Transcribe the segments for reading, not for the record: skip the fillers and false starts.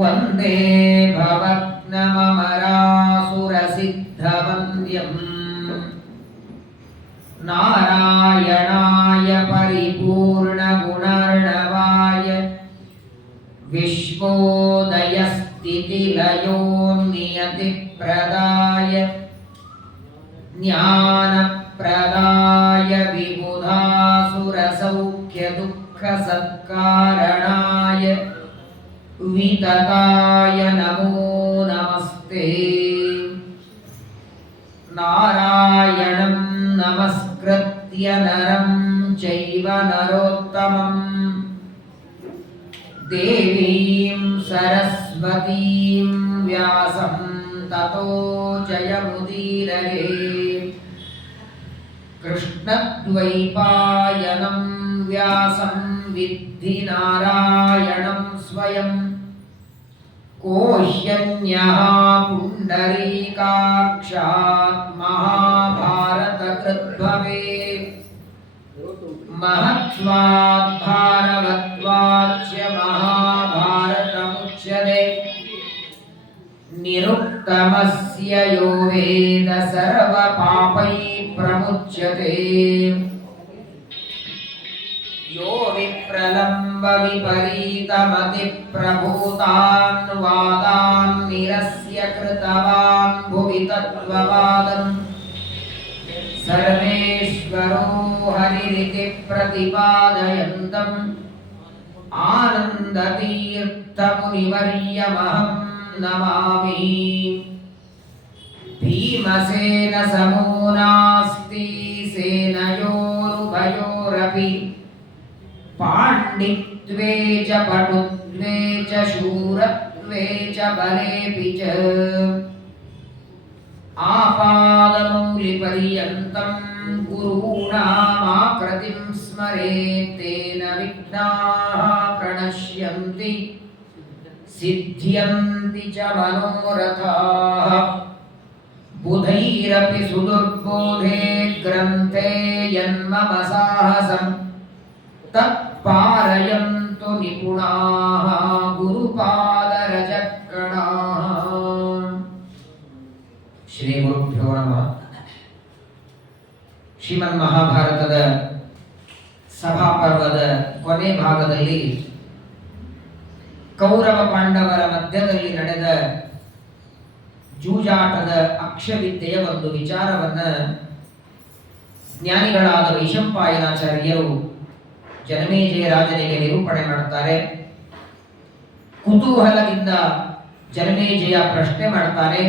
ವಂದೇ ಭವಗ್ನಮರಾಸುರಸಿದ್ಧವಂದ್ಯಂ ನಾರಾಯಣಾಯ ಪರಿಪೂರ್ಣಗುಣರ್ಣವಾಯ ವಿಶ್ವೋದಯಸ್ಥಿತಿಲಯೋನ್ನಿಯತಿಪ್ರದಾಯ ಜ್ಞಾನಪ್ರದಾಯ ವಿಬುಧಾಸುರಸೌಖ್ಯದುಃಖಸತ್ಕಾರಣಾಯ ವಿತತಾಯ ನಮೋ ನಮಸ್ತೆ. ನಾರಾಯಣಂ ನಮಸ್ಕೃತ್ಯ ನರಂ ಚೈವ ನರೋತ್ತಮಂ ದೇವೀಂ ಸರಸ್ವತೀಂ ವ್ಯಾಸಂ ತತೋ ಜಯಮುದೀರಯೇ. ಕೃಷ್ಣದ್ವೈಪಾಯನಂ ವ್ಯಾಸಂ ವಿದ್ಧಿ ನಾರಾಯಣಂ ಸ್ವಯಂ ಕೋಹ್ಯನ್ಯಃ ಪುಂಡರೀಕಾಕ್ಷಾತ್ ಮಹಾಭಾರತಕೃದ್ಭವೇತ್. ಮಹತ್ವಾತ್ ಭಾರವತ್ವಾಚ್ಚ ಮಹಾಭಾರತಮುಚ್ಯತೆ. ನಿರುಕ್ತಮಸ್ಯ ಯೋ ವೇದ ಸರ್ವಪಾಪೈ ಪ್ರಮುಚ್ಯತೆ. ಯೋ ವಿಪ್ರಲಂಬ ವಿಪರೀತಮತಿ ಪ್ರಭೂತಾನ್ ವಾದಾನ್ ನಿರಸ್ಯ ಕೃತವಾನ್ ಭುವಿ ತತ್ವವಾದಂ ಸರ್ವೇಶ್ವರೋ ಹರಿರಿತಿ ಪ್ರತಿಪಾದಯಂತಂ ಆನಂದತೀರ್ಥಮುನಿವರ್ಯಮಹಂ ನಮಾಮಿ. ಭೀಮಸೇನ ಸಮೋ ನಾಸ್ತಿ ಸೇನಯೋರುಭಯೋರಪಿ ಪಾಂಡಿತ್ವೇ ಚ ಪಟುತ್ವೇ ಚ ಶೂರತ್ವೇ ಚ ಬಲೇಪಿ ಚ. ಆಪಾದಮೌಲಿಪರ್ಯಂತಂ ಗುರೂಣಾಮಾಕೃತಿಂ ಸ್ಮರೇತ್ ತೇನ ವಿಘ್ನಾಃ ಪ್ರಣಶ್ಯಂತಿ ಸಿದ್ಧ್ಯಂತಿ ಚ ಮನೋರಥಾಃ. ಬುಧೈರಪಿ ಸುದುರ್ಬೋಧೇ ಗ್ರಂಥೇ ಯನ್ಮಮ ಸಾಹಸಂ ತತ್ಪಾರಯಂತು ನಿಪುಣಾಃ ಗುರುಪಾದರಜಕಣಾಃ. ಶ್ರೀ ಗುರುಭ್ಯೋ ನಮಃ. ಶ್ರೀಮನ್ ಮಹಾಭಾರತದ ಸಭಾಪರ್ವದ ಕೊನೆ ಭಾಗದಲ್ಲಿ ಕೌರವ ಪಾಂಡವರ ಮಧ್ಯದಲ್ಲಿ ನಡೆದ ಜೂಜಾಟದ ಅಕ್ಷವಿದ್ಯೆಯ ಒಂದು ವಿಚಾರವನ್ನ ಜ್ಞಾನಿಗಳಾದ ವೈಶಂಪಾಯನಾಚಾರ್ಯರು ಜನಮೇಜಯ ರಾಜನಿಗೆ ನಿರೂಪಣೆ ಮಾಡುತ್ತಾರೆ. ಕುತೂಹಲದಿಂದ ಜನಮೇಜಯ ಪ್ರಶ್ನೆ ಮಾಡ್ತಾನೆ,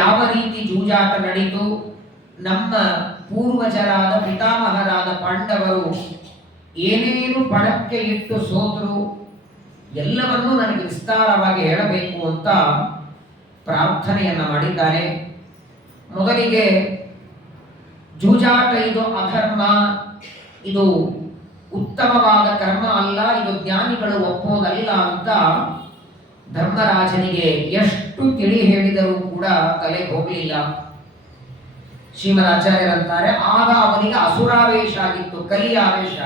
ಯಾವ ರೀತಿ ಜೂಜಾಟ ನಡೀತು, ನಮ್ಮ ಪೂರ್ವಜರಾದ ಪಿತಾಮಹರಾದ ಪಾಂಡವರು ಏನೇನು ಪಣಕ್ಕೆ ಇಟ್ಟು ಸೋತರು ಎಲ್ಲವನ್ನೂ ನನಗೆ ವಿಸ್ತಾರವಾಗಿ ಹೇಳಬೇಕು ಅಂತ ಪ್ರಾರ್ಥನೆಯನ್ನ ಮಾಡಿದ್ದಾನೆ. ಮೊದಲಿಗೆ ಜೂಜಾಟ ಇದು ಅಧರ್ಮ, ಇದು ಉತ್ತಮವಾದ ಕರ್ಮ ಅಲ್ಲ, ಇದು ಜ್ಞಾನಿಗಳು ಒಪ್ಪೋದಲ್ಲ ಅಂತ ಧರ್ಮರಾಜನಿಗೆ ಎಷ್ಟು ತಿಳಿ ಹೇಳಿದರೂ ಕೂಡ ತಲೆಗೆ ಹೋಗಲಿಲ್ಲ. ಶ್ರೀಮದಾಚಾರ್ಯರಂತಾರೆ, ಆಗ ಅವನಿಗೆ ಅಸುರಾವೇಶ ಆಗಿತ್ತು, ಕಲಿಯ ಆವೇಶ.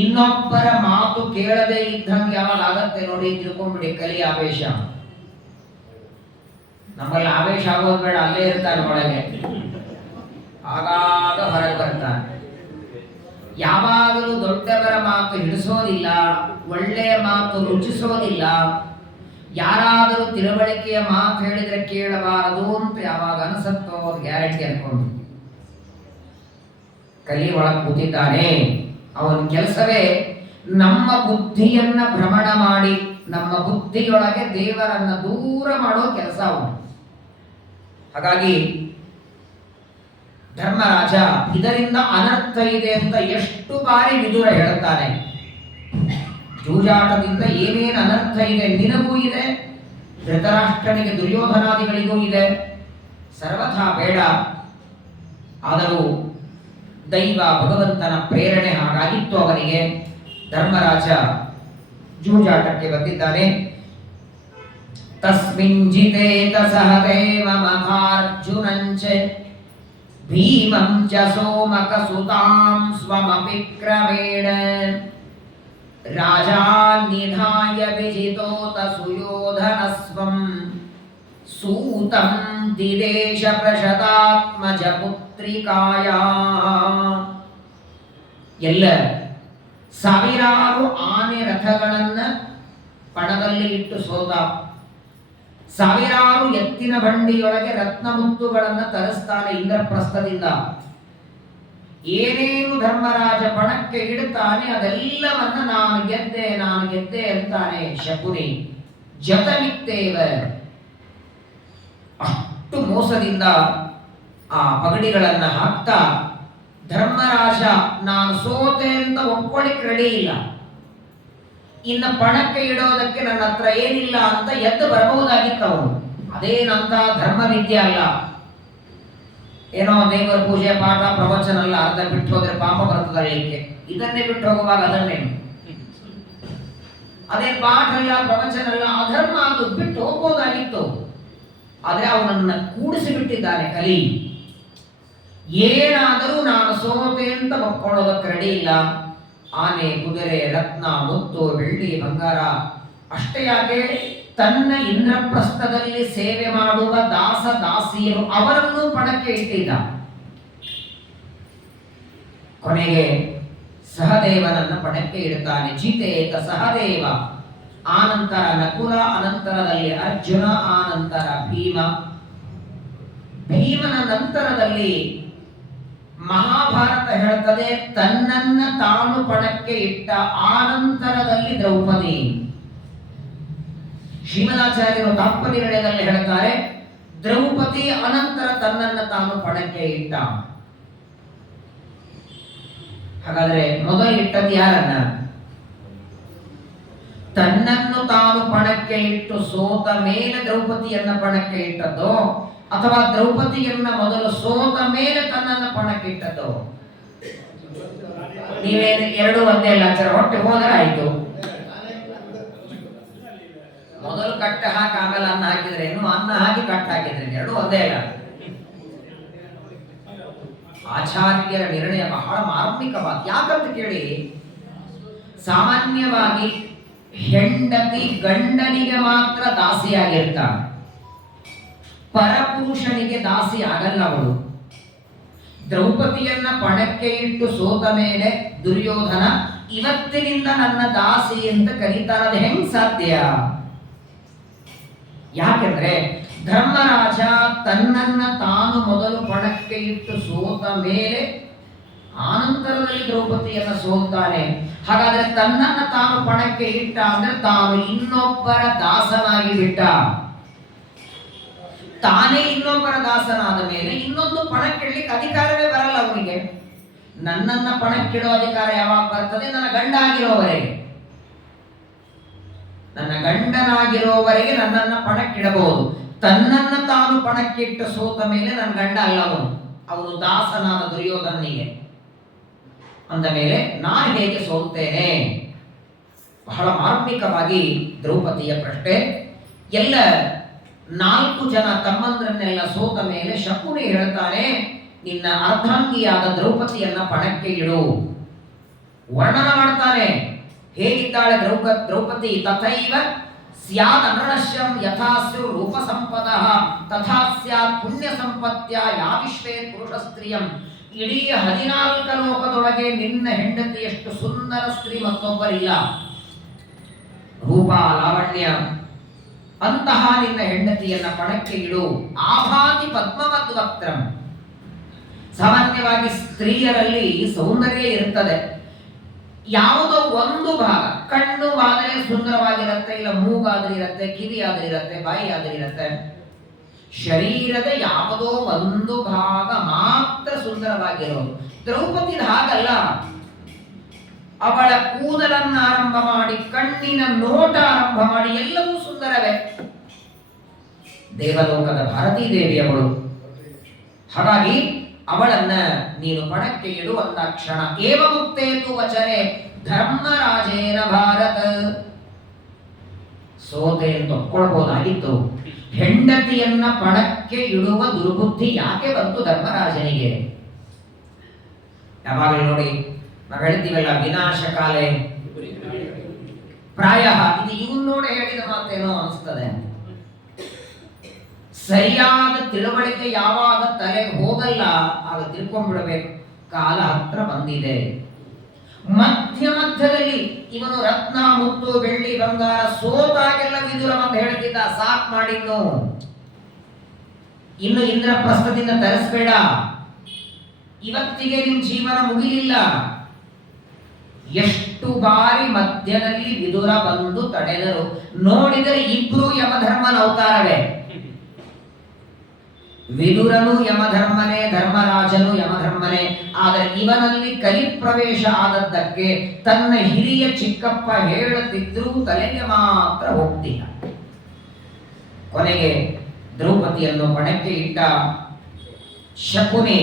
ಇನ್ನೊಬ್ಬರ ಮಾತು ಕೇಳದೆ ಇದ್ದಂಗೆ ಯಾವಾಗ ಆಗತ್ತೆ ನೋಡಿ, ತಿಳ್ಕೊಂಡ್ಬಿಡಿ ಕಲಿಯ ಆವೇಶ. ನಮ್ಮಲ್ಲಿ ಆವೇಶ ಆಗೋದು ಬೇಡ, ಅಲ್ಲೇ ಇರ್ತಾನೆ ಒಳಗೆ, ಆಗಾಗ ಹೊರಗೆ ಬರ್ತಾನೆ. ಯಾವಾಗಲೂ ದೊಡ್ಡವರ ಮಾತು ಹಿಡಿಸೋದಿಲ್ಲ, ಒಳ್ಳೆಯ ಮಾತು ರುಚಿಸೋದಿಲ್ಲ. ಯಾರಾದರೂ ತಿಳುವಳಿಕೆಯ ಮಾತು ಹೇಳಿದ್ರೆ ಕೇಳಬಾರದು ಅಂತ ಯಾವಾಗ ಅನಿಸುತ್ತೋ ಅವ್ರು ಗ್ಯಾರಂಟಿ ಅನ್ಕೊಂಡು ಕಲಿ ಒಳಗೆ ಕೂತಿದ್ದಾನೆ. ಅವನ ಕೆಲಸವೇ ನಮ್ಮ ಬುದ್ಧಿಯನ್ನ ಭ್ರಮಣ ಮಾಡಿ ನಮ್ಮ ಬುದ್ಧಿಯೊಳಗೆ ದೇವರನ್ನ ದೂರ ಮಾಡೋ ಕೆಲಸ ಅವನು. ಹಾಗಾಗಿ ಧರ್ಮರಾಜ ಇದರಿಂದ ಅನರ್ಥ ಇದೆ ಅಂತ ಎಷ್ಟು ಬಾರಿ ವಿದುರ ಹೇಳ್ತಾನೆ. ಜೂಜಾಟದಿಂದ ಏನೇನು ಅನರ್ಥ ಇದೆ, ನಿನಗೂ ಇದೆ, ಧೃತರಾಷ್ಟ್ರನಿಗೆ ದುರ್ಯೋಧನಾದಿಗಳಿಗೂ ಇದೆ, ಸರ್ವಥಾ ಬೇಡ. ಆದರೂ ದೈವ ಭಗವಂತನ ಪ್ರೇರಣೆ ಹಾಗಾಗಿತ್ತು ಅವನಿಗೆ. ಧರ್ಮರಾಜ ಜೂಜಾಟಕ್ಕೆ ಬಂದಿದ್ದಾನೆ. ತಸ್ಮಿನ್ ಜಿತೇತ ಸಹದೇವ ಮಥಾರ್ಜುನಂಚ ಭೀಮಂ ಚ ಸೋಮಕ ಸುತಾಂ ಸ್ವಮಪಿ ಕ್ರಮೇಣ ರಾಜಾ ನಿಧಾಯ ವಿಜಿತೋತ ಸುಯೋಧನಸ್ವಂ ಸೂತಂ ದಿದೇಶ ಪ್ರಶತಾತ್ಮಜ ಪುತ್ರಿಕಾಯ. ಎಲ್ಲ ಸಾವಿರಾರು ಆನೆ ರಥಗಳನ್ನ ಪಣದಲ್ಲಿ ಇಟ್ಟು ಸೋತ, ಸಾವಿರಾರು ಎತ್ತಿನ ಬಂಡಿಯೊಳಗೆ ರತ್ನಮುತ್ತುಗಳನ್ನು ತರಿಸ್ತಾನೆ ಇಂದ್ರಪ್ರಸ್ಥದಿಂದ. ಏನೇನು ಧರ್ಮರಾಜ ಪಣಕ್ಕೆ ಇಡುತ್ತಾನೆ ಅದೆಲ್ಲವನ್ನ ನಾನು ಗೆದ್ದೆ ಅಂತಾನೆ ಶಕುನಿ. ಜತಮಿತ್ತೇವ, ಅಷ್ಟು ಮೋಸದಿಂದ ಆ ಪಗಡಿಗಳನ್ನ ಹಾಕ್ತಾ ಧರ್ಮರಾಜ ನಾನು ಸೋತೆ ಅಂತ ಒಪ್ಕೊಳ್ಳಿಕ್ ರೆಡಿ ಇಲ್ಲ, ಇನ್ನ ಪಣಕ್ಕೆ ಇಡೋದಕ್ಕೆ ನನ್ನ ಹತ್ರ ಏನಿಲ್ಲ ಅಂತ ಎದ್ದು ಬರಬಹುದಾಗಿತ್ತು ಅವನು. ಅದೇನಂತ ಧರ್ಮ ವಿದ್ಯೆ ಅಲ್ಲ, ಏನೋ ದೇವರ ಪೂಜೆ ಪಾಠ ಪ್ರವಚನ ಅಲ್ಲ. ಅರ್ಧ ಬಿಟ್ಟು ಹೋದ್ರೆ ಪಾಪ ಬರ್ತದಕ್ಕೆ, ಇದನ್ನೇ ಬಿಟ್ಟು ಹೋಗುವಾಗ ಅದನ್ನೇನು, ಅದೇ ಪಾಠ ಅಲ್ಲ ಪ್ರವಚನ ಅಲ್ಲ, ಅಧರ್ಮ ಅದು ಬಿಟ್ಟು ಹೋಗ್ಬೋದಾಗಿತ್ತು. ಆದ್ರೆ ಅವನನ್ನ ಕೂಡಿಸಿ ಬಿಟ್ಟಿದ್ದಾನೆ ಕಲಿ. ಏನಾದರೂ ನಾನು ಸೋತೆ ಅಂತ ಒಪ್ಕೊಳ್ಳೋದಕ್ಕೆ ರೆಡಿ ಇಲ್ಲ. ಆನೆ, ಕುದುರೆ, ರತ್ನ, ಮುತ್ತು, ಬೆಳ್ಳಿ, ಬಂಗಾರ ಅಷ್ಟೇ ಯಾಕೆ, ತನ್ನ ಇಂದ್ರಪ್ರಸ್ಥದಲ್ಲಿ ಸೇವೆ ಮಾಡುವ ದಾಸ ದಾಸಿಯರು ಅವರನ್ನು ಪಣಕ್ಕೆ ಇಟ್ಟಿದ್ದ. ಕೊನೆಗೆ ಸಹದೇವನನ್ನ ಪಣಕ್ಕೆ ಇಡುತ್ತಾನೆ. ಜಿತೇತ ಸಹದೇವ, ಆನಂತರ ನಕುಲ, ಅನಂತರದಲ್ಲಿ ಅರ್ಜುನ, ಆನಂತರ ಭೀಮ. ಭೀಮನ ನಂತರದಲ್ಲಿ ಮಹಾಭಾರತ ಹೇಳ್ತದೆ ತನ್ನನ್ನ ತಾನು ಪಣಕ್ಕೆ ಇಟ್ಟ ಆನಂತರದಲ್ಲಿ ದ್ರೌಪದಿ. ಶ್ರೀಮದಾಚಾರ್ಯರು ತಾತ್ಪರ್ಯದಲ್ಲಿ ಹೇಳ್ತಾರೆ ದ್ರೌಪದಿ ಅನಂತರ ತನ್ನನ್ನ ತಾನು ಪಣಕ್ಕೆ ಇಟ್ಟ. ಹಾಗಾದ್ರೆ ಮೊದಲು ಇಟ್ಟದ್ದು ಯಾರನ್ನ? ತನ್ನನ್ನು ತಾನು ಪಣಕ್ಕೆ ಇಟ್ಟು ಸೋತ ಮೇಲೆ ದ್ರೌಪದಿಯನ್ನ ಪಣಕ್ಕೆ ಇಟ್ಟದ್ದು, ಅಥವಾ ದ್ರೌಪದಿಯನ್ನ ಮೊದಲು ಸೋತ ಮೇಲೆ ತನ್ನನ್ನು ಪಣಕ್ಕೆ ಇಟ್ಟದ್ದು? ನೀವೇನು ಎರಡು ಒಂದೇ ಅಲ್ಲ, ಹೊಟ್ಟೆ ಹೋದರೆ ಆಯ್ತು. ಮೊದಲು ಕಟ್ಟ ಹಾಕಿ ಆಮೇಲೆ ಅನ್ನ ಹಾಕಿದ್ರೆ ಏನು, ಅನ್ನ ಹಾಕಿ ಕಟ್ಟ ಹಾಕಿದ್ರೆ ಎರಡು ಒಂದೇ ಅಲ್ಲ. ಆಚಾರ್ಯರ ನಿರ್ಣಯ ಬಹಳ ಮಾರ್ಮಿಕವಾದ. ಯಾಕಂತ ಕೇಳಿ, ಸಾಮಾನ್ಯವಾಗಿ ಹೆಂಡತಿ ಗಂಡನಿಗೆ ಮಾತ್ರ ದಾಸಿಯಾಗಿರ್ತಾಳೆ, ಪರಪುರುಷನಿಗೆ ದಾಸಿ ಆಗಲ್ಲ ಅವಳು. ದ್ರೌಪದಿಯನ್ನ ಪಣಕ್ಕೆ ಇಟ್ಟು ಸೋತ ಮೇಲೆ ದುರ್ಯೋಧನ ಇವತ್ತಿನಿಂದ ನನ್ನ ದಾಸಿ ಅಂತ ಕರೀತಾರದು ಹೆಂಗ್ ಸಾಧ್ಯ? ಯಾಕೆಂದ್ರೆ ಧರ್ಮರಾಜ ತನ್ನನ್ನ ತಾನು ಮೊದಲು ಪಣಕ್ಕೆ ಇಟ್ಟು ಸೋತ ಮೇಲೆ ಆನಂತರದಲ್ಲಿ ದ್ರೌಪದಿಯನ್ನ ಸೋಲ್ತಾನೆ. ಹಾಗಾದ್ರೆ ತನ್ನನ್ನ ತಾನು ಪಣಕ್ಕೆ ಇಟ್ಟ ಅಂದ್ರೆ ತಾನು ಇನ್ನೊಬ್ಬರ ದಾಸನಾಗಿ ಬಿಟ್ಟ. ತಾನೇ ಇನ್ನೊಬ್ಬರ ದಾಸನಾದ ಮೇಲೆ ಇನ್ನೊಂದು ಪಣಕ್ಕಿಡ್ಲಿಕ್ಕೆ ಅಧಿಕಾರವೇ ಬರಲ್ಲ ಅವನಿಗೆ. ನನ್ನನ್ನ ಪಣಕ್ಕಿಡೋ ಅಧಿಕಾರ ಯಾವಾಗ ಬರ್ತದೆ? ನನ್ನ ಗಂಡ ಆಗಿರೋವರೆಗೆ, ನನ್ನ ಗಂಡನಾಗಿರೋವರೆಗೆ ನನ್ನನ್ನ ಪಣಕ್ಕಿಡಬಹುದು. ತನ್ನನ್ನ ತಾನು ಪಣಕ್ಕಿಟ್ಟು ಸೋತ ಮೇಲೆ ನನ್ನ ಗಂಡ ಅಲ್ಲ ಅವನು ದಾಸನಾದ ದುರ್ಯೋಧನಿಗೆ. ಅಂದ ಮೇಲೆ ನಾನು ಹೇಗೆ ಸೋಲ್ತೇನೆ? ಬಹಳ ಮಾರ್ಮಿಕವಾಗಿ ದ್ರೌಪದಿಯ ಪ್ರಶ್ನೆ. ಎಲ್ಲ 4 ಜನ ತಮ್ಮಂದ್ರನ್ನೆಲ್ಲ ಸೋತ ಮೇಲೆ ಶಕುನಿ ಹೇಳ್ತಾನೆ, ನಿನ್ನ ಅರ್ಧಾಂಗಿಯಾದ ದ್ರೌಪದಿಯನ್ನ ಪಣಕ್ಕೆ ಇಡು. ವರ್ಣನ ಮಾಡ್ತಾನೆ ಹೇಗಿದ್ದಾಳೆ ದ್ರೌಪದಿ. ತಥೈವ ಸ್ಯಾತ್ ಅನೃಶ್ಯಂ ಯಥಾ ಸ್ಯು ರೂಪ ಸಂಪದಃ ತಥಾ ಸ್ಯಾತ್ ಪುಣ್ಯ ಸಂಪತ್ಯ ಯಾ ವಿಶ್ವೇ ಪುರುಷ ಸ್ತ್ರೀಯಂ. ಇಡೀ 14 ಲೋಕದೊಳಗೆ ನಿನ್ನ ಹೆಂಡತಿಯಷ್ಟು ಸುಂದರ ಸ್ತ್ರೀ ಮತ್ತೊಬ್ಬರಿಲ್ಲ. ರೂಪ, ಲಾವಣ್ಯ, ಅಂತಹ ನಿನ್ನ ಹೆಂಡತಿಯನ್ನ ಪಣಕ್ಕೆ ಇಡು. ಆಭಾತಿ ಪದ್ಮವದ್ವಕ್ತ್ರಂ. ಸಾಮಾನ್ಯವಾಗಿ ಸ್ತ್ರೀಯರಲ್ಲಿ ಸೌಂದರ್ಯ ಇರ್ತದೆ, ಯಾವುದೋ ಒಂದು ಭಾಗ, ಕಣ್ಣು ಆದರೆ ಸುಂದರವಾಗಿರುತ್ತೆ, ಇಲ್ಲ ಮೂಗಾದ್ರೆ ಇರುತ್ತೆ, ಕಿವಿ ಆದ್ರೆ ಇರುತ್ತೆ, ಬಾಯಿ ಆದ್ರೆ ಇರುತ್ತೆ. ಶರೀರದ ಯಾವುದೋ ಒಂದು ಭಾಗ ಮಾತ್ರ ಸುಂದರವಾಗಿರೋದು. ದ್ರೌಪದಿ ಹಾಗಲ್ಲ. ಅವಳ ಕೂದಲನ್ನ ಆರಂಭ ಮಾಡಿ, ಕಣ್ಣಿನ ನೋಟ ಆರಂಭ ಮಾಡಿ ಎಲ್ಲವೂ ಸುಂದರವೇ. ದೇವಲೋಕದ ಭಾರತೀ ದೇವಿ ಅವಳು. ಹಾಗಾಗಿ ಅವಳನ್ನ ನೀನು ಪಣಕ್ಕೆ ಇಡುವಂತ ಕ್ಷಣ ಏವ ಮುಕ್ತೇತು ವಚನೆ ಧರ್ಮರಾಜೇನ ಭಾರತ. ಸೋತೆ ಅಂತ ಒಪ್ಕೊಳ್ಬಹುದಾಗಿತ್ತು. ಹೆಂಡತಿಯನ್ನ ಪಣಕ್ಕೆ ಇಡುವ ದುರ್ಬುದ್ಧಿ ಯಾಕೆ ಬಂತು ಧರ್ಮರಾಜನಿಗೆ? ಯಾವಾಗಲೂ ನೋಡಿ ನಾವು ಹೇಳ್ತೀವಲ್ಲ, ವಿನಾಶ ಕಾಲೇ ಪ್ರಾಯ ಇದು ಇವನ್ ನೋಡಿ ಹೇಳಿದ ಮಾತೇನೋ ಅನಿಸ್ತದೆ. ಸರಿಯಾದ ತಿಳುವಳಿಕೆ ಯಾವಾಗ ತಲೆಗೆ ಹೋಗಲ್ಲ ಆಗ ತಿಳ್ಕೊಂಡ್ಬಿಡ್ಬೇಕು, ಕಾಲ ಹತ್ರ ಬಂದಿದೆ. ಮಧ್ಯದಲ್ಲಿ ಇವನು ರತ್ನ ಮುತ್ತು ಬೆಳ್ಳಿ ಬಂಗಾರ ಸೋತಾಗೆಲ್ಲ ವಿದುರ ಅಂತ ಹೇಳ್ತಿದ್ದ, ಸಾಕ್ ಮಾಡಿನ್ನು, ಇನ್ನು ಇಂದ್ರಪ್ರಸ್ಥದಿಂದ ತರಿಸ್ಬೇಡ, ಇವತ್ತಿಗೆ ನಿನ್ ಜೀವನ ಮುಗಿಲಿಲ್ಲ. ಎಷ್ಟು ಬಾರಿ ಮಧ್ಯದಲ್ಲಿ ವಿದುರ ಬಂದು ತಡೆದರು. ನೋಡಿದರೆ ಇಬ್ರು ಯಮಧರ್ಮನ ಅವತಾರವೇ. ವಿದುರನು ಯಮಧರ್ಮನೇ, ಧರ್ಮರಾಜನು ಯಮಧರ್ಮನೇ. ಆದರೆ ಇವನಲ್ಲಿ ಕಲಿಪ್ರವೇಶ ಆದದ್ದಕ್ಕೆ ತನ್ನ ಹಿರಿಯ ಚಿಕ್ಕಪ್ಪ ಹೇಳುತ್ತಿದ್ರೂ ತಲೆಗೆ ಮಾತ್ರ ಹೋಗ್ತಿಲ್ಲ. ಕೊನೆಗೆ ದ್ರೌಪದಿಯನ್ನು ಪಣಕ್ಕೆ ಇಟ್ಟ ಶಕುನಿ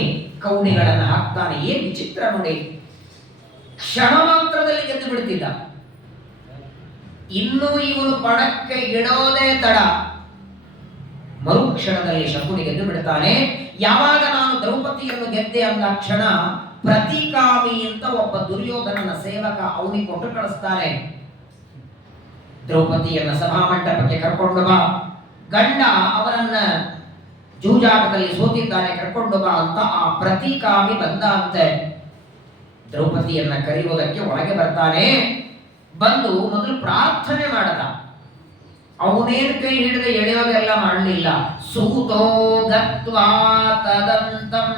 ಕೌಣಿಗಳನ್ನು ಹಾಕ್ತಾನೆ. ಏನ್ ವಿಚಿತ್ರ ನೋಡಿ, ಕ್ಷಣ ಮಾತ್ರದಲ್ಲಿ ಗೆದ್ದು ಬಿಡ್ತಿದ್ದ. ಇನ್ನು ಇವನು ಪಣಕ್ಕೆ ಇಡೋದೇ ತಡ, ಮರುಕ್ಷಣದಲ್ಲಿ ಶಕುನಿ ಗೆದ್ದು ಬಿಡ್ತಾನೆ. ಯಾವಾಗ ನಾನು ದ್ರೌಪದಿಯನ್ನು ಗೆದ್ದೆ ಅಂದ ಕ್ಷಣ ಪ್ರತಿಕಾಮಿ ಅಂತ ಒಬ್ಬ ದುರ್ಯೋಧನನ ಸೇವಕ ಅವನಿಗೆ ಕೊಟ್ಟು ಕಳಿಸ್ತಾನೆ. ದ್ರೌಪದಿಯನ್ನ ಸಭಾಮಂಟಪಕ್ಕೆ ಕರ್ಕೊಂಡು ಬಾ, ಗಂಡ ಅವರನ್ನ ಜೂಜಾಟದಲ್ಲಿ ಸೋತಿದ್ದಾನೆ, ಕರ್ಕೊಂಡು ಬಾ ಅಂತ ಆ ಪ್ರತಿಕಾಮಿ ಬಂದ ಅಂತೆ. ದ್ರೌಪದಿಯನ್ನ ಕರೆಯುವುದಕ್ಕೆ ಒಳಗೆ ಬರ್ತಾನೆ. ಬಂದು ಮೊದಲು ಪ್ರಾರ್ಥನೆ ಮಾಡದ. ಅವನೇನು ಕೈ ಹಿಡಿದು ಎಳೆಯೋದೆಲ್ಲ ಮಾಡಲಿಲ್ಲ. ಸೂತೋ ಗತ್ವಾ ತದಂತಂ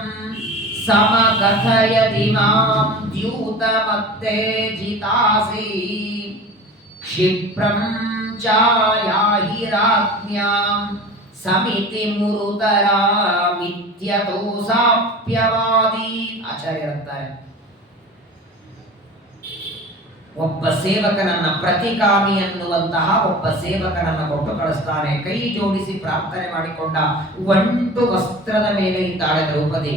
ಸಮಕಥಯತಿ ಮಾಂ ದ್ಯೂತ ಮತ್ತೆ ಜಿತಾಸಿ ಕ್ಷಿಪ್ರಂ ಚಾಯಾಹಿ ರಾಜ್ಞಾಂ ಸಮಿತಿ ಮುರುತರ ಮಿಥ್ಯತೋ ಸಾಪ್ಯವಾದಿ. ಆಚಾರ್ಯರಂತಾರೆ, ಒಬ್ಬ ಸೇವಕನನ್ನ, ಪ್ರತಿಕಾಮಿ ಎನ್ನುವಂತಹ ಒಬ್ಬ ಸೇವಕನನ್ನ ಕೊಟ್ಟು ಕಳಿಸ್ತಾನೆ. ಕೈ ಜೋಡಿಸಿ ಪ್ರಾರ್ಥನೆ ಮಾಡಿಕೊಂಡ. ಒಂಟು ವಸ್ತ್ರದ ಮೇಲೆ ಇದ್ದಾಳೆ ದ್ರೌಪದಿ.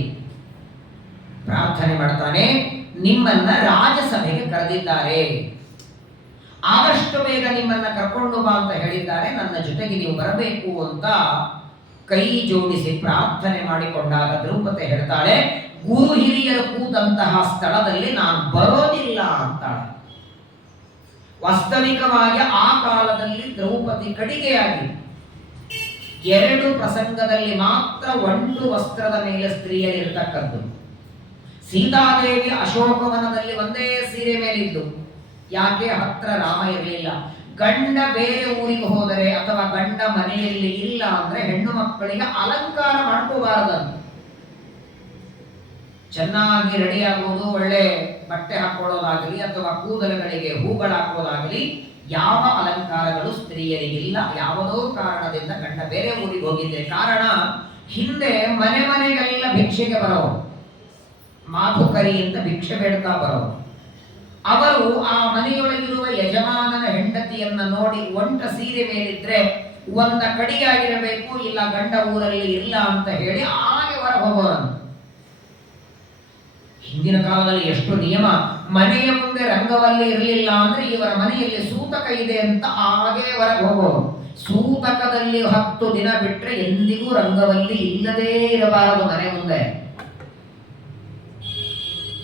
ಪ್ರಾರ್ಥನೆ ಮಾಡ್ತಾನೆ, ನಿಮ್ಮನ್ನ ರಾಜಸಭೆಗೆ ಕರೆದಿದ್ದಾರೆ, ಆದಷ್ಟು ಬೇಗ ನಿಮ್ಮನ್ನ ಕರ್ಕೊಂಡು ಬಾ ಅಂತ ಹೇಳಿದ್ದಾರೆ, ನನ್ನ ಜೊತೆಗೆ ನೀವು ಬರಬೇಕು ಅಂತ ಕೈ ಜೋಡಿಸಿ ಪ್ರಾರ್ಥನೆ ಮಾಡಿಕೊಂಡಾಗ ದ್ರೌಪದಿ ಹೇಳ್ತಾಳೆ, ಗುರು ಹಿರಿಯರು ಕೂತಂತಹ ಸ್ಥಳದಲ್ಲಿ ನಾನು ಬರೋದಿಲ್ಲ ಅಂತಾಳೆ. ವಾಸ್ತವಿಕವಾಗಿ ಆ ಕಾಲದಲ್ಲಿ ದ್ರೌಪದಿ ಕಡಿಗೆಯಾಗಿ 2 ಪ್ರಸಂಗದಲ್ಲಿ ಮಾತ್ರ ಒಂಟು ವಸ್ತ್ರದ ಮೇಲೆ ಸ್ತ್ರೀಯರಿರ್ತಕ್ಕದ್ದು. ಸೀತಾದೇವಿ ಅಶೋಕವನದಲ್ಲಿ ಒಂದೇ ಸೀರೆ ಮೇಲಿದ್ದು. ಯಾಕೆ? ಹತ್ರ ರಾಮ ಇರಲಿಲ್ಲ. ಗಂಡ ಬೇರೆ ಊರಿಗೆ ಹೋದರೆ ಅಥವಾ ಗಂಡ ಮನೆಯಲ್ಲಿ ಇಲ್ಲ ಅಂದ್ರೆ ಹೆಣ್ಣು ಮಕ್ಕಳಿಗೆ ಅಲಂಕಾರ ಮಾಡ್ಕೋಬಾರದಂತ. ಚೆನ್ನಾಗಿ ರೆಡಿ ಆಗುವುದು, ಒಳ್ಳೆ ಬಟ್ಟೆ ಹಾಕೊಳ್ಳೋದಾಗಲಿ ಅಥವಾ ಕೂದಲುಗಳಿಗೆ ಹೂಗಳು ಹಾಕೋದಾಗಲಿ ಯಾವ ಅಲಂಕಾರಗಳು ಸ್ತ್ರೀಯರಿಗಿಲ್ಲ. ಯಾವುದೋ ಕಾರಣದಿಂದ ಗಂಡ ಬೇರೆ ಊರಿಗೆ ಹೋಗಿದ್ದೆ. ಕಾರಣ, ಹಿಂದೆ ಮನೆ ಮನೆಗೆಲ್ಲ ಭಿಕ್ಷೆಗೆ ಬರೋರು, ಮಾಧುಕರಿ ಅಂತ ಭಿಕ್ಷೆ ಬೇಡ್ತಾ ಬರೋರು. ಅವರು ಆ ಮನೆಯೊಳಗಿರುವ ಯಜಮಾನನ ಹೆಂಡತಿಯನ್ನ ನೋಡಿ ಒಂಟ ಸೀರೆ ಮೇಲಿದ್ರೆ ಒಂದ ಕಡಿಯಾಗಿರಬೇಕು, ಇಲ್ಲ ಗಂಡ ಊರಲ್ಲಿ ಇಲ್ಲ ಅಂತ ಹೇಳಿ ಹಾಗೆ ಹೊರ ಹೋಗೋರಂತ. ಹಿಂದಿನ ಕಾಲದಲ್ಲಿ ಎಷ್ಟು ನಿಯಮ. ಮನೆಯ ಮುಂದೆ ರಂಗವಲ್ಲಿ ಇರಲಿಲ್ಲ ಅಂದ್ರೆ ಇವರ ಮನೆಯಲ್ಲಿ ಸೂತಕ ಇದೆ ಅಂತ ಹಾಗೆ ಹೊರಗೆ ಹೋಗೋರು. ಸೂತಕದಲ್ಲಿ 10 ದಿನ ಬಿಟ್ರೆ ಎಂದಿಗೂ ರಂಗವಲ್ಲಿ ಇಲ್ಲದೇ ಇರಬಾರದು ಮನೆ ಮುಂದೆ.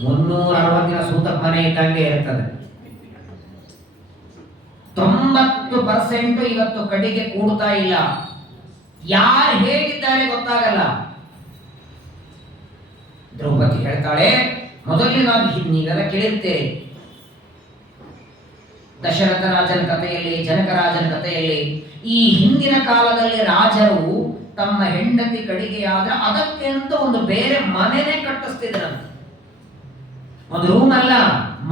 360 ದಿನ ಸೂತಕ ಮನೆ ಇದ್ದಂಗೆ ಇರ್ತದೆ. 90% ಇವತ್ತು ಕಡಿಗೆ ಕೂಡ್ತಾ ಇಲ್ಲ. ಯಾರು ಹೇಗಿದ್ದಾರೆ ಗೊತ್ತಾಗಲ್ಲ. ದ್ರೌಪದಿ ಹೇಳ್ತಾಳೆ, ಮೊದಲು ನಾವು ನೀವೆಲ್ಲ ಕೇಳಿರ್ತೇವೆ ದಶರಥ ರಾಜನ ಕಥೆಯಲ್ಲಿ, ಜನಕರಾಜನ ಕಥೆಯಲ್ಲಿ, ಈ ಹಿಂದಿನ ಕಾಲದಲ್ಲಿ ರಾಜರು ತಮ್ಮ ಹೆಂಡತಿ ಕಡಿಗೆಯಾದ್ರೆ ಅದಕ್ಕೆ ಅಂತ ಒಂದು ಬೇರೆ ಮನೆನೇ ಕಟ್ಟಿಸ್ತಿದ್ರಂತೆ. ಒಂದು ರೂಮ್ ಅಲ್ಲ,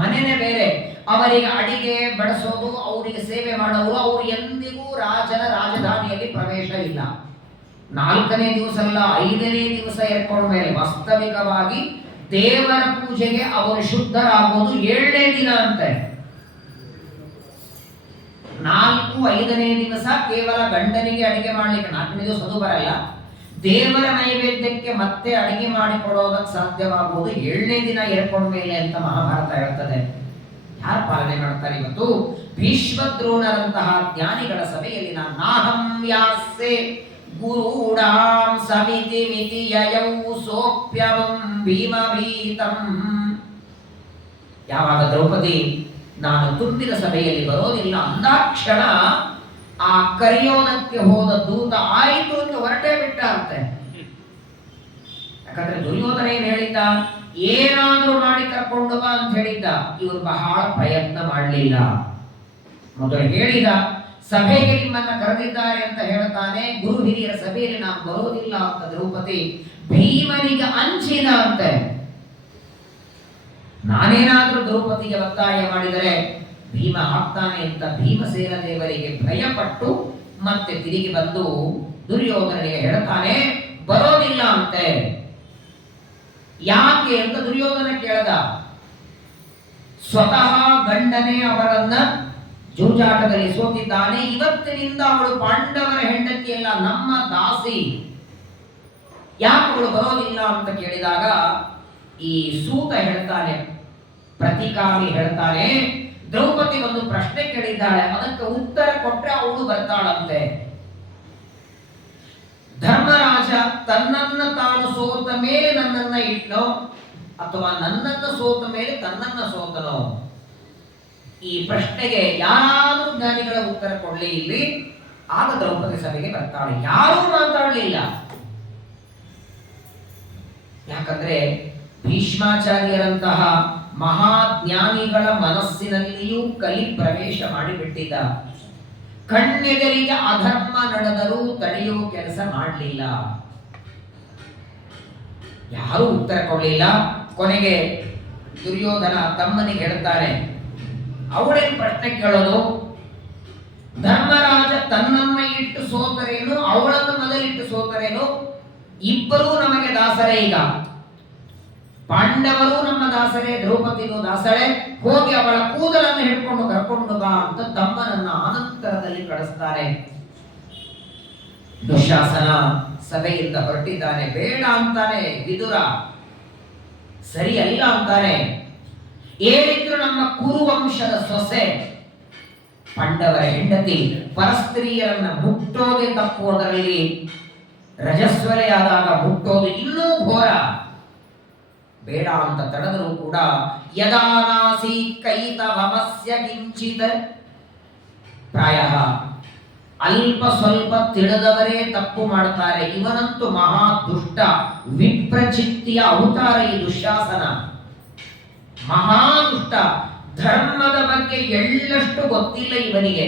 ಮನೆನೇ ಬೇರೆ. ಅವರಿಗೆ ಅಡಿಗೆ ಬಡಿಸೋದು, ಅವರಿಗೆ ಸೇವೆ ಮಾಡೋರು, ಅವರು ಎಂದಿಗೂ ರಾಜನ ರಾಜಧಾನಿಯಲ್ಲಿ ಪ್ರವೇಶ ಇಲ್ಲ. 4ನೇ ದಿವಸ ಅಲ್ಲ, 5ನೇ ದಿವಸ ಏರ್ಕೊಂಡ ಮೇಲೆ ವಾಸ್ತವಿಕವಾಗಿ ದೇವರ ಪೂಜೆಗೆ ಅವರು ಶುದ್ಧರಾಗೋದು 7ನೇ ದಿನ ಅಂತೆ. 4, 5ನೇ ದಿವಸ ಕೇವಲ ಗಂಡನಿಗೆ ಅಡಿಗೆ ಮಾಡ್ಲಿಕ್ಕೆ, 4ನೇ ದಿವಸ ಅದು ಬರಲ್ಲ. ದೇವರ ನೈವೇದ್ಯಕ್ಕೆ ಮತ್ತೆ ಅಡಿಗೆ ಮಾಡಿಕೊಡೋದಕ್ಕೆ ಸಾಧ್ಯವಾಗುವುದು 7ನೇ ದಿನ ಏರ್ಕೊಂಡ ಮೇಲೆ ಅಂತ ಮಹಾಭಾರತ ಹೇಳ್ತದೆ. ಯಾರು ಪಾಲನೆ ಮಾಡ್ತಾರೆ ಇವತ್ತು? ಭೀಷ್ಮದ್ರೋಣರಂತಹ ಜ್ಞಾನಿಗಳ ಸಭೆಯಲ್ಲಿ ನಾಹಂ ಯಾಸ್ಸೆ ಗುರುಡಾಂ ಸಮಿತಿ ಮಿತಿ ಯಯೌ ಸೋಪ್ಯವಂ ಭೀಮಭೀತಂ. ಯಾವಾಗ ದ್ರೌಪದಿ ನಾನು ತುಂಬಿದ ಸಭೆಯಲ್ಲಿ ಬರೋದಿಲ್ಲ ಅಂದಾಕ್ಷಣ ಆ ಕರೆಯೋದಕ್ಕೆ ಹೋದ ದೂತ ಆಯಿತು ಅಂತ ಹೊರಟೇ ಬಿಟ್ಟ ಅಂತೆ. ಯಾಕಂದ್ರೆ ದುರ್ಯೋಧನ ಏನ್ ಹೇಳಿದ್ದ, ಏನಾದ್ರೂ ಮಾಡಿ ಕರ್ಕೊಂಡು ಬಾ ಅಂತ ಹೇಳಿದ್ದ. ಇವರು ಬಹಳ ಪ್ರಯತ್ನ ಮಾಡಲಿಲ್ಲ. ಮೊದಲು ಹೇಳಿದ, ಸಭೆಗೆ ನಿಮ್ಮನ್ನ ಕರೆದಿದ್ದಾರೆ ಅಂತ ಹೇಳ್ತಾನೆ, ಗುರು ಹಿರಿಯರ ಸಭೆಯಲ್ಲಿ ನಾನು ಬರೋದಿಲ್ಲ ಅಂತ ದ್ರೌಪದಿ ಭೀಮನಿಗೆ ಅಂಚಿದ ಅಂತೆ. ನಾನೇನಾದ್ರೂ ದ್ರೌಪದಿಗೆ ಒತ್ತಾಯ ಮಾಡಿದರೆ ಭೀಮ ಹಾಕ್ತಾನೆ ಅಂತ ಭೀಮಸೇನ ದೇವರಿಗೆ ಭಯಪಟ್ಟು ಮತ್ತೆ ತಿರುಗಿ ಬಂದು ದುರ್ಯೋಧನಿಗೆ ಹೇಳ್ತಾನೆ, ಬರೋದಿಲ್ಲ ಅಂತೆ. ಯಾಕೆ ಅಂತ ದುರ್ಯೋಧನ ಕೇಳದ. ಸ್ವತಃ ಗಂಡನೇ ಅವರನ್ನ ಜೂಜಾಟದಲ್ಲಿ ಸೋತಿದ್ದಾನೆ. ಇವತ್ತಿನಿಂದ ಅವಳು ಪಾಂಡವರ ಹೆಂಡತಿಯಲ್ಲ, ನಮ್ಮ ದಾಸಿ. ಯಾಕೆ ಅವಳು ಬರೋದಿಲ್ಲ ಅಂತ ಕೇಳಿದಾಗ ಈ ಸೂತ ಹೇಳ್ತಾನೆ, ಪ್ರತಿಕಾಮಿ ಹೇಳ್ತಾನೆ, ದ್ರೌಪದಿ ಒಂದು ಪ್ರಶ್ನೆ ಕೇಳಿದ್ದಾಳೆ, ಅದಕ್ಕೆ ಉತ್ತರ ಕೊಟ್ರೆ ಅವಳು ಬರ್ತಾಳಂತೆ. ಧರ್ಮರಾಜ ತನ್ನನ್ನ ತಾನು ಸೋತ ಮೇಲೆ ನನ್ನನ್ನ ಇಟ್ನೋ ಅಥವಾ ನನ್ನನ್ನ ಸೋತ ಮೇಲೆ ತನ್ನನ್ನ ಸೋತನೋ? ಈ ಪ್ರಶ್ನೆಗೆ ಯಾರಾದ್ರೂ ಜ್ಞಾನಿಗಳ ಉತ್ತರ ಕೊಡ್ಲಿ ಇಲ್ಲಿ. ಆಗ ದ್ರೌಪದಿ ಸಭೆಗೆ ಬರ್ತಾಳೆ. ಯಾರೂ ಮಾತಾಡಲಿಲ್ಲ. ಯಾಕಂದ್ರೆ ಭೀಷ್ಮಾಚಾರ್ಯರಂತಹ ಮಹಾಜ್ಞಾನಿಗಳ ಮನಸ್ಸಿನಲ್ಲಿಯೂ ಕಲಿ ಪ್ರವೇಶ ಮಾಡಿಬಿಟ್ಟಿದ್ದ. ಕಣ್ಣೆದರಿಗೆ ಅಧರ್ಮ ನಡೆದರೂ ತಡೆಯುವ ಕೆಲಸ ಮಾಡಲಿಲ್ಲ. ಯಾರೂ ಉತ್ತರ ಕೊಡಲಿಲ್ಲ. ಕೊನೆಗೆ ದುರ್ಯೋಧನ ತಮ್ಮನಿಗೆ ಹೇಳ್ತಾನೆ, ಅವಳೇನು ಪ್ರಶ್ನೆ ಕೇಳೋದು? ಧರ್ಮರಾಜ ತನ್ನನ್ನ ಇಟ್ಟು ಸೋತರೇನು, ಅವಳನ್ನು ಮೊದಲಿಟ್ಟು ಸೋತರೇನು? ಇಬ್ಬರೂ ನಮಗೆ ದಾಸರೇ. ಈಗ ಪಾಂಡವರು ನಮ್ಮ ದಾಸರೇ, ದ್ರೌಪದಿಗೂ ದಾಸರೇ. ಹೋಗಿ ಅವಳ ಕೂದಲನ್ನು ಹಿಡ್ಕೊಂಡು ಕರ್ಕೊಂಡು ಬಾ ಅಂತ ತಮ್ಮನನ್ನ ಆನಂತರದಲ್ಲಿ ಕಳಿಸ್ತಾರೆ. ದುಶ್ಯಾಸನ ಸಭೆಯಿಂದ ಹೊರಟಿದ್ದಾನೆ. ಬೇಡ ಅಂತಾನೆ ವಿದುರ, ಸರಿಯಲ್ಲ ಅಂತಾನೆ. ಏನಿದ್ರು ನಮ್ಮ ಕುರುವಂಶದ ಸೊಸೆ, ಪಾಂಡವರ ಹೆಂಡತಿ, ಪರಸ್ತ್ರೀಯರನ್ನ ಮುಟ್ಟೋದೇ ತಪ್ಪು. ಅದರಲ್ಲಿ ರಜಸ್ವಲೆಯಾದಾಗ ಮುಟ್ಟೋದು ಇನ್ನೂ ಘೋರ. ಬೇಡ ಅಂತ ತಡೆದರೂ ಕೂಡ ಯದಾನಾಸಿ ಕೈತವಮಸ್ಯ ಕಿಂಚಿತ್, ಪ್ರಾಯ ಅಲ್ಪ ಸ್ವಲ್ಪ ತಿಳಿದವರೇ ತಪ್ಪು ಮಾಡ್ತಾರೆ. ಇವನಂತೂ ಮಹಾ ದುಷ್ಟ ವಿಪ್ರಚಿತ್ತಿಯ ಅವತಾರ ಈ ದುಶ್ಯಾಸನ. ಮಹಾ ದುಷ್ಟ. ಧರ್ಮದ ಬಗ್ಗೆ ಎಳ್ಳಷ್ಟು ಗೊತ್ತಿಲ್ಲ ಇವನಿಗೆ.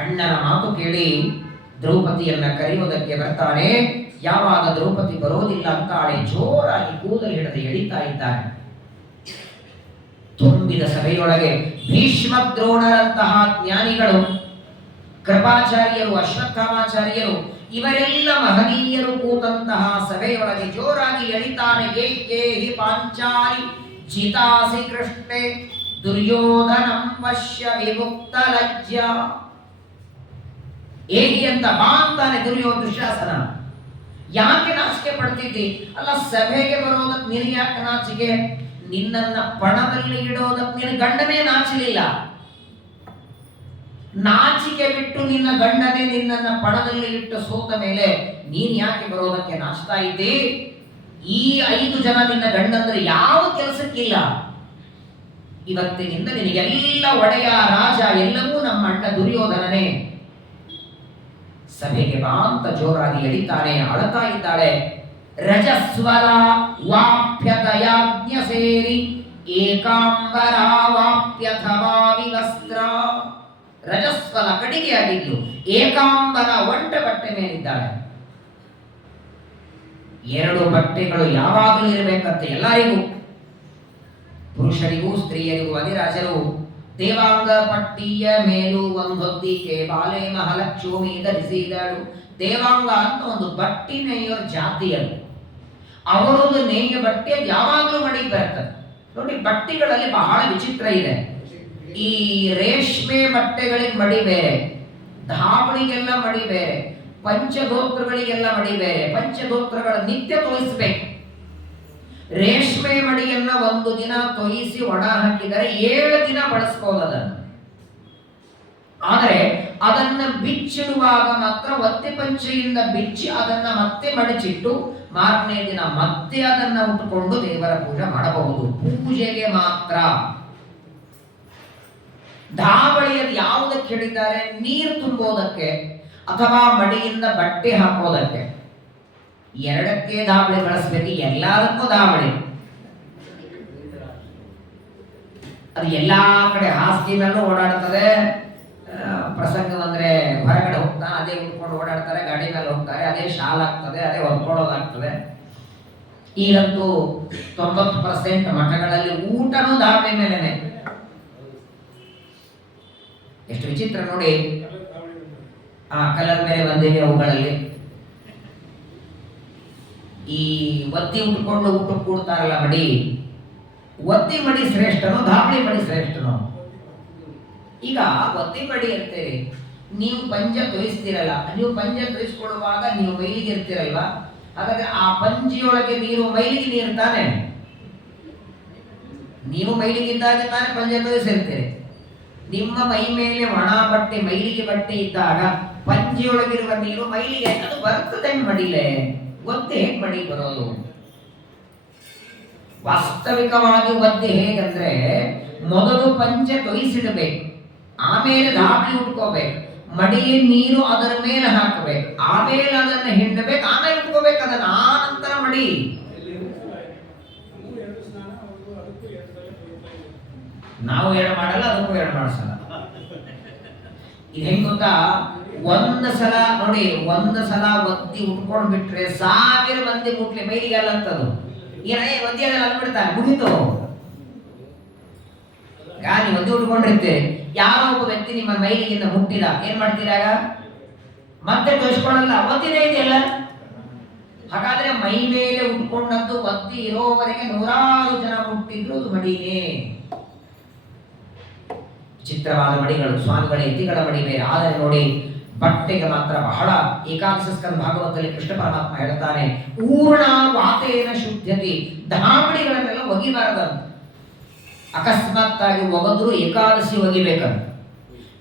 ಅಣ್ಣನ ಮಾತು ಕೇಳಿ ದ್ರೌಪದಿಯನ್ನ ಕರೆಯುವುದಕ್ಕೆ ಬರ್ತಾನೆ. ಯಾವಾಗ ದ್ರೌಪದಿ ಬರೋದಿಲ್ಲ ಅಂತಾಳೆ, ಜೋರಾಗಿ ಕೂದಲು ಹಿಡಿದು ಎಳಿತಾ ಇದ್ದಾನೆ. ತುಂಬಿದ ಸಭೆಯೊಳಗೆ ಭೀಷ್ಮ ದ್ರೋಣರಂತಹ ಜ್ಞಾನಿಗಳು, ಕೃಪಾಚಾರ್ಯರು, ಅಶ್ವತ್ಥಾಮಾಚಾರ್ಯರು, ಇವರೆಲ್ಲ ಮಹನೀಯರು ಕೂತಂತಹ ಸಭೆಯೊಳಗೆ ಜೋರಾಗಿ ಎಳಿತಾನೆ. ಏಕೆ ಹಿ ಪಾಂಚಾಲಿ ಜಿತಾಸಿ ಕೃಷ್ಣೆ ದುರ್ಯೋಧನಂ ಪಶ್ಯ ವಿಮುಕ್ತ ಲಜ್ಜ. ಏಗಿ ಅಂತ ಬಾ ಅಂತಾನೆ ದುಶ್ಯಾಸನ. ಯಾಕೆ ನಾಚಿಕೆ ಪಡ್ತಿದ್ದಿ? ಅಲ್ಲ, ಸಭೆಗೆ ಬರೋದಕ್ಕೆ ನಿನಗೆ ಯಾಕೆ ನಾಚಿಕೆ? ನಿನ್ನನ್ನ ಪಣದಲ್ಲಿ ಇಡೋದಕ್ಕೆ ನಿನ್ನ ಗಂಡನೇ ನಾಚಲಿಲ್ಲ. ನಾಚಿಕೆ ಬಿಟ್ಟು ನಿನ್ನ ಗಂಡನೇ ನಿನ್ನನ್ನ ಪಣದಲ್ಲಿ ಇಟ್ಟು ಸೋತ ಮೇಲೆ ನೀನ್ ಯಾಕೆ ಬರೋದಕ್ಕೆ ನಾಚ್ತಾ ಇದ್ದಿ? ಈ 5 ಜನ ನಿನ್ನ ಗಂಡಂದ್ರೆ ಯಾವ ಕೆಲಸಕ್ಕಿಲ್ಲ. ಇವತ್ತಿನಿಂದ ನಿನಗೆಲ್ಲ ಒಡೆಯ, ರಾಜ ಎಲ್ಲವೂ ನಮ್ಮ ಅಣ್ಣ ದುರ್ಯೋಧನನೇ. ಸಭೆಗೆ ಬಾ ಅಂತ ಜೋರಾಗಿ ಎಳಿತಾನೆ. ಅಳತಾ ಇದ್ದಾಳೆ. ರಜಸ್ವಲ ವಾಪ್ಯತಯಾಜ್ಞ ಸೇರಿ ಏಕಾಂಬರ ವಾಪ್ಯಥವಾ ವಿವಸ್ತ್ರ. ರಜಸ್ವಲ ಕಡಿಗೆ ಆಗಿದ್ಲು, ಏಕಾಂಬರ ಒಂಟ ಬಟ್ಟೆ ಮೇಲಿದ್ದಾಳೆ. 2 ಬಟ್ಟೆಗಳು ಯಾವಾಗಲೂ ಇರಬೇಕಂತೆ ಎಲ್ಲರಿಗೂ, ಪುರುಷರಿಗೂ ಸ್ತ್ರೀಯರಿಗೂ. ಅಧಿರಾಜರು ದೇವಾಂಗ ಪಟ್ಟಿಯ ಮೇಲೂ ಒಂದೊದ್ದಿಕೆ ಬಾಲೆ ಮಹಾಲಕ್ಷ್ಮಿ ಧರಿಸಿದಳು. ದೇವಾಂಗ ಅಂತ ಒಂದು ಬಟ್ಟಿ ನೇಯೋರ ಜಾತಿಯರು. ಅವರದ್ದು ನೇಯ್ಯ ಬಟ್ಟೆ ಯಾವಾಗಲೂ ಮಡಿ ಬರ್ತದೆ ನೋಡಿ. ಬಟ್ಟೆಗಳಲ್ಲಿ ಬಹಳ ವಿಚಿತ್ರ ಇದೆ. ಈ ರೇಷ್ಮೆ ಬಟ್ಟೆಗಳಿಗೆ ಮಡಿ ಬೇರೆ, ಧಾವಣಿಗೆಲ್ಲ ಮಡಿ ಬೇರೆ, ಪಂಚಧೋತ್ರಗಳಿಗೆಲ್ಲ ಮಡಿ ಬೇರೆ. ಪಂಚಧೋತ್ರಗಳ ನಿತ್ಯ ತೋರಿಸ್ಬೇಕು. ರೇಷ್ಮೆ ಮಡಿಯನ್ನ 1 ದಿನ ತೊಯಿಸಿ ಒಣ ಹಾಕಿದರೆ 7 ದಿನ ಬಳಸ್ಬೋದು ಅದನ್ನು. ಆದರೆ ಅದನ್ನ ಬಿಚ್ಚಿಡುವಾಗ ಮಾತ್ರ ಒತ್ತೆ ಪಂಚೆಯಿಂದ ಬಿಚ್ಚಿ ಅದನ್ನ ಮತ್ತೆ ಮಡಚಿಟ್ಟು ಮಾರನೇ ದಿನ ಮತ್ತೆ ಅದನ್ನ ಉಟ್ಟುಕೊಂಡು ದೇವರ ಪೂಜೆ ಮಾಡಬಹುದು. ಪೂಜೆಗೆ ಮಾತ್ರ. ಧಾಬಳಿಯಲ್ಲಿ ಯಾವುದಕ್ಕೆ ಹೇಳಿದ್ದಾರೆ? ನೀರು ತುಂಬೋದಕ್ಕೆ ಅಥವಾ ಮಡಿಯಿಂದ ಬಟ್ಟೆ ಹಾಕೋದಕ್ಕೆ. ಎರಡಕ್ಕೆ ಧಾಬಳಿ ಬಳಸಬೇಕು, ಎಲ್ಲದಕ್ಕೂ ಧಾಬಳಿ. ಅದು ಎಲ್ಲಾ ಕಡೆ ಹಾಸಿಗೆನಲ್ಲೂ ಓಡಾಡ್ತದೆ. ಪ್ರಸಂಗ ಬಂದ್ರೆ ಹೊರಗಡೆ ಹೋಗ್ತಾನೆ, ಅದೇ ಉಟ್ಕೊಂಡು ಓಡಾಡ್ತಾರೆ, ಗಾಡಿ ಮೇಲೆ ಹೋಗ್ತಾರೆ, ಅದೇ ಶಾಲ್ ಆಗ್ತದೆ, ಅದೇ ಹೊಲ್ಕೊಳ್ಳೋದಾಗ್ತದೆ. ಈಗಂತೂ 90% ಮಠಗಳಲ್ಲಿ ಊಟನೂ ಧಾಬಳಿ ಮೇಲೆನೆ. ಎಷ್ಟು ವಿಚಿತ್ರ ನೋಡಿ. ಕಲರ್ ಮೇಲೆ ಬಂದಿವೆ ಅವುಗಳಲ್ಲಿ. ಈ ಒತ್ತಿ ಉಟ್ಕೊಂಡು ಊಟಕ್ಕೆ ಕೂಡ್ತಾರಲ್ಲ ಮಡಿ, ಒತ್ತಿ ಮಡಿ ಶ್ರೇಷ್ಠನೋ ಧಾಬಳಿ ಮಡಿ ಶ್ರೇಷ್ಠನೋ? ಈಗ ಒತ್ತಿ ಮಡಿ ಅಂತೇಳಿ ನೀವು ಪಂಜ ತೊಯಿಸ್ತೀರಲ್ಲ, ನೀವು ಪಂಜ ತೊಯಿಸ್ಕೊಳ್ಳುವಾಗ ನೀವು ಮೈಲಿಗೆ ಇರ್ತೀರಲ್ವಾ, ಹಾಗಾದ್ರೆ ಆ ಪಂಜಿಯೊಳಗೆ ನೀರು ಮೈಲಿಗೆ ನೀರು ತಾನೆ, ನೀವು ಮೈಲಿಗಿದ್ದಾಗ ತಾನೆ ಪಂಜ ತೊಯಿಸಿರ್ತೀರಿ. ನಿಮ್ಮ ಮೈ ಮೇಲೆ ಒಣ ಬಟ್ಟೆ ಮೈಲಿಗೆ ಬಟ್ಟೆ ಇದ್ದಾಗ ಪಂಜಿಯೊಳಗಿರುವ ನೀರು ಮೈಲಿಗೆ ಅದು ಬರ್ತದೆ ಮಡಿಲೆ, ಒತ್ತೆ ಹೇಗೆ ಮಡಿ ಬರೋದು? ವಾಸ್ತವಿಕವಾಗಿ ಒದ್ದೆ ಹೇಗಂದ್ರೆ ಮೊದಲು ಪಂಚೆ ತೊಯಿಸಿಡಬೇಕು, ಆಮೇಲೆ ಧಾಬಳಿ ಉಟ್ಕೋಬೇಕು, ಮಡಿಗೆ ನೀರು ಅದರ ಮೇಲೆ ಹಾಕಬೇಕು, ಆಮೇಲೆ ಅದನ್ನ ಹಿಂಡಬೇಕು, ಆಮೇಲೆ ಉಟ್ಕೋಬೇಕು ಅದನ್ನ, ಆ ನಂತರ ಮಡಿ. ನಾವು ಎರಡು ಮಾಡಲ್ಲ, ಅದಕ್ಕೂ ಎರಡು ಮಾಡಿಸಲ್ಲ. ಇದು ಹೆಂಗ್ ಗೊತ್ತಾ? ಒಂದು ಸಲ ನೋಡಿ, ಒಂದು ಸಲ ಒತ್ತಿ ಉಟ್ಕೊಂಡು ಬಿಟ್ರೆ 1000 ಮಂದಿ ಮುಟ್ಲಿ ಮೈಲಿಗೆ ಅಲ್ಲಂತದು. ಏನೇ ಒದ್ದಿ ಅದೆಲ್ಲ ಅಂದ್ಬಿಡ್ತಾರೆ, ಮುಗಿತು. ಗಾಳಿ ಒದ್ದಿ ಉಟ್ಕೊಂಡಿರ್ತೀರಿ, ಯಾರೋ ಒಬ್ಬ ವ್ಯಕ್ತಿ ನಿಮ್ಮ ಮೈಲಿಗಿಂದ ಮುಟ್ಟಿದ, ಏನ್ ಮಾಡ್ತೀರಾಗ? ಮತ್ತೆ ತೋರಿಸ್ಕೊಳ್ಳಲ್ಲ, ಒದ್ದಿನೇ ಇದೆಯಲ್ಲ. ಹಾಗಾದ್ರೆ ಮೈ ಮೇಲೆ ಉಟ್ಕೊಂಡದ್ದು ಒದ್ದಿ ಇರೋವರೆಗೆ 100 ಜನ ಮುಟ್ಟಿದ್ರು ಅದು ಮಡಿನೇ. ಚಿತ್ರವಾದ ಮಡಿಗಳು, ಸ್ವಾಮಿಗಳ ಯತಿಗಳ ಮಡಿ ಬೇರೆ. ಆದರೆ ನೋಡಿ, ಬಟ್ಟೆಗೆ ಮಾತ್ರ ಬಹಳ. ಏಕಾದಶ ಸ್ಕಂದ ಭಾಗವತದಲ್ಲಿ ಕೃಷ್ಣ ಪರಮಾತ್ಮ ಹೇಳ್ತಾನೆ, ಊರ್ಣ ವಾತೇನ ಶುದ್ಧತಿ, ಧಾಬಳಿಗಳನ್ನೆಲ್ಲ ಒಗಿಬಾರದಂತ. ಅಕಸ್ಮಾತ್ತಾಗಿ ಒಗೆದ್ರು ಏಕಾದಶಿ ಒಗಿಬೇಕಂತ.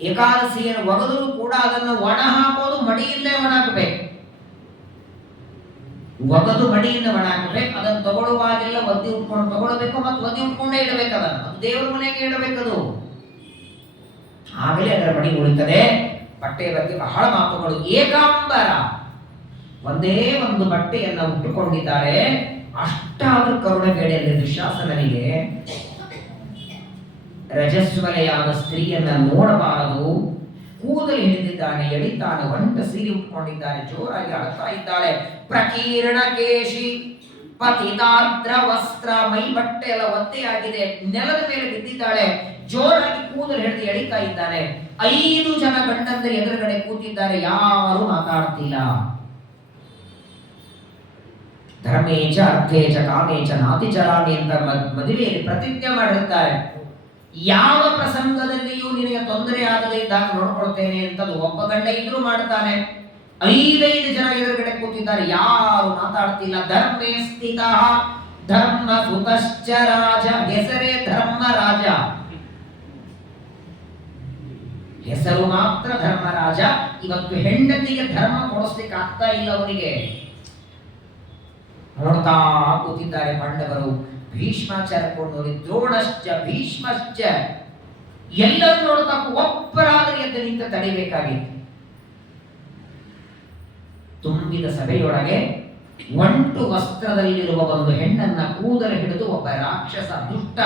ಏಕಾದಶಿಯನ್ನು ಒಗೆದ್ರು ಕೂಡ ಅದನ್ನು ಒಣ ಹಾಕೋದು ಮಡಿಯಿಂದೇ ಒಣ ಹಾಕಬೇಕು. ಒಗೆದು ಮಡಿಯಿಂದ ಒಣ ಹಾಕಬೇಕು. ಅದನ್ನು ತಗೊಳ್ಳುವಾಗೆಲ್ಲ ಒದ್ದಿ ಉಟ್ಕೊಂಡು ತಗೊಳ್ಬೇಕು, ಮತ್ತು ಒದ್ದಿ ಉಟ್ಕೊಂಡೇ ಇಡಬೇಕು. ಅದನ್ನು ದೇವರ ಮನೆಗೆ ಇಡಬೇಕದು, ಆಗಲೇ ಅದರ ಮಡಿ ಉಳಿತದೆ. ಬಟ್ಟೆಯ ಬಗ್ಗೆ ಬಹಳ ಮಾತುಗಳು. ಏಕಾಂಬರ, ಒಂದೇ ಒಂದು ಬಟ್ಟೆಯನ್ನ ಉಟ್ಟುಕೊಂಡಿದ್ದಾರೆ. ಅಷ್ಟಾದ್ರೂ ಕರುಣೆ ಬೇಡ ದುಶ್ಯಾಸನನಿಗೆ. ರಜಸ್ವಲೆಯಾದ ಸ್ತ್ರೀಯನ್ನ ನೋಡಬಾರದು. ಕೂದಲು ಹಿಡಿದಿದ್ದಾನೆ, ಎಳಿತಾನೆ, ಒಂಟ ಸೀರೆ ಉಟ್ಕೊಂಡಿದ್ದಾನೆ, ಜೋರಾಗಿ ಅಳ್ತಾ ಇದ್ದಾಳೆ. ಪ್ರಕೀರ್ಣ ಕೇಶಿ ಪತಿತಾರ್ದ್ರ ವಸ್ತ್ರ, ಮೈ ಬಟ್ಟೆ ಎಲ್ಲ ಒದ್ದೆಯಾಗಿದೆ, ನೆಲದ ಮೇಲೆ ಬಿದ್ದಿದ್ದಾಳೆ, ಜೋರಾಗಿ ಕೂದಲು ಹಿಡಿದು ಎಳಿತಾ ಇದ್ದಾನೆ. 5 ಜನ ಗಂಡಂದರೆ ಎದುರುಗಡೆ ಕೂತಿದ್ದಾರೆ, ಯಾರು ಮಾತಾಡ್ತಿಲ್ಲ. ಧರ್ಮೇಚ ಅರ್ಥೇಚ ಕಾಮೇಚ ನಾತಿಚರಾಮಿ ಅಂತ ಮದುವೆಯಲ್ಲಿ ಪ್ರತಿಜ್ಞೆ ಮಾಡಿರ್ತಾರೆ. ಯಾವ ಪ್ರಸಂಗದಲ್ಲಿಯೂ ನಿನಗೆ ತೊಂದರೆ ಆಗದೇ ಇದ್ದಾಗ ನೋಡ್ಕೊಳ್ತೇನೆ ಅಂತದ್ದು ಒಬ್ಬ ಗಂಡ ಇದ್ರೂ ಮಾಡ್ತಾನೆ. 5 ಜನ ಎದುರುಗಡೆ ಕೂತಿದ್ದಾರೆ, ಯಾರು ಮಾತಾಡ್ತಿಲ್ಲ. ಧರ್ಮೇ ಸ್ಥಿತ ಧರ್ಮ ಸುತಶ್ಚ ರಾಜ, ಹೆಸರೇ ಧರ್ಮರಾಜ, ಹೆಸರು ಮಾತ್ರ ಧರ್ಮರಾಜ. ಇವತ್ತು ಹೆಂಡತಿಗೆ ಧರ್ಮ ಕೊಡಿಸ್ಲಿಕ್ಕೆ ಆಗ್ತಾ ಇಲ್ಲ ಅವನಿಗೆ. ನೋಡ್ತಾ ಕೂತಿದ್ದಾರೆ ಪಾಂಡವರು. ಭೀಷ್ಮಾಚಾರ್ಯ ಕೊಂಡೋರಿ, ದ್ರೋಣಶ್ಚ ಭೀಷ್ಮಶ್ಚ, ಎಲ್ಲರೂ ನೋಡ್ತಾ ಒಬ್ಬರಾದರೂ ಎದ್ದು ನಿಂತು ತಡಿಬೇಕಾಗಿತ್ತು. ತುಂಬಿದ ಸಭೆಯೊಳಗೆ ಒಂಟು ವಸ್ತ್ರದಲ್ಲಿರುವ ಒಂದು ಹೆಣ್ಣನ್ನ ಕೂದಲು ಹಿಡಿದು ಒಬ್ಬ ರಾಕ್ಷಸ ದುಷ್ಟ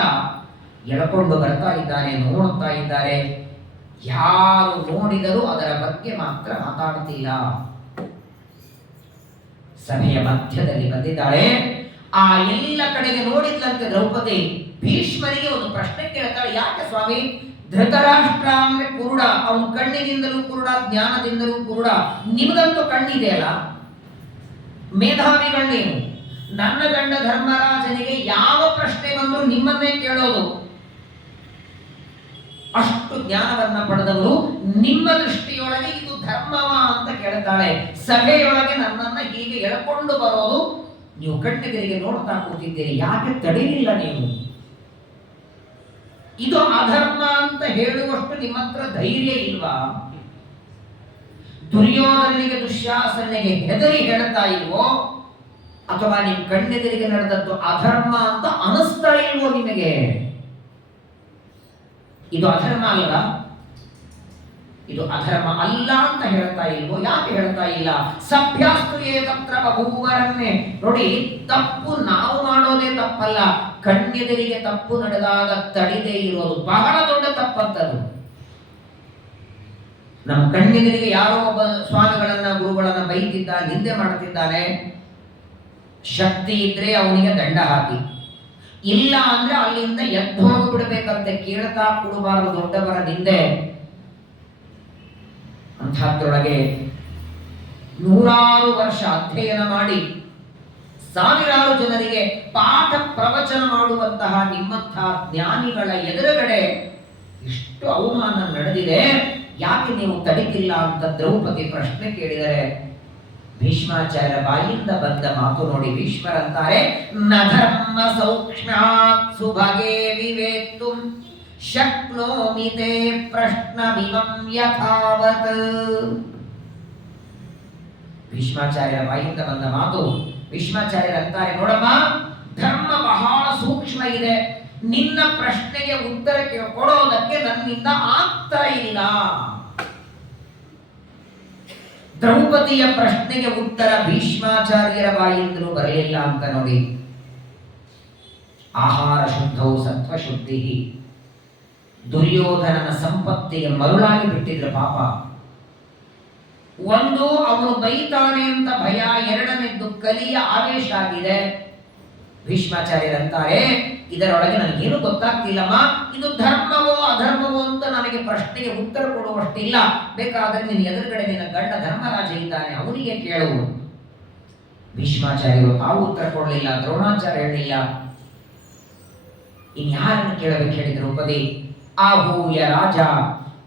ಎಳಕೊಂಡು ಬರ್ತಾ ಇದ್ದಾನೆ. ನೋಡ್ತಾ ಇದ್ದಾರೆ, ಯಾರು ನೋಡಿದರೂ ಅದರ ಬಗ್ಗೆ ಮಾತ್ರ ಮಾತಾಡುತ್ತಿಲ್ಲ. ಸಭೆಯ ಮಧ್ಯದಲ್ಲಿ ಬಂದಿದ್ದಾಳೆ. ಆ ಎಲ್ಲ ಕಡೆಗೆ ನೋಡಿದ್ಲಂತೆ ದ್ರೌಪದಿ. ಭೀಷ್ಮರಿಗೆ ಒಂದು ಪ್ರಶ್ನೆ ಕೇಳ್ತಾಳೆ, ಯಾಕೆ ಸ್ವಾಮಿ? ಧೃತರಾಷ್ಟ್ರ ಅಂದ್ರೆ ಕುರುಡ, ಅವನು ಕಣ್ಣಿನಿಂದಲೂ ಕುರುಡ, ಜ್ಞಾನದಿಂದಲೂ ಕುರುಡ, ನಿಮಗಂತೂ ಕಣ್ಣಿದೆಯಲ್ಲ, ಮೇಧಾವಿಗಳು ನೀವು. ನನ್ನ ಗಂಡ ಧರ್ಮರಾಜನಿಗೆ ಯಾವ ಪ್ರಶ್ನೆ ಬಂದರೂ ನಿಮ್ಮನ್ನೇ ಕೇಳೋದು. ಅಷ್ಟು ಜ್ಞಾನವನ್ನ ಪಡೆದವರು, ನಿಮ್ಮ ದೃಷ್ಟಿಯೊಳಗೆ ಇದು ಧರ್ಮವ ಅಂತ ಕೇಳ್ತಾಳೆ. ಸಭೆಯೊಳಗೆ ನನ್ನನ್ನ ಹೀಗೆ ಎಳ್ಕೊಂಡು ಬರೋದು ನೀವು ಕಣ್ಣೆದುರಿಗೆ ನೋಡ್ತಾ ಕೂತಿದ್ದೀರಿ, ಯಾಕೆ ತಡೆಯಲಿಲ್ಲ ನೀವು? ಇದು ಅಧರ್ಮ ಅಂತ ಹೇಳುವಷ್ಟು ನಿಮ್ಮ ಹತ್ರ ಧೈರ್ಯ ಇಲ್ವಾ? ದುರ್ಯೋಧನಿಗೆ ದುಶ್ಯಾಸನಿಗೆ ಹೆದರಿ ಹೇಳ್ತಾ ಇಲ್ವೋ, ಅಥವಾ ನಿಮ್ಮ ಕಣ್ಣೆದುರಿಗೆ ನಡೆದದ್ದು ಅಧರ್ಮ ಅಂತ ಅನಿಸ್ತಾ ಇಲ್ವೋ ನಿಮಗೆ? ಇದು ಅಧರ್ಮ ಅಲ್ಲ, ಇದು ಅಧರ್ಮ ಅಲ್ಲ ಅಂತ ಹೇಳ್ತಾ ಇಲ್ವೋ? ಯಾಕೆ ಹೇಳ್ತಾ ಇಲ್ಲ? ಸಭ್ಯಾಸ್ತು ಏತತ್ರ ಬಭೂವರನ್ನೇ. ನೋಡಿ, ತಪ್ಪು ನಾವು ಮಾಡೋದೇ ತಪ್ಪಲ್ಲ, ಕಣ್ಣೆದುರಿಗೆ ತಪ್ಪು ನಡೆದಾಗ ತಡಿದೇ ಇರೋದು ಬಹಳ ದೊಡ್ಡ ತಪ್ಪಂತದ್ದು. ನಮ್ಮ ಕಣ್ಣೆದುರಿಗೆ ಯಾರೋ ಒಬ್ಬ ಸ್ವಾಮಿಗಳನ್ನ ಗುರುಗಳನ್ನ ಬೈತಿದ್ದ, ನಿಂದೆ ಮಾಡುತ್ತಿದ್ದಾನೆ, ಶಕ್ತಿ ಇದ್ರೆ ಅವನಿಗೆ ದಂಡ ಹಾಕಿ, ಇಲ್ಲ ಅಂದ್ರೆ ಅಲ್ಲಿಂದ ಎದ್ದು ಹೋಗ್ಬಿಡ್ಬೇಕಂತೆ, ಕೇಳ್ತಾ ಕೊಡಬಾರದು ದೊಡ್ಡವರ ನಿಂದೆ. ಅಂಥದ್ರೊಳಗೆ ನೂರಾರು ವರ್ಷ ಅಧ್ಯಯನ ಮಾಡಿ ಸಾವಿರಾರು ಜನರಿಗೆ ಪಾಠ ಪ್ರವಚನ ಮಾಡುವಂತಹ ನಿಮ್ಮಂತಹ ಜ್ಞಾನಿಗಳ ಎದುರುಗಡೆ ಇಷ್ಟು ಅವಮಾನ ನಡೆದಿದೆ, ಯಾಕೆ ನೀವು ತಡಿತಿಲ್ಲ ಅಂತ ದ್ರೌಪದಿ ಪ್ರಶ್ನೆ ಕೇಳಿದರೆ ಭೀಷ್ಮಾಚಾರ್ಯ ಬಾಯಿಂದ ಬಂದ ಮಾತು ನೋಡಿ. ಭೀಷ್ಮರಂತಾರೆ, ನ ಧರ್ಮ ಸೌಕ್ಷ್ಮ್ಯಾತ್ ಸುಭಗೆ ವಿವೇತ್ತು ಶಕ್ನೋಮಿ ತೇ ಪ್ರಶ್ನಮಿಮಂ ಯಥಾವತ್. ಭೀಷ್ಮಾಚಾರ್ಯರ ಬಾಯಿಂದ ಬಂದ ಮಾತು. ಭೀಷ್ಮಾಚಾರ್ಯರಂತಾರೆ, ನೋಡಮ್ಮ, ಧರ್ಮ ಬಹಳ ಸೂಕ್ಷ್ಮ ಇದೆ, ನಿನ್ನ ಪ್ರಶ್ನೆಗೆ ಉತ್ತರ ಕೊಡೋದಕ್ಕೆ ನನ್ನಿಂದ ಆಗ್ತಾ ಇಲ್ಲ. ದ್ರೌಪದಿಯ ಪ್ರಶ್ನೆಗೆ ಉತ್ತರ ಭೀಷ್ಮಾಚಾರ್ಯರ ಬಾಯಿಂದಲೂ ಬರಲಿಲ್ಲ ಅಂತ ನೋಡಿ. ಆಹಾರ ಶುದ್ಧವು ಸತ್ವಶುದ್ಧಿ. ದುರ್ಯೋಧನನ ಸಂಪತ್ತಿಗೆ ಮರುಳಾಗಿ ಬಿಟ್ಟಿದ್ರು ಪಾಪ. ಒಂದು, ಅವನು ಬೈತಾನೆ ಅಂತ ಭಯ, ಎರಡನೇದ್ದು ಕಲಿಯ ಆವೇಶ ಆಗಿದೆ. ಭೀಷ್ಮಾಚಾರ್ಯರಂತಾರೆ, ಇದರೊಳಗೆ ನನಗೇನು ಗೊತ್ತಾಗ್ತಿಲ್ಲಮ್ಮ, ಇದು ಧರ್ಮವೋ ಅಧರ್ಮವೋ ಅಂತ ನನಗೆ ಪ್ರಶ್ನೆಗೆ ಉತ್ತರ ಕೊಡುವಷ್ಟಿಲ್ಲ, ಬೇಕಾದ್ರೆ ನಿನ್ನ ಎದುರುಗಡೆ ನಿನ್ನ ಗಂಡ ಧರ್ಮರಾಜ ಇದ್ದಾನೆ, ಅವನಿಗೆ ಕೇಳು. ಭೀಷ್ಮಾಚಾರ್ಯರು ತಾವು ಉತ್ತರ ಕೊಡಲಿಲ್ಲ, ದ್ರೋಣಾಚಾರ್ಯ ಹೇಳಿಲ್ಲ, ಇನ್ಯಾರನ್ನು ಕೇಳಬೇಕು ಹೇಳಿ ದ್ರೌಪದಿ. आहूय राजा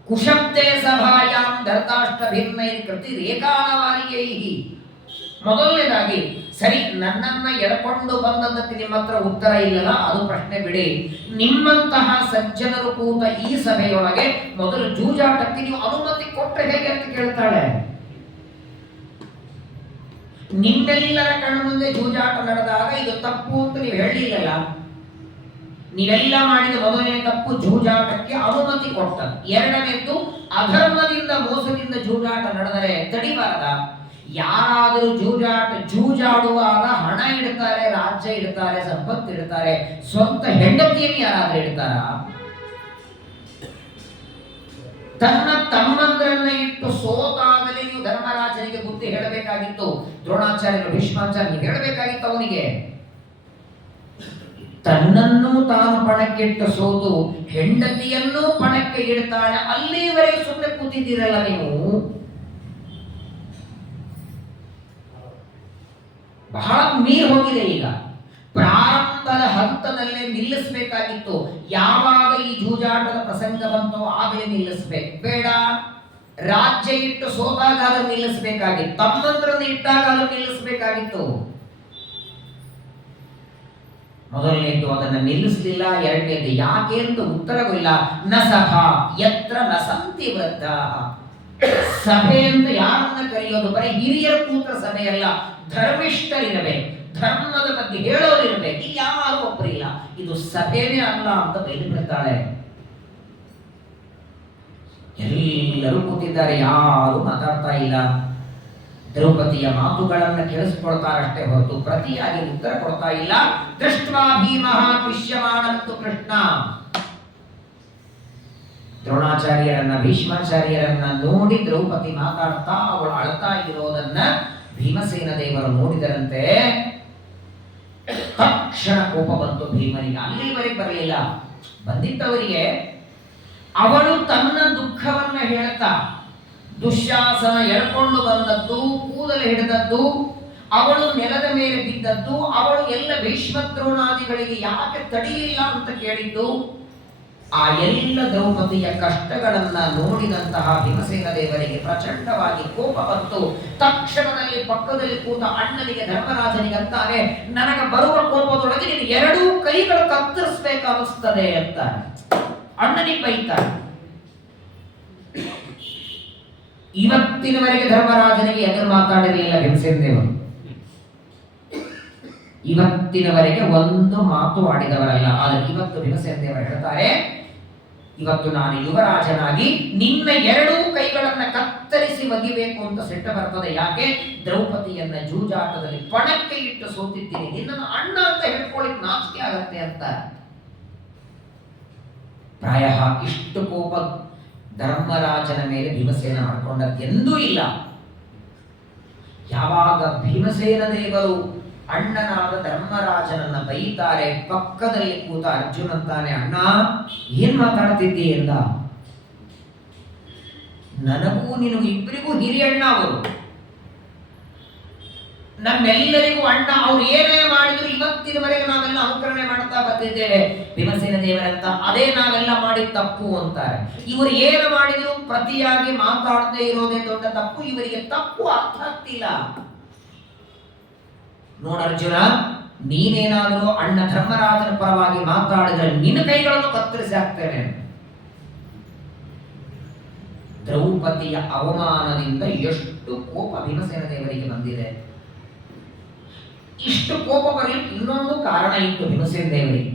कुशब्दे सभायां धर्ताष्टभिर्नೈ ಕೃತಿ ರೇಖಾನವಾರ್ಯೈಃ. ಮೊದಲನೇದಾಗಿ, ಸರಿ, ನನ್ನನ್ನ ಎಳ್ಕೊಂಡು ಬಂದದ್ದಕ್ಕೆ ನಿಮ್ಮ ಹತ್ರ ಉತ್ತರ ಇಲ್ಲಲ್ಲ, ಅದು ಪ್ರಶ್ನೆ ಬಿಡಿ. ನಿಮ್ಮಂತಹ ಸಜ್ಜನರು ಕೂತ ಈ ಸಭೆಯೊಳಗೆ ಮೊದಲು ಜೂಜಾಟಕ್ಕೆ ನೀವು ಅನುಮತಿ ಕೊಟ್ಟರೆ ಹೇಗೆ ಅಂತ ಕೇಳ್ತಾಳೆ. ನಿಮ್ಮೆಲ್ಲರ ಕಣ್ಣು ಮುಂದೆ ಜೂಜಾಟ ನಡೆದಾಗ ಇದು ತಪ್ಪು ಅಂತ ನೀವು ಹೇಳಿಲ್ಲಲ್ಲ. ನೀವೆಲ್ಲ ಮಾಡಿದ ಮೊದಲನೇ ತಪ್ಪು ಜೂಜಾಟಕ್ಕೆ ಅನುಮತಿ ಕೊಟ್ಟದ್ದು. ಎರಡನೇದ್ದು, ಅಧರ್ಮದಿಂದ ಮೋಸದಿಂದ ಜೂಜಾಟ ನಡೆದರೆ ತಡಿಬಾರದ. ಯಾರಾದರೂ ಜೂಜಾಡುವಾಗ ಹಣ ಇಡ್ತಾರೆ, ರಾಜ್ಯ ಇಡ್ತಾರೆ, ಸಂಪತ್ತು ಇಡ್ತಾರೆ, ಸ್ವಂತ ಹೆಂಡತಿಯನ್ನು ಯಾರಾದ್ರೂ ಇಡ್ತಾರ? ತನ್ನ ತಮ್ಮಂದ್ರನ್ನ ಇಟ್ಟು ಸೋತಾಗಲೇ ನೀವು ಧರ್ಮರಾಜನಿಗೆ ಬುದ್ಧಿ ಹೇಳಬೇಕಾಗಿತ್ತು. ದ್ರೋಣಾಚಾರ್ಯರು, ಭೀಷ್ಮಾಚಾರ್ಯ ನೀವು ಹೇಳಬೇಕಾಗಿತ್ತು ಅವನಿಗೆ. ತನ್ನನ್ನು ತಾನು ಪಣಕ್ಕಿಟ್ಟು ಸೋತು ಹೆಂಡತಿಯನ್ನೂ ಪಣಕ್ಕೆ ಇಡ್ತಾನೆ, ಅಲ್ಲಿವರೆಗೆ ಸುಮ್ಮನೆ ಕೂತಿದ್ದೀರಲ್ಲ ನೀವು. ಬಹಳ ಮೀರಿ ಹೋಗಿದೆ. ಈಗ ಪ್ರಾರಂಭದ ಹಂತದಲ್ಲೇ ನಿಲ್ಲಿಸಬೇಕಾಗಿತ್ತು. ಯಾವಾಗ ಈ ಜೂಜಾಟದ ಪ್ರಸಂಗ ಬಂತೋ ಆಗಲೇ ನಿಲ್ಲಿಸ್ಬೇಕು. ಬೇಡ, ರಾಜ್ಯ ಇಟ್ಟು ಸೋತಾಗಾದ್ರೂ ನಿಲ್ಲಿಸಬೇಕಾಗಿತ್ತು, ತಮ್ಮಂದ್ರನ್ನು ಇಟ್ಟಾಗಾದ್ರೂ ನಿಲ್ಲಿಸಬೇಕಾಗಿತ್ತು. ಮೊದಲನೇದು ಅದನ್ನು ನಿಲ್ಲಿಸಲಿಲ್ಲ. ಎರಡನೇದು ಯಾಕೆ ಅಂತ ಉತ್ತರವಿಲ್ಲ. ನ ಸಭಾ ಯತ್ರ ನ ಸಂತಿ ವೃದ್ಧ. ಸಭೆ ಅಂತ ಯಾರನ್ನ ಕರೆಯೋದು? ಬರೀ ಹಿರಿಯರ ಕೂತ ಸಭೆಯಲ್ಲ, ಧರ್ಮಿಷ್ಠರಿರಬೇಕು, ಧರ್ಮದ ಬಗ್ಗೆ ಹೇಳೋರಿರ್ಬೇಕು. ಇಲ್ಲಿ ಯಾರು ಒಬ್ಬರಿಲ್ಲ, ಇದು ಸಭೆನೇ ಅಲ್ಲ ಅಂತ ಬೈದು ಬಿಡ್ತಾಳೆ. ಎಲ್ಲರೂ ಕೂತಿದ್ದಾರೆ, ಯಾರು ಮಾತಾಡ್ತಾ ಇಲ್ಲ. ದ್ರೌಪದಿಯ ಮಾತುಗಳನ್ನು ಕೇಳಿಸ್ಕೊಳ್ತಾರಷ್ಟೇ ಹೊರತು ಪ್ರತಿಯಾಗಿ ಉತ್ತರ ಕೊಡ್ತಾ ಇಲ್ಲ. ದೃಷ್ಟ್ವಾ ಭೀಮಃ ಪಿಷ್ಯಮಾಣಂತು ಕೃಷ್ಣ. ದ್ರೋಣಾಚಾರ್ಯರನ್ನ ಭೀಷ್ಮಾಚಾರ್ಯರನ್ನ ನೋಡಿ ದ್ರೌಪದಿ ಮಾತಾಡ್ತಾ ಅವಳು ಅಳ್ತಾ ಇರೋದನ್ನ ಭೀಮಸೇನ ದೇವರು ನೋಡಿದರಂತೆ. ತಕ್ಷಣ ಕೋಪ ಬಂತು ಭೀಮನಿಗೆ. ಅಲ್ಲಿವರೆಗೆ ಬರಲಿಲ್ಲ, ಬಂದಿದ್ದವರಿಗೆ ಅವಳು ತನ್ನ ದುಃಖವನ್ನ ಹೇಳ್ತಾ, ದುಶ್ಯಾಸನ ಎಳ್ಕೊಂಡು ಬಂದದ್ದು, ಕೂದಲು ಹಿಡಿದದ್ದು, ಅವಳು ನೆಲದ ಮೇಲೆ ಬಿದ್ದದ್ದು, ಅವಳು ಎಲ್ಲ ಭೀಷ್ಮದ್ರೋಣಾದಿಗಳಿಗೆ ಯಾಕೆ ತಡೆಯಿಲ್ಲ ಅಂತ ಕೇಳಿದ್ದು, ಆ ಎಲ್ಲ ದ್ರೌಪದಿಯ ಕಷ್ಟಗಳನ್ನ ನೋಡಿದಂತಹ ಭೀಮಸೇನ ದೇವರಿಗೆ ಪ್ರಚಂಡವಾಗಿ ಕೋಪ ಬಂತು. ತಕ್ಷಣದಲ್ಲಿ ಪಕ್ಕದಲ್ಲಿ ಕೂತ ಅಣ್ಣನಿಗೆ ಧರ್ಮರಾಜನಿಗೆ ಅಂತಾನೆ, ನನಗೆ ಬರುವ ಕೋಪದೊಳಗೆ ನೀನು ಎರಡೂ ಕೈಗಳು ಕತ್ತರಿಸಬೇಕಾಗುತ್ತದೆ ಅಂತ ಅಣ್ಣನಿಗೆ ಬೈತಾರೆ. ಇವತ್ತಿನವರೆಗೆ ಧರ್ಮರಾಜನಿಗೆ ಎದುರು ಮಾತಾಡಿರಲಿಲ್ಲ ಭೀಮಸೇನ ದೇವರು. ಇವತ್ತಿನವರೆಗೆ ಒಂದು ಮಾತು ಆಡಿದವರಲ್ಲ. ಆದರೆ ಇವತ್ತು ಭೀಮಸೇನ ದೇವರು ಹೇಳ್ತಾರೆ, ಇವತ್ತು ನಾನು ಯುವರಾಜನಾಗಿ ನಿನ್ನ ಎರಡೂ ಕೈಗಳನ್ನ ಕತ್ತರಿಸಿ ಒಗಿಬೇಕು ಅಂತ ಸಿಟ್ಟು ಬರ್ತದೆ. ಯಾಕೆ? ದ್ರೌಪದಿಯನ್ನ ಜೂಜಾಟದಲ್ಲಿ ಪಣಕ್ಕೆ ಇಟ್ಟು ಸೋತಿದ್ದೀನಿ, ನಿನ್ನನ್ನು ಅಣ್ಣ ಅಂತ ಹೇಳ್ಕೊಳ್ಳಿಕ್ ನಾಚಿಕೆ ಆಗತ್ತೆ ಅಂತ. ಪ್ರಾಯ ಇಷ್ಟು ಕೋಪ ಧರ್ಮರಾಜನ ಮೇಲೆ ಭೀಮಸೇನ ಮಾಡ್ಕೊಂಡದ್ದು ಎಂದೂ ಇಲ್ಲ. ಯಾವಾಗ ಭೀಮಸೇನ ದೇವರು ಅಣ್ಣನಾದ ಧರ್ಮರಾಜನನ್ನ ಬೈತಾರೆ, ಪಕ್ಕದಲ್ಲಿ ಕೂತ ಅರ್ಜುನ ಅಂತಾನೆ, ಅಣ್ಣ ಏನ್ ಮಾತಾಡ್ತಿದ್ದಿ ಎಂದ. ನನಗೂ ನಿನಗೂ ಇಬ್ಬರಿಗೂ ಹಿರಿಯಣ್ಣ ಅವರು, ನಮ್ಮೆಲ್ಲರಿಗೂ ಅಣ್ಣ. ಅವ್ರು ಏನೇ ಮಾಡಿದ್ರು ಇವತ್ತಿನವರೆಗೆ ನಾವೆಲ್ಲ ಅನುಕರಣೆ ಮಾಡ್ತಾ ಬಂದಿದ್ದೇವೆ. ಭೀಮಸೇನ ದೇವರಂತ ಅದೇ ನಾವೆಲ್ಲ ಮಾಡಿದ ತಪ್ಪು ಅಂತಾರೆ. ಇವರು ಏನು ಮಾಡಿದ್ರು ಪ್ರತಿಯಾಗಿ ಮಾತಾಡದೆ ಇರೋದೇ ದೊಡ್ಡ ತಪ್ಪು. ಇವರಿಗೆ ತಪ್ಪು ಅರ್ಥ ಆಗ್ತಿಲ್ಲ. ನೋಡ ಅರ್ಜುನ, ನೀನೇನಾದರೂ ಅಣ್ಣ ಧರ್ಮರಾಜನ ಪರವಾಗಿ ಮಾತಾಡಿದ್ರೆ ನಿನ್ನ ಕೈಗಳನ್ನು ಕತ್ತರಿಸಿ ಹಾಕ್ತೇನೆ. ದ್ರೌಪದಿಯ ಅವಮಾನದಿಂದ ಎಷ್ಟು ಕೋಪ ಭೀಮಸೇನ ದೇವರಿಗೆ ಬಂದಿದೆ. ಇಷ್ಟು ಕೋಪ ಬರಲಿಕ್ಕೆ ಇನ್ನೊಂದು ಕಾರಣ ಇತ್ತು ಭೀಮಸೇನ ದೇವರಿಗೆ.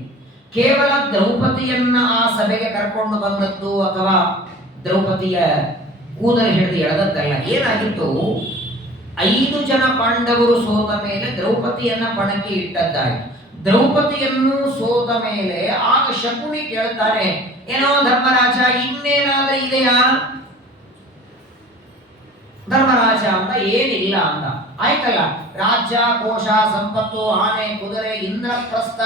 ಕೇವಲ ದ್ರೌಪದಿಯನ್ನ ಆ ಸಭೆಗೆ ಕರ್ಕೊಂಡು ಬಂದದ್ದು ಅಥವಾ ದ್ರೌಪದಿಯ ಕೂದಲು ಹಿಡಿದು ಎಳೆದದ್ದಲ್ಲ. ಏನಾಗಿತ್ತು, 5 ಜನ ಪಾಂಡವರು ಸೋತ ಮೇಲೆ ದ್ರೌಪದಿಯನ್ನ ಪಣಕ್ಕೆ ಇಟ್ಟದ್ದಾಯಿತು. ದ್ರೌಪದಿಯನ್ನು ಸೋತ ಮೇಲೆ ಆಗ ಶಕುನಿ ಕೇಳ್ತಾನೆ, ಏನೋ ಧರ್ಮರಾಜ ಇನ್ನೇನಾದ್ರೂ ಇದೆಯಾ? ಧರ್ಮರಾಜ ಅಂತ ಏನಿಲ್ಲ ಅಂತ. ಆಯ್ತಲ್ಲ, ರಾಜ್ಯ ಕೋಶ ಸಂಪತ್ತು ಆನೆ ಕುದುರೆ ಇಂದ್ರಪ್ರಸ್ಥ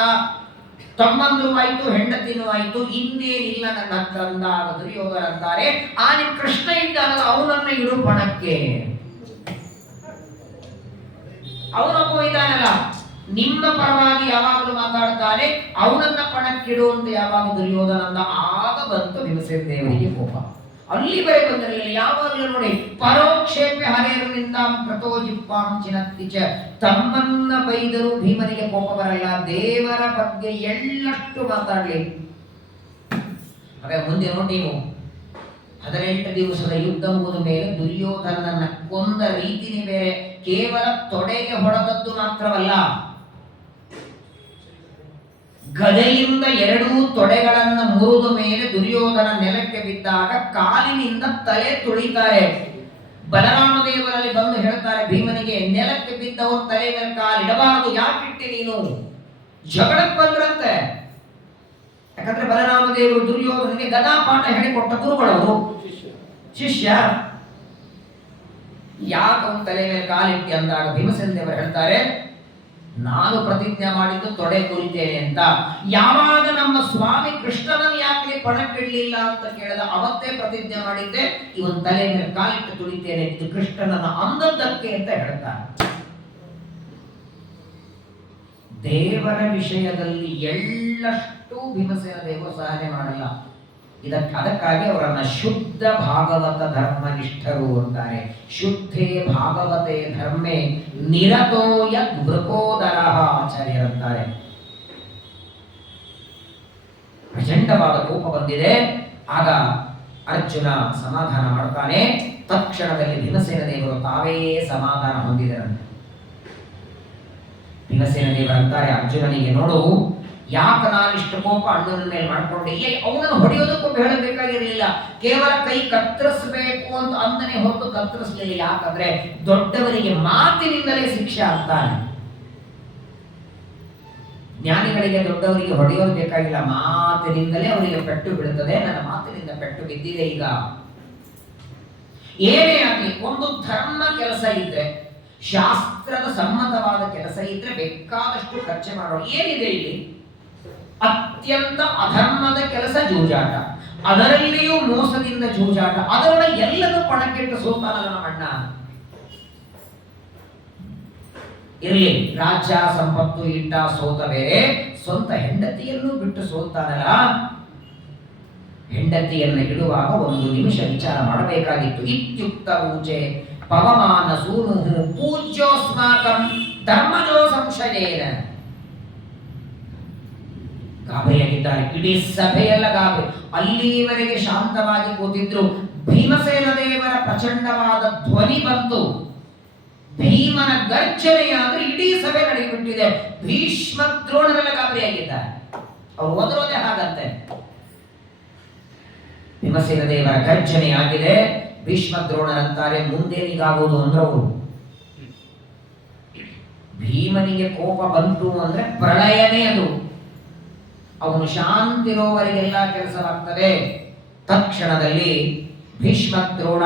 ತಮ್ಮಂದ್ರು ಆಯ್ತು, ಹೆಂಡತಿನೂ ಆಯ್ತು, ಇನ್ನೇನಿಲ್ಲ ನನ್ನ ಹತ್ರ ಅಂದಾಗ ದುರ್ಯೋಧನ ಅಂತಾರೆ, ಆ ನಿಮ್ ಕೃಷ್ಣ ಇದ್ದಾನಲ್ಲ ಅವನನ್ನ ಇಡು ಪಣಕ್ಕೆ. ಅವನೊಬ್ಬ ಇದ್ದಾನಲ್ಲ ನಿಮ್ಮ ಪರವಾಗಿ ಯಾವಾಗಲೂ ಮಾತಾಡ್ತಾನೆ, ಅವನನ್ನ ಪಣಕ್ಕಿಡು ಅಂತ ಯಾವಾಗ ದುರ್ಯೋಧನ ಅಂದ. ಆಗ ಬಂತು ಭೀಮಸೇನ ದೇವರಿಗೆ ಕೋಪ. ಅಲ್ಲಿ ಬರೆ ಬಂದಿರಲಿಲ್ಲ. ಯಾವಾಗಲೂ ನೋಡಿ, ಪರೋಕ್ಷೇಪೆ ಹರೇರನಿಂದ ಪ್ರತೋಜಿಪ್ಪಾಂ ಚಿನತ್ತಿಚ. ತಮ್ಮನ್ನ ಬೈದರೂ ಭೀಮನಿಗೆ ಕೋಪ ಬರಲ್ಲ. ದೇವರ ಬಗ್ಗೆ ಎಳ್ಳಷ್ಟು ಮಾತಾಡ್ಲಿ. ಹಾಗೆ ಮುಂದೆ ನೋಡಿ, ನೀವು 18 ದಿವಸದ ಯುದ್ಧ ಮುಗಿದ ಮೇಲೆ ದುರ್ಯೋಧನನ್ನ ಕೊಂದ ರೀತಿನೇ ಬೇರೆ. ಕೇವಲ ತೊಡೆಗೆ ಹೊಡೆದದ್ದು ಮಾತ್ರವಲ್ಲ, ಗದೆಯಿಂದ 2 ತೊಡೆಗಳನ್ನ ಮುರಿದ ಮೇಲೆ ದುರ್ಯೋಧನ ನೆಲಕ್ಕೆ ಬಿದ್ದಾಗ ಕಾಲಿನಿಂದ ತಲೆ ತುಳಿತಾರೆ. ಬಲರಾಮ ದೇವರಲ್ಲಿ ಬಂದು ಹೇಳ್ತಾರೆ ಭೀಮನಿಗೆ, ನೆಲಕ್ಕೆ ಬಿದ್ದವನು ತಲೆ ಮೇಲೆ ಕಾಲಿಡಬಾರದು, ಯಾಕಿಟ್ಟೆ ನೀನು? ಜಗಳಕ್ಕೆ ಬಂದ್ರಂತೆ. ಯಾಕಂದ್ರೆ ಬಲರಾಮ ದೇವರು ದುರ್ಯೋಧನಿಗೆ ಗದಾಪಾಠ ಹೇಳಿಕೊಟ್ಟ ಗುರುಗಳವರು, ಶಿಷ್ಯ. ಯಾಕೆ ಅವನು ತಲೆ ಮೇಲೆ ಕಾಲಿಟ್ಟಿ ಅಂದಾಗ ಭೀಮಸೇನ ದೇವರು ಹೇಳ್ತಾರೆ, ನಾನು ಪ್ರತಿಜ್ಞೆ ಮಾಡಿದ್ದು ತೊಡೆ ಮುರಿತೇನೆ ಅಂತ. ಯಾವಾಗ ನಮ್ಮ ಸ್ವಾಮಿ ಕೃಷ್ಣನನ್ನು ಯಾಕೆ ಪಣಕ್ಕಿಡ್ಲಿಲ್ಲ ಅಂತ ಕೇಳಿದ, ಅವತ್ತೇ ಪ್ರತಿಜ್ಞೆ ಮಾಡಿದ್ದೆ, ಇವನ್ ತಲೆ ಮೇಲೆ ಕಾಲಿಟ್ಟು ತುಳಿತೇನೆ, ಇದು ಕೃಷ್ಣನನ್ನ ಅಂದದ್ದಕ್ಕೆ ಅಂತ ಹೇಳ್ತಾರೆ. ದೇವರ ವಿಷಯದಲ್ಲಿ ಎಳ್ಳಷ್ಟು ಭೀಮಸೇನ ದೇವರು ಸಹನೆ ಮಾಡಲ್ಲ. ಅದಕ್ಕಾಗಿ ಅವರನ್ನ ಶುದ್ಧ ಭಾಗವತ ಧರ್ಮನಿಷ್ಠರು ಅಂತಾರೆ. ಶುದ್ಧೇ ಭಾಗವತೆ ಧರ್ಮೇ ನಿರತೋಯ ವೃಕೋದರ ಆಚಾರ್ಯರಂತಾರೆ. ಪ್ರಚಂಡವಾದ ಕೋಪ ಬಂದಿದೆ. ಆಗ ಅರ್ಜುನ ಸಮಾಧಾನ ಮಾಡ್ತಾನೆ. ತಕ್ಷಣದಲ್ಲಿ ಭೀಮಸೇನ ದೇವರು ತಾವೇ ಸಮಾಧಾನ ಹೊಂದಿದರಂತೆ. ಭೀಮಸೇನ ದೇವರಂತಾರೆ ಅರ್ಜುನನಿಗೆ, ನೋಡು, ಯಾಕೆ ನಾನು ಇಷ್ಟು ಕೋಪ ಅಣ್ಣನ ಮೇಲೆ ಮಾಡ್ಕೊಂಡೆ? ಅವನನ್ನು ಹೊಡೆಯೋದಕ್ಕೂ ಹೇಳಬೇಕಾಗಿರಲಿಲ್ಲ, ಕೇವಲ ಕೈ ಕತ್ತರಿಸಬೇಕು ಅಂತ ಅಂದನೆ ಹೊರತು ಕತ್ತರಿಸಲಿಲ್ಲ. ಯಾಕಂದ್ರೆ ದೊಡ್ಡವರಿಗೆ ಮಾತಿನಿಂದಲೇ ಶಿಕ್ಷೆ ಆಗ್ತಾನೆ. ಜ್ಞಾನಿಗಳಿಗೆ ದೊಡ್ಡವರಿಗೆ ಹೊಡೆಯೋದು ಬೇಕಾಗಿಲ್ಲ, ಮಾತಿನಿಂದಲೇ ಅವರಿಗೆ ಪೆಟ್ಟು ಬೀಳುತ್ತದೆ. ನನ್ನ ಮಾತಿನಿಂದ ಪೆಟ್ಟು ಬಿದ್ದಿದೆ. ಈಗ ಏನೇ ಆಗಲಿ, ಒಂದು ಧರ್ಮ ಕೆಲಸ ಇದ್ರೆ, ಶಾಸ್ತ್ರದ ಸಮ್ಮತವಾದ ಕೆಲಸ ಇದ್ರೆ ಬೇಕಾದಷ್ಟು ಖರ್ಚು ಮಾಡೋಣ. ಏನಿದೆ ಇಲ್ಲಿ? ಅತ್ಯಂತ ಅಧರ್ಮದ ಕೆಲಸ ಜೂಜಾಟ, ಅದರಲ್ಲಿಯೂ ಮೋಸದಿಂದ ಜೂಜಾಟ, ಅದರೊಳಗೆ ಎಲ್ಲದೂ ಪಣಕ್ಕಿಟ್ಟು ಸೋತಾನಲ್ಲ ನಮ್ಮಣ್ಣ. ಇರಲಿ, ರಾಜ್ಯ ಸಂಪತ್ತು ಇಟ್ಟ ಸೋತ ಬೇರೆ, ಸ್ವಂತ ಹೆಂಡತಿಯನ್ನು ಬಿಟ್ಟು ಸೋತಾನಲ್ಲ. ಹೆಂಡತಿಯನ್ನು ಇಡುವಾಗ ಒಂದು ನಿಮಿಷ ವಿಚಾರ ಮಾಡಬೇಕಾಗಿತ್ತು. ಇತ್ಯುಕ್ತ ಊಚೆ ಪವಮಾನ ಸೂನು ಪೂಜ್ಯೋಸ್ಮಾಕಂ ಧರ್ಮಜೋ ಸಂಶಯೇನ. ಗಾಬರಿಯಾಗಿದ್ದಾರೆ. ಇಡೀ ಸಭೆಯೆಲ್ಲ ಗಾಬರಿ. ಅಲ್ಲಿವರೆಗೆ ಶಾಂತವಾಗಿ ಕೂತಿದ್ರು. ಭೀಮಸೇನ ದೇವರ ಪ್ರಚಂಡವಾದ ಧ್ವನಿ ಬಂತು. ಭೀಮನ ಗರ್ಜನೆಯಾದ್ರೆ ಇಡೀ ಸಭೆ ನಡೆಯುತ್ತಿದೆ. ಭೀಷ್ಮ ದ್ರೋಣರೆಲ್ಲ ಗಾಬರಿಯಾಗಿದ್ದಾರೆ. ಅವ್ರು ಓದರೋದೇ ಹಾಗಂತೆ. ಭೀಮಸೇನ ದೇವರ ಗರ್ಜನೆ ಆಗಿದೆ. ಭೀಷ್ಮ ದ್ರೋಣರಂತಾರೆ, ಮುಂದೇನಿಗಾಗೋದು ಅಂದ್ರೆ ಅವರು ಭೀಮನಿಗೆ ಕೋಪ ಬಂತು ಅಂದ್ರೆ ಪ್ರಳಯನೇ ಅದು. ಅವನು ಶಾಂತಿರೋವರೆಗೆಲ್ಲ ಕೆಲಸವಾಗ್ತದೆ. ತಕ್ಷಣದಲ್ಲಿ ಭೀಷ್ಮ ದ್ರೋಣ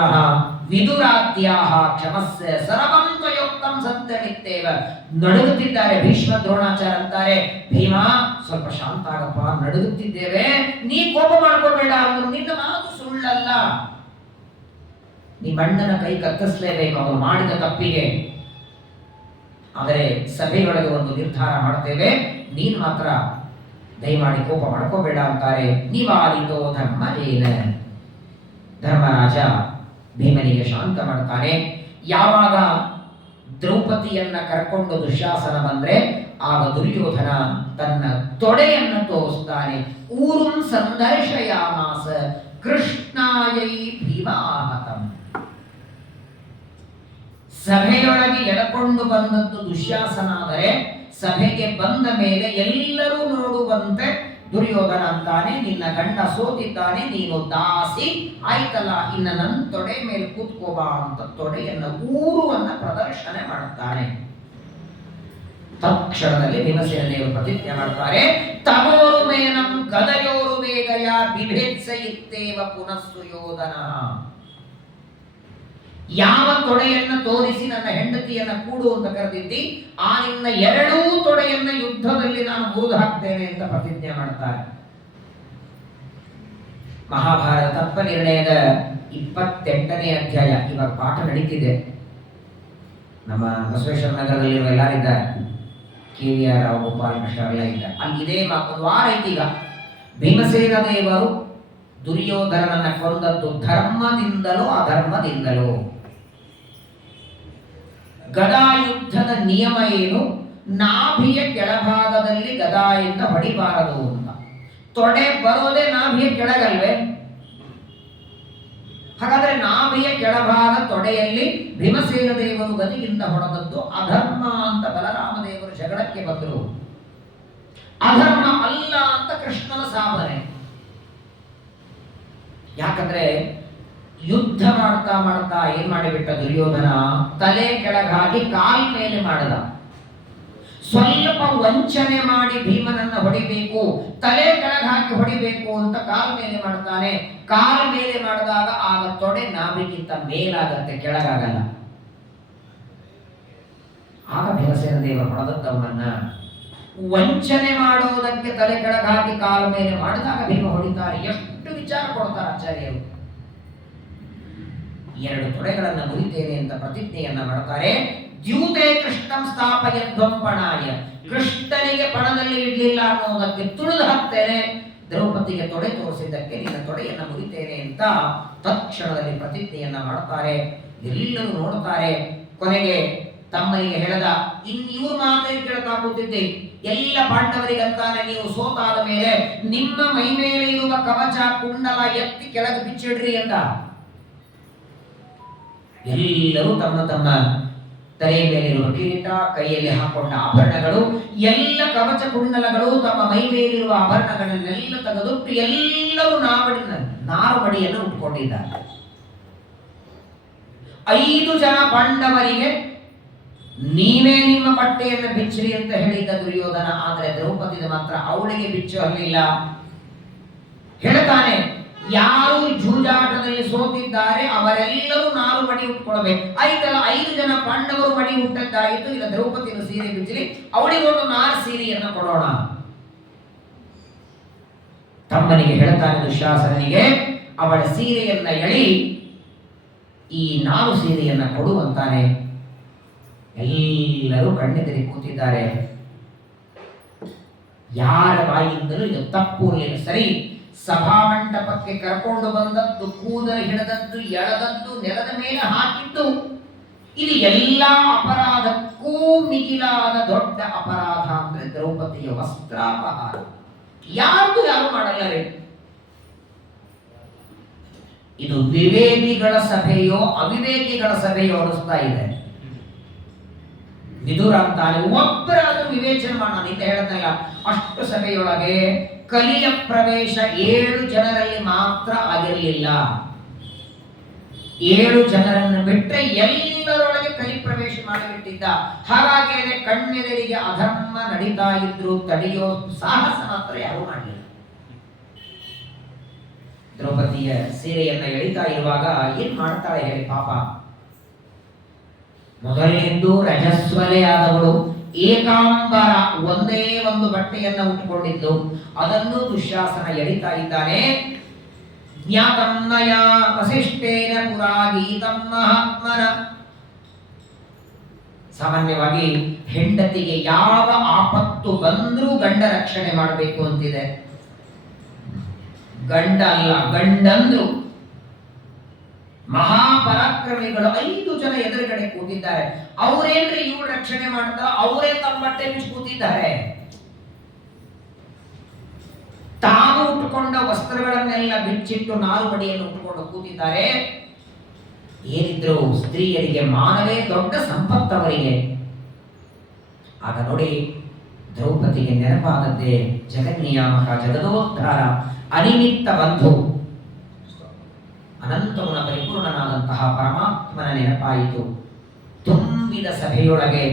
ವಿದುರಾದ್ಯಾಹ ಕ್ಷಮಸ್ಯ ಸರ್ವಂ ತ್ವಯೋಕ್ತಂ ಸತ್ಯಮಿತ್ತೇವ. ನಡುಗುತ್ತಿದ್ದಾರೆ. ಭೀಷ್ಮ ದ್ರೋಣಾಚಾರ್ಯ ಅಂತಾರೆ, ಭೀಮ ಸ್ವಲ್ಪ ಶಾಂತ ಆಗಪ್ಪ, ನಡುಗುತ್ತಿದ್ದೇವೆ, ನೀ ಕೋಪ ಮಾಡ್ಕೋಬೇಡ, ಅವನು ನಿನ್ನ ಮಾತು ಸುಳ್ಳಲ್ಲ, ನಿಮ್ಮ ಅಣ್ಣನ ಕೈ ಕತ್ತರಿಸಲೇಬೇಕು ಅವನು ಮಾಡಿದ ತಪ್ಪಿಗೆ. ಆದರೆ ಸಭೆಯೊಳಗೆ ಒಂದು ನಿರ್ಧಾರ ಮಾಡ್ತೇವೆ, ನೀನು ಮಾತ್ರ ದಯಮಾಡಿ ಕೋಪ ಮಾಡ್ಕೋಬೇಡ ಅಂತಾರೆ. ನಿವಾರಿತೋ ಧರ್ಮಜೇನ. ಧರ್ಮರಾಜ ಭೀಮನಿಗೆ ಶಾಂತ ಮಾಡ್ತಾನೆ. ಯಾವಾಗ ದ್ರೌಪದಿಯನ್ನ ಕರ್ಕೊಂಡು ದುಶ್ಯಾಸನ ಬಂದ್ರೆ ಆಗ ದುರ್ಯೋಧನ ತನ್ನ ತೊಡೆಯನ್ನು ತೋರಿಸ್ತಾನೆ. ಊರುಂ ಸಂದರ್ಶಯಾಮಾಸ ಕೃಷ್ಣಾಯೈ ಭೀಮಾಹತಂ. ಸಭೆಯೊಳಗೆ ಎಳಕೊಂಡು ಬಂದದ್ದು ದುಶ್ಯಾಸನ. ಆದರೆ ಸಭೆಗೆ ಬಂದ ಮೇಲೆ ಎಲ್ಲರೂ ನೋಡುವಂತೆ ದುರ್ಯೋಧನ ಅಂತಾನೆ, ನಿನ್ನ ಗಂಡ ಸೋತಿದ್ದಾನೆ, ನೀನು ದಾಸಿ ಆಯ್ತಲ್ಲ, ಇನ್ನ ನನ್ನ ತೊಡೆ ಮೇಲೆ ಕೂತ್ಕೋಬಾ ಅಂತ ತೊಡೆಯನ್ನು ಊರುವನ್ನ ಪ್ರದರ್ಶನ ಮಾಡುತ್ತಾನೆ. ತಕ್ಷಣದಲ್ಲಿ ಭೀಮಸೇನ ದೇವರು ಪ್ರತಿಜ್ಞೆ ಮಾಡ್ತಾರೆ, ತಮೋರು ಮೇನಂ ಗದಯೋರು ವೇಗಯ ಬಿಭೇತ್ಸ ಇತ್ತೇವ ಪುನಃ ಸುಯೋಧನ. ಯಾವ ತೊಡೆಯನ್ನು ತೋರಿಸಿ ನನ್ನ ಹೆಂಡತಿಯನ್ನ ಕೂಡು ಅಂತ ಕರೆದಿದ್ದಿ, ಆ ನಿನ್ನ ಎರಡೂ ತೊಡೆಯನ್ನ ಯುದ್ಧದಲ್ಲಿ ನಾನು ಮುರಿದು ಹಾಕ್ತೇನೆ ಅಂತ ಪ್ರತಿಜ್ಞೆ ಮಾಡ್ತಾರೆ. ಮಹಾಭಾರತ ತತ್ವ ನಿರ್ಣಯದ 28ನೇ ಅಧ್ಯಾಯ ಇವಾಗ ಪಾಠ ನಡೀತಿದೆ. ನಮ್ಮ ಬಸವೇಶ್ವರ ನಗರದಲ್ಲಿರುವ ಎಲ್ಲರಿದ್ದಾರೆ, KVR ರಾವ್, ಗೋಪಾಲ್ ಕೃಷ್ಣ ಎಲ್ಲ ಇದ್ದಾರೆ. ಅಲ್ಲಿ ಇದೇ ಒಂದು ವಾರ ಐತೀಗ. ಭೀಮಸೇನ ದೇವರು ದುರ್ಯೋಧನನನ್ನ ಕೊಂದದ್ದು ಧರ್ಮದಿಂದಲೋ ಅಧರ್ಮದಿಂದಲೋ. ಗದಾಯುದ್ಧದ ನಿಯಮ ಏನು? ನಾಭಿಯ ಕೆಳಭಾಗದಲ್ಲಿ ಗದಾಯಿಂದ ಹೊಡಿಬಾರದು ಅಂತ. ತೊಡೆ ಬರೋದೇ ನಾಭಿಯ ಕೆಳಗಲ್ವೇ? ಹಾಗಾದ್ರೆ ನಾಭಿಯ ಕೆಳಭಾಗ ತೊಡೆಯಲ್ಲಿ ಭೀಮಸೇನ ದೇವರು ಗದಿಯಿಂದ ಹೊಡೆದದ್ದು ಅಧರ್ಮ ಅಂತ ಬಲರಾಮ ದೇವರು ಜಗಳಕ್ಕೆ ಬಂದರು. ಅಧರ್ಮ ಅಲ್ಲ ಅಂತ ಕೃಷ್ಣನ ಸಾಧನೆ. ಯಾಕಂದ್ರೆ ಯುದ್ಧ ಮಾಡ್ತಾ ಮಾಡ್ತಾ ಏನ್ ಮಾಡಿಬಿಟ್ಟ ದುರ್ಯೋಧನ, ತಲೆ ಕೆಳಗಾಗಿ ಕಾಲ್ ಮೇಲೆ ಮಾಡಿದ. ಸ್ವಲ್ಪ ವಂಚನೆ ಮಾಡಿ ಭೀಮನನ್ನ ಹೊಡಿಬೇಕು, ತಲೆ ಕೆಳಗಾಗಿ ಹೊಡಿಬೇಕು ಅಂತ ಕಾಲ್ ಮೇಲೆ ಮಾಡ್ತಾನೆ. ಕಾಲ್ ಮೇಲೆ ಮಾಡಿದಾಗ ಆಗ ತೊಡೆ ನಾಭಿಗಿಂತ ಮೇಲಾಗತ್ತೆ, ಕೆಳಗಾಗಲ್ಲ. ಆಗ ಭೀಮಸೇನ ದೇವರು ಹೊಡೆದದ್ದವನ್ನ ವಂಚನೆ ಮಾಡೋದಕ್ಕೆ ತಲೆ ಕೆಳಗಾಗಿ ಕಾಲ ಮೇಲೆ ಮಾಡಿದಾಗ ಭೀಮ ಹೊಡಿತಾರೆ. ಎಷ್ಟು ವಿಚಾರ ಕೊಡ್ತಾರೆ ಆಚಾರ್ಯರು. ಎರಡು ತೊಡೆಗಳನ್ನು ಮುರಿತೇನೆ ಅಂತ ಪ್ರತಿಜ್ಞೆಯನ್ನ ಮಾಡ್ತಾರೆ. ದ್ಯೂತೆ ಕೃಷ್ಣಂ ಸ್ಥಾಪಯಧ್ವಂ ಪಣಾಯ. ಕೃಷ್ಣನಿಗೆ ಪಣದಲ್ಲಿ ಇಡ್ಲಿಲ್ಲ ಅನ್ನೋದಕ್ಕೆ ತುಳಿದು ಹಾಕ್ತೇನೆ, ದ್ರೌಪದಿಗೆ ತೊಡೆ ತೋರಿಸಿದ್ದಕ್ಕೆ ನಿನ್ನ ತೊಡೆಯನ್ನು ಮುರಿತೇನೆ ಅಂತ ತಕ್ಷಣದಲ್ಲಿ ಪ್ರತಿಜ್ಞೆಯನ್ನ ಮಾಡ್ತಾರೆ. ಎಲ್ಲರೂ ನೋಡ್ತಾರೆ. ಕೊನೆಗೆ ತಮ್ಮನಿಗೆ ಹೇಳದ, ಇವ್ರ ಮಾತೇ ಕೇಳ್ತಾ ಕೂತಿದ್ದೆ. ಎಲ್ಲ ಪಾಂಡವರಿಗಂತಾನೆ, ನೀವು ಸೋತಾದ ಮೇಲೆ ನಿಮ್ಮ ಮೈ ಮೇಲೆ ಇರುವ ಕವಚ ಕುಂಡಲ ಎತ್ತಿ ಕೆಳಗೆ ಬಿಚ್ಚಿಡ್ರಿ ಅಂತ. ಎಲ್ಲರೂ ತಮ್ಮ ತಮ್ಮ ತಲೆಯ ಮೇಲಿರುವ ಕಿರೀಟ, ಕೈಯಲ್ಲಿ ಹಾಕೊಂಡ ಆಭರಣಗಳು, ಎಲ್ಲ ಕವಚ ಕುಂಡಲಗಳು, ತಮ್ಮ ಮೈ ಮೇಲಿರುವ ಆಭರಣಗಳನ್ನೆಲ್ಲ ತೆಗೆದುಟ್ಟು ಎಲ್ಲರೂ ನಾರುಮಡಿಯನ್ನು ಉಟ್ಕೊಂಡಿದ್ದಾರೆ. 5 ಜನ ಪಾಂಡವರಿಗೆ ನೀವೇ ನಿಮ್ಮ ಬಟ್ಟೆಯನ್ನು ಬಿಚ್ಚಿರಿ ಅಂತ ಹೇಳಿದ್ದ ದುರ್ಯೋಧನ. ಆದರೆ ದ್ರೌಪದಿಗೆ ಮಾತ್ರ ಅವಳಿಗೆ ಬಿಚ್ಚು ಅಲ್ಲಿಲ್ಲ. ಹೇಳ್ತಾನೆ, ಯಾರು ಜೂಜಾಟದಲ್ಲಿ ಸೋತಿದ್ದಾರೆ ಅವರೆಲ್ಲರೂ ನಾರು ಮಡಿ ಉಟ್ಕೊಳ್ಬೇಕು. ಆಯ್ತಲ್ಲ, 5 ಜನ ಪಾಂಡವರು ಮಡಿ ಹುಟ್ಟದ್ದಾಯಿತು. ಇಲ್ಲ, ದ್ರೌಪದಿಯನ್ನು ಸೀರೆ ಬಿಚ್ಚಲಿ, ಅವಳಿಗೊಂದು ನಾರು ಸೀರೆಯನ್ನು ಕೊಡೋಣ. ತಮ್ಮನಿಗೆ ಹೇಳ್ತಾನೆ ದುಶ್ಯಾಸನಿಗೆ, ಅವಳ ಸೀರೆಯನ್ನ ಎಳಿ ಈ ನಾರು ಸೀರೆಯನ್ನ ಕೊಡುವಂತಾನೆ. ಎಲ್ಲರೂ ಕಣ್ಣೆದುರಿ ಕೂತಿದ್ದಾರೆ. ಯಾರ ಬಾಯಿಂದಲೂ ಇದು ತಪ್ಪು ಇರಲಿಲ್ಲ. ಸರಿ, ಸಭಾಮಂಟಪಕ್ಕೆ ಕರ್ಕೊಂಡು ಬಂದದ್ದು, ಕೂದಲು ಹಿಡಿದದ್ದು, ಎಳೆದದ್ದು, ನೆಲದ ಮೇಲೆ ಹಾಕಿದ್ದು, ಇದು ಎಲ್ಲ ಅಪರಾಧಕ್ಕೂ ಮಿಗಿಲಾದ ದೊಡ್ಡ ಅಪರಾಧ ಅಂದ್ರೆ ದ್ರೌಪದಿಯ ವಸ್ತ್ರಾಪಹಾರ. ಯಾರು ಮಾಡಲ್ಲ ರೀ. ಇದು ವಿವೇಕಿಗಳ ಸಭೆಯೋ ಅವಿವೇಕಿಗಳ ಸಭೆಯೋ ಅನಿಸ್ತಾ ಇದೆ. ವಿದುರ ಅಂತಾನೆ ಒಬ್ಬರಾದ್ರೂ ವಿವೇಚನೆ ಮಾಡೋಣ. ನಿನ್ನೆ ಹೇಳದ್ನಲ್ಲ, ಅಷ್ಟು ಸಭೆಯೊಳಗೆ ಕಲಿಯ ಪ್ರವೇಶ 7 ಜನರಲ್ಲಿ ಮಾತ್ರ ಆಗಿರಲಿಲ್ಲ. 7 ಜನರನ್ನು ಬಿಟ್ಟರೆ ಎಲ್ಲರೊಳಗೆ ಕಲಿ ಪ್ರವೇಶ ಮಾಡಿಬಿಟ್ಟಿದ್ದ. ಹಾಗಾಗಿಯೇ ಕಣ್ಣೆದರಿಗೆ ಅಧರ್ಮ ನಡೀತಾ ಇದ್ರು ತಡೆಯೋ ಸಾಹಸ ಮಾತ್ರ ಯಾರು ಮಾಡಲಿಲ್ಲ. ದ್ರೌಪದಿಯ ಸೀರೆಯನ್ನ ಎಳಿತಾ ಇರುವಾಗ ಏನ್ ಮಾಡ್ತಾಳೆ ಹೇಳಿ ಪಾಪ. ಮೊದಲನೇದ್ದು ರಜಸ್ವಲೆಯಾದವಳು, ಏಕಾಂಬರ ಒಂದೇ ಒಂದು ಬಟ್ಟೆಯನ್ನ ಉಟ್ಟುಕೊಂಡಿದ್ದು, ಅದನ್ನು ದುಶ್ಯಾಸನ ಎಳಿತಾ ಇದ್ದಾನೆ. ಜ್ಞಾತಮ್ಮಯ ವಸಿಷ್ಠೇನ ಪುರಾಗೀತಂ ಮಹಾತ್ಮನ. ಸಾಮಾನ್ಯವಾಗಿ ಹೆಂಡತಿಗೆ ಯಾವ ಆಪತ್ತು ಬಂದ್ರೂ ಗಂಡ ರಕ್ಷಣೆ ಮಾಡಬೇಕು ಅಂತಿದೆ. ಗಂಡ ಅಲ್ಲ, ಗಂಡಂದ್ರು. ಮಹಾಪರಾಕ್ರಮಿಗಳು 5 ಜನ ಎದುರುಗಡೆ ಕೂತಿದ್ದಾರೆ. ಅವರೇನ್ರಿ ಇವ್ರು ರಕ್ಷಣೆ ಮಾಡ್ತಾರ? ಅವರೇ ತಮ್ಮ ಬಟ್ಟೆ ಬಿಚ್ಚಿ ಕೂತಿದ್ದಾರೆ. ತಾವು ಉಟ್ಟುಕೊಂಡ ವಸ್ತ್ರಗಳನ್ನೆಲ್ಲ ಬಿಚ್ಚಿಟ್ಟು ನಾರುಮಡಿಯನ್ನು ಉಟ್ಟುಕೊಂಡು ಕೂತಿದ್ದಾರೆ. ಏನಿದ್ರು ಸ್ತ್ರೀಯರಿಗೆ ಮಾನವೇ ದೊಡ್ಡ ಸಂಪತ್ತವರಿಗೆ. ಆಗ ನೋಡಿ, ದ್ರೌಪದಿಗೆ ನೆನಪಾದದ್ದೇ ಜಗನ್ನಿಯಾಮಕ, ಜಗದೋದ್ಧಾರ, ಅನಿಮಿತ್ತ ಬಂಧು, ಅನಂತಗುಣ ಪರಿಪೂರ್ಣನಾದಂತಹ ಪರಮಾತ್ಮನ ನೆನಪಾಯಿತು. ತುಂಬಿದ ಸಭೆಯೊಳಗೆ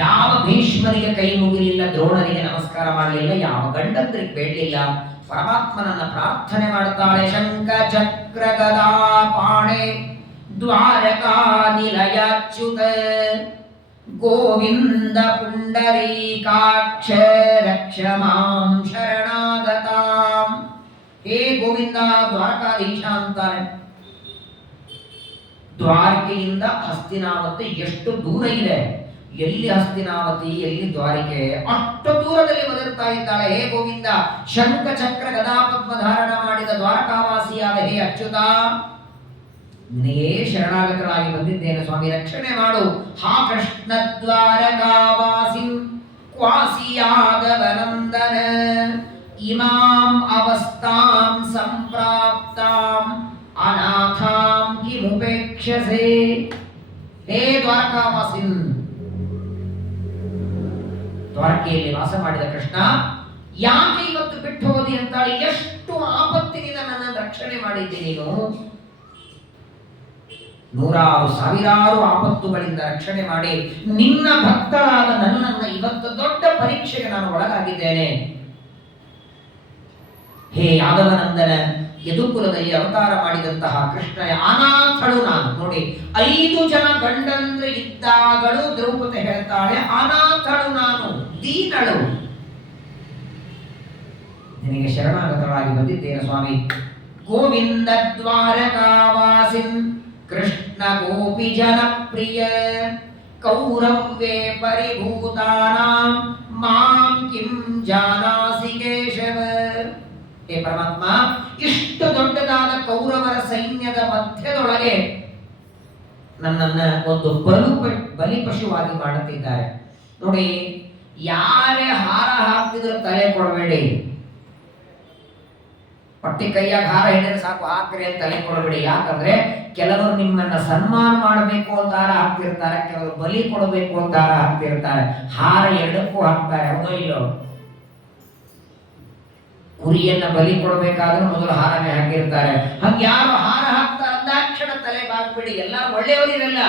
ಯಾವ ಭೀಷ್ಮರಿಗೆ ಕೈ ಮುಗಿಲಿಲ್ಲ, ದ್ರೋಣರಿಗೆ ನಮಸ್ಕಾರ ಮಾಡಲಿಲ್ಲ, ಯಾವ ಗಂಡಂದ್ರಿಗೆ ಬೇಡಲಿಲ್ಲ. ಪರಮಾತ್ಮನನ್ನ ಪ್ರಾರ್ಥನೆ ಮಾಡ್ತಾಳೆ. ಶಂಖ ಚಕ್ರ ಗದಾ ಪಾಣೆ ದ್ವಾರಕಾ ನಿಲಯಾಚ್ಯುತ ಗೋವಿಂದ ಪುಂಡರೀಕಾಕ್ಷ ರಕ್ಷ ಮಾಂ ಶರಣಾಗತಾಂ. ಹೇ ಗೋವಿಂದ, ದ್ವಾರಕಾಧೀಶ ಅಂತಾರೆ. ದ್ವಾರಕೆಯಿಂದ ಹಸ್ತಿನಾವತಿ ಎಷ್ಟು ದೂರ ಇದೆ? ಎಲ್ಲಿ ಹಸ್ತಿನಾವತಿ, ಎಲ್ಲಿ ದ್ವಾರಕೆ, ಅಷ್ಟು ದೂರದಲ್ಲಿ ಒದರ್ತಾ ಇದ್ದಾಳೆ. ಹೇ ಗೋವಿಂದ, ಶಂಖ ಚಕ್ರ ಗದಾಪದ್ಮ ಧಾರಣ ಮಾಡಿದ ದ್ವಾರಕಾವಾಸಿಯಾದ ಹೇ ಅಚ್ಯುತ, ನಿನಗೇ ಶರಣಾಗತರಾಗಿ ಬಂದಿದ್ದೇನೆ ಸ್ವಾಮಿ, ರಕ್ಷಣೆ ಮಾಡು. ಹಾ ಕೃಷ್ಣ ದ್ವಾರಕಾವಾಸಿಂ ಕ್ವಾಸಿ ಯಾದವನಂದನ ಇಮಾಂ ಅವಸ್ಥಾಂ ಸಂಪ್ರಾಪ್ತಾಂ ಅನಾಥಾಂ ಕಿಮುಪೇಕ್ಷಸೆ. ಹೇ ದ್ವಾರಕಾವಾಸಿಂ, ದ್ವಾರಕೆಯಲ್ಲಿ ವಾಸ ಮಾಡಿದ ಕೃಷ್ಣ, ಯಾಕೆ ಇವತ್ತು ಬಿಟ್ಟು ಹೋದಿ ಅಂತಾಳೆ. ಎಷ್ಟು ಆಪತ್ತಿನಿಂದ ನನ್ನನ್ನು ರಕ್ಷಣೆ ಮಾಡಿದ್ದೆ ನೀನು. ನೂರಾರು ಸಾವಿರಾರು ಆಪತ್ತುಗಳಿಂದ ರಕ್ಷಣೆ ಮಾಡಿ ನಿನ್ನ ಭಕ್ತರಾದ ನನ್ನನ್ನ ಇವತ್ತು ದೊಡ್ಡ ಪರೀಕ್ಷೆಗೆ ನಾನು ಒಳಗಾಗಿದ್ದೇನೆ. ಹೇ ಯಾದವನಂದನ, ಯದುಕುಲದಲ್ಲಿ ಅವತಾರ ಮಾಡಿದಂತಹ ಕೃಷ್ಣ, ಅನಾಥಳು ನಾನು. ನೋಡಿ, 5 ಜನ ಗಂಡಂದ್ರೆ ಇದ್ದಾಗಲೂ ದ್ರೌಪದಿ ಹೇಳ್ತಾಳೆ, ಅನಾಥಳು ನಾನು, ದೀನಳು, ನಿನಗೆ ಶರಣಾಗತರಾಗಿ ಬಂದಿದ್ದೇನೆ ಸ್ವಾಮಿ. ಗೋವಿಂದ ದ್ವಾರಕಾವಾಸಿಂ ಕೃಷ್ಣ ಗೋಪಿ ಜನಪ್ರಿಯ ಕೌರವ್ಯೇ ಪರಿಭೂತಾನಾಂ ಮಾಂ ಕಿಂ ಜಾನಾಸಿ ಕೇಶವ. ಹೇ ಪರಮಾತ್ಮ, ಇಷ್ಟು ದೊಡ್ಡದಾದ ಕೌರವರ ಸೈನ್ಯದ ಮಧ್ಯದೊಳಗೆ ನನ್ನನ್ನ ಒಂದು ಬಲಿಪಶುವಾಗಿ ಮಾಡುತ್ತಿದ್ದಾರೆ. ನೋಡಿ, ಯಾರೇ ಹಾರ ಹಾಕ್ತಿದ್ರು ತಲೆ ಕೊಡಬೇಡಿ. ಪಟ್ಟಿ ಕೈಯಾಗ ಹಾರ ಹಿಡಿದ್ರೆ ಸಾಕು, ಹಾಕ್ರಿ ಅಂತ ತಲೆ ಕೊಡಬೇಡಿ. ಯಾಕಂದ್ರೆ ಕೆಲವರು ನಿಮ್ಮನ್ನ ಸನ್ಮಾನ ಮಾಡಬೇಕು ಅಂತ ಹಾರ ಹಾಕ್ತಿರ್ತಾರೆ, ಕೆಲವರು ಬಲಿ ಕೊಡಬೇಕು ಅಂತ ಹಾರ ಹಾಕ್ತಿರ್ತಾರೆ. ಹಾರ ಎರಡಕ್ಕೂ ಹಾಕ್ತಾರೆ, ಹೌದೋ ಇಲ್ಲೋ? ಕುರಿಯನ್ನ ಬಲಿ ಕೊಡಬೇಕಾದ್ರೂ ಮೊದಲು ಹಾರನೇ ಹಾಕಿರ್ತಾರೆ. ಹಂಗ ಯಾರು ಹಾರ ಹಾಕ್ತಾರೆ ಅಂದಾಕ್ಷಣ ತಲೆ ಬಾಗ್ಬಿಡಿ. ಎಲ್ಲರೂ ಒಳ್ಳೆಯವರಿರಲ್ಲ.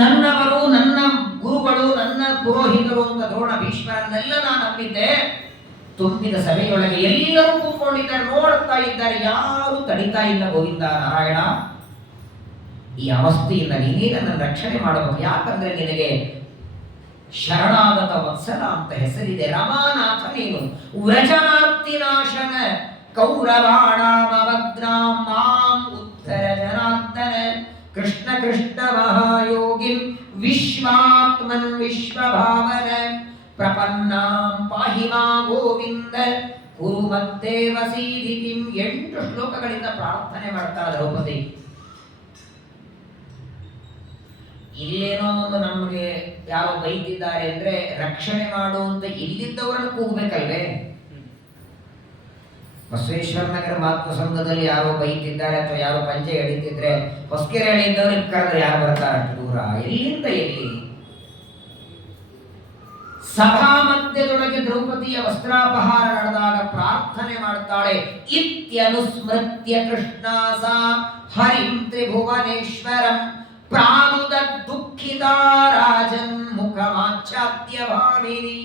ನನ್ನವರು, ನನ್ನ ಗುರುಗಳು, ನನ್ನ ಪುರೋಹಿತರು ಅಂತ ದ್ರೋಣ ಭೀಷ್ಮರನ್ನೆಲ್ಲ ನಾನು ನಂಬಿದ್ದೆ. ತುಂಬಿದ ಸಭೆಯೊಳಗೆ ಎಲ್ಲರೂ ಕೂತ್ಕೊಂಡಿದ್ದಾರೆ, ನೋಡ್ತಾ ಇದ್ದಾರೆ, ಯಾರು ತಡಿತಾ ಇಲ್ಲ. ಗೋವಿಂದ ನಾರಾಯಣ, ಈ ಅವಸ್ಥೆಯಿಂದ ನೀನೇ ನನ್ನ ರಕ್ಷಣೆ ಮಾಡಬೇಕು. ಯಾಕಂದ್ರೆ ನಿನಗೆ ಶರಣಾಗತ ವತ್ಸಲ ಅಂತ ಹೆಸರಿದೆ. ರಮಾನಾಥ ನೀನು, ವ್ರಜನಾರ್ತಿ ನಾಶನ ಕೌರವಾಣಾಮವಗ್ನಾಂ ಮಾಂ ಉತ್ತರ ಜನಾರ್ದನ ಕೃಷ್ಣ ಕೃಷ್ಣ ಮಹಾಯೋಗಿನ್ ವಿಶ್ವಾತ್ಮನ್ ವಿಶ್ವಭಾವನ ಪ್ರಪನ್ನಾಂ ಪಾಹಿ ಮಾ ಗೋವಿಂದ ಕುರು ಮದ್ದೇವ ಸೀಧಿತಿಂ. 8 ಶ್ಲೋಕಗಳಿಂದ ಪ್ರಾರ್ಥನೆ ಮಾಡ್ತಾಳೆ ದ್ರೌಪದಿ. ಇಲ್ಲೇನೋ ಒಂದು ನಮಗೆ ಯಾರೋ ಬೈತಿದ್ದಾರೆ ಅಂದ್ರೆ ರಕ್ಷಣೆ ಮಾಡುವಂತ ಇಲ್ಲಿದ್ದವರನ್ನು ಕೂಗಬೇಕಲ್ವೇ? ಬಸವೇಶ್ವರ ನಗರ ಮಾತೃ ಸಂಘದಲ್ಲಿ ಯಾರೋ ಬೈತಿದ್ದಾರೆ ಅಥವಾ ಯಾರೋ ಪಂಚೆ ಎಡಿತಿದ್ರೆ ಹೊಸಕೆರೆಹಳ್ಳಿಯಿಂದವ್ರಿಗೆ ಕರೆದ್ರೆ ಯಾರು ಬರ್ತಾರೆ ಅಷ್ಟು ದೂರ? ಎಲ್ಲಿಂದ ಎಲ್ಲಿ? ಸಭಾ ಮಧ್ಯದೊಳಗೆ ದ್ರೌಪದಿಯ ವಸ್ತ್ರಾಪಹಾರ ನಡೆದಾಗ ಪ್ರಾರ್ಥನೆ ಮಾಡ್ತಾಳೆ. ಇತ್ಯನುಸ್ಮೃತ್ಯ ಕೃಷ್ಣ ಸಾ ಹರಿಂ ತ್ರಿಭುವನೇಶ್ವರಂ ಪ್ರಾದುದ ದುಃಖಿತ ರಾಜನ್ ಮುಖಮಾಚ್ಛಾದ್ಯ ಭಾಮಿನಿ.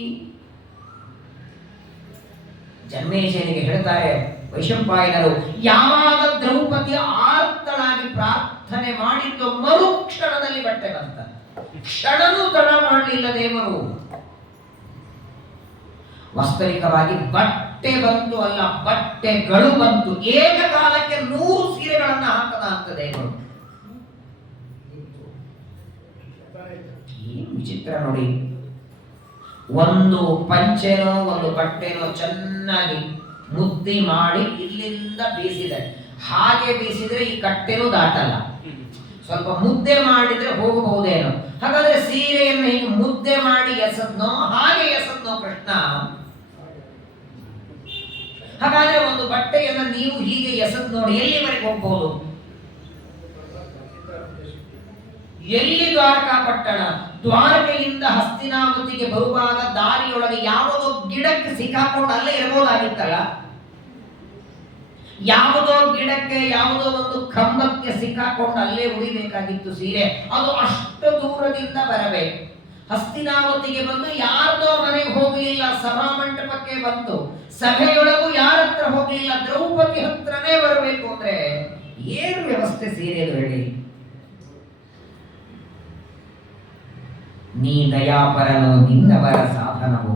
ಜನ್ಮೇಜಯನಿಗೆ ಹೇಳ್ತಾರೆ ವೈಶಂಪಾಯನರು, ಯಾವಾಗ ದ್ರೌಪದಿ ಆರ್ತಳಾಗಿ ಪ್ರಾರ್ಥನೆ ಮಾಡಿದ್ದು ಮರುಕ್ಷಣದಲ್ಲಿ ಬಟ್ಟೆ ಬಂತ. ಕ್ಷಣನೂ ತಡ ಮಾಡಲಿಲ್ಲ ದೇವರು. ವಾಸ್ತವಿಕವಾಗಿ ಬಟ್ಟೆ ಬಂತು ಅಲ್ಲ, ಬಟ್ಟೆಗಳು ಬಂತು. ಏಕಕಾಲಕ್ಕೆ 100 ಸೀರೆಗಳನ್ನ ಹಾಕದ ಅಂತ ದೇವರು. ಏನು ವಿಚಿತ್ರ ನೋಡಿ. ಒಂದು ಪಂಚೆನೋ ಒಂದು ಬಟ್ಟೆನೋ ಚೆನ್ನಾಗಿ ಮುದ್ದೆ ಮಾಡಿ ಇಲ್ಲಿಂದ ಬೀಸಿದೆ. ಹಾಗೆ ಬೀಸಿದ್ರೆ ಈ ಕಟ್ಟೆನೂ ದಾಟಲ್ಲ. ಸ್ವಲ್ಪ ಮುದ್ದೆ ಮಾಡಿದ್ರೆ ಹೋಗಬಹುದೇನೋ. ಹಾಗಾದ್ರೆ ಸೀರೆಯನ್ನು ಹೀಗೆ ಮುದ್ದೆ ಮಾಡಿ ಎಸದ್ನೋ ಹಾಗೆ ಎಸದ್ನೋ ಕೃಷ್ಣ. ಹಾಗಾದ್ರೆ ಒಂದು ಬಟ್ಟೆಯನ್ನು ನೀವು ಹೀಗೆ ಎಸದ್ ನೋಡಿ ಎಲ್ಲಿವರೆಗೆ ಹೋಗ್ಬಹುದು? ಎಲ್ಲಿ ದ್ವಾರಕಾ ಪಟ್ಟಣ? ದ್ವಾರಕೆಯಿಂದ ಹಸ್ತಿನಾವತಿಗೆ ಬರುವಾಗ ದಾರಿಯೊಳಗೆ ಯಾವುದೋ ಗಿಡಕ್ಕೆ ಸಿಕ್ಕಾಕೊಂಡು ಅಲ್ಲೇ ಇರಬಹುದಾಗಿತ್ತಲ್ಲ. ಯಾವುದೋ ಗಿಡಕ್ಕೆ ಯಾವುದೋ ಒಂದು ಕಂಬಕ್ಕೆ ಸಿಕ್ಕಾಕೊಂಡು ಅಲ್ಲೇ ಉಳಿಬೇಕಾಗಿತ್ತು ಸೀರೆ. ಅದು ಅಷ್ಟು ದೂರದಿಂದ ಬರಬೇಕು. ಹಸ್ತಿನಾವತಿಗೆ ಬಂದು ಯಾರ್ದೋ ಮನೆಗೆ ಹೋಗಲಿಲ್ಲ, ಸಭಾ ಮಂಟಪಕ್ಕೆ ಬಂತು. ಸಭೆಯೊಳಗೂ ಯಾರ ಹತ್ರ ಹೋಗಲಿಲ್ಲ, ದ್ರೌಪದಿ ಹತ್ರನೇ ಬರಬೇಕು ಅಂದ್ರೆ ಏನು ವ್ಯವಸ್ಥೆ ಸೀರೆದು ಹೇಳಿ. ನೀ ದಯಾಪರನೋ ನಿನ್ನವರ ಸಾಧನವೋ.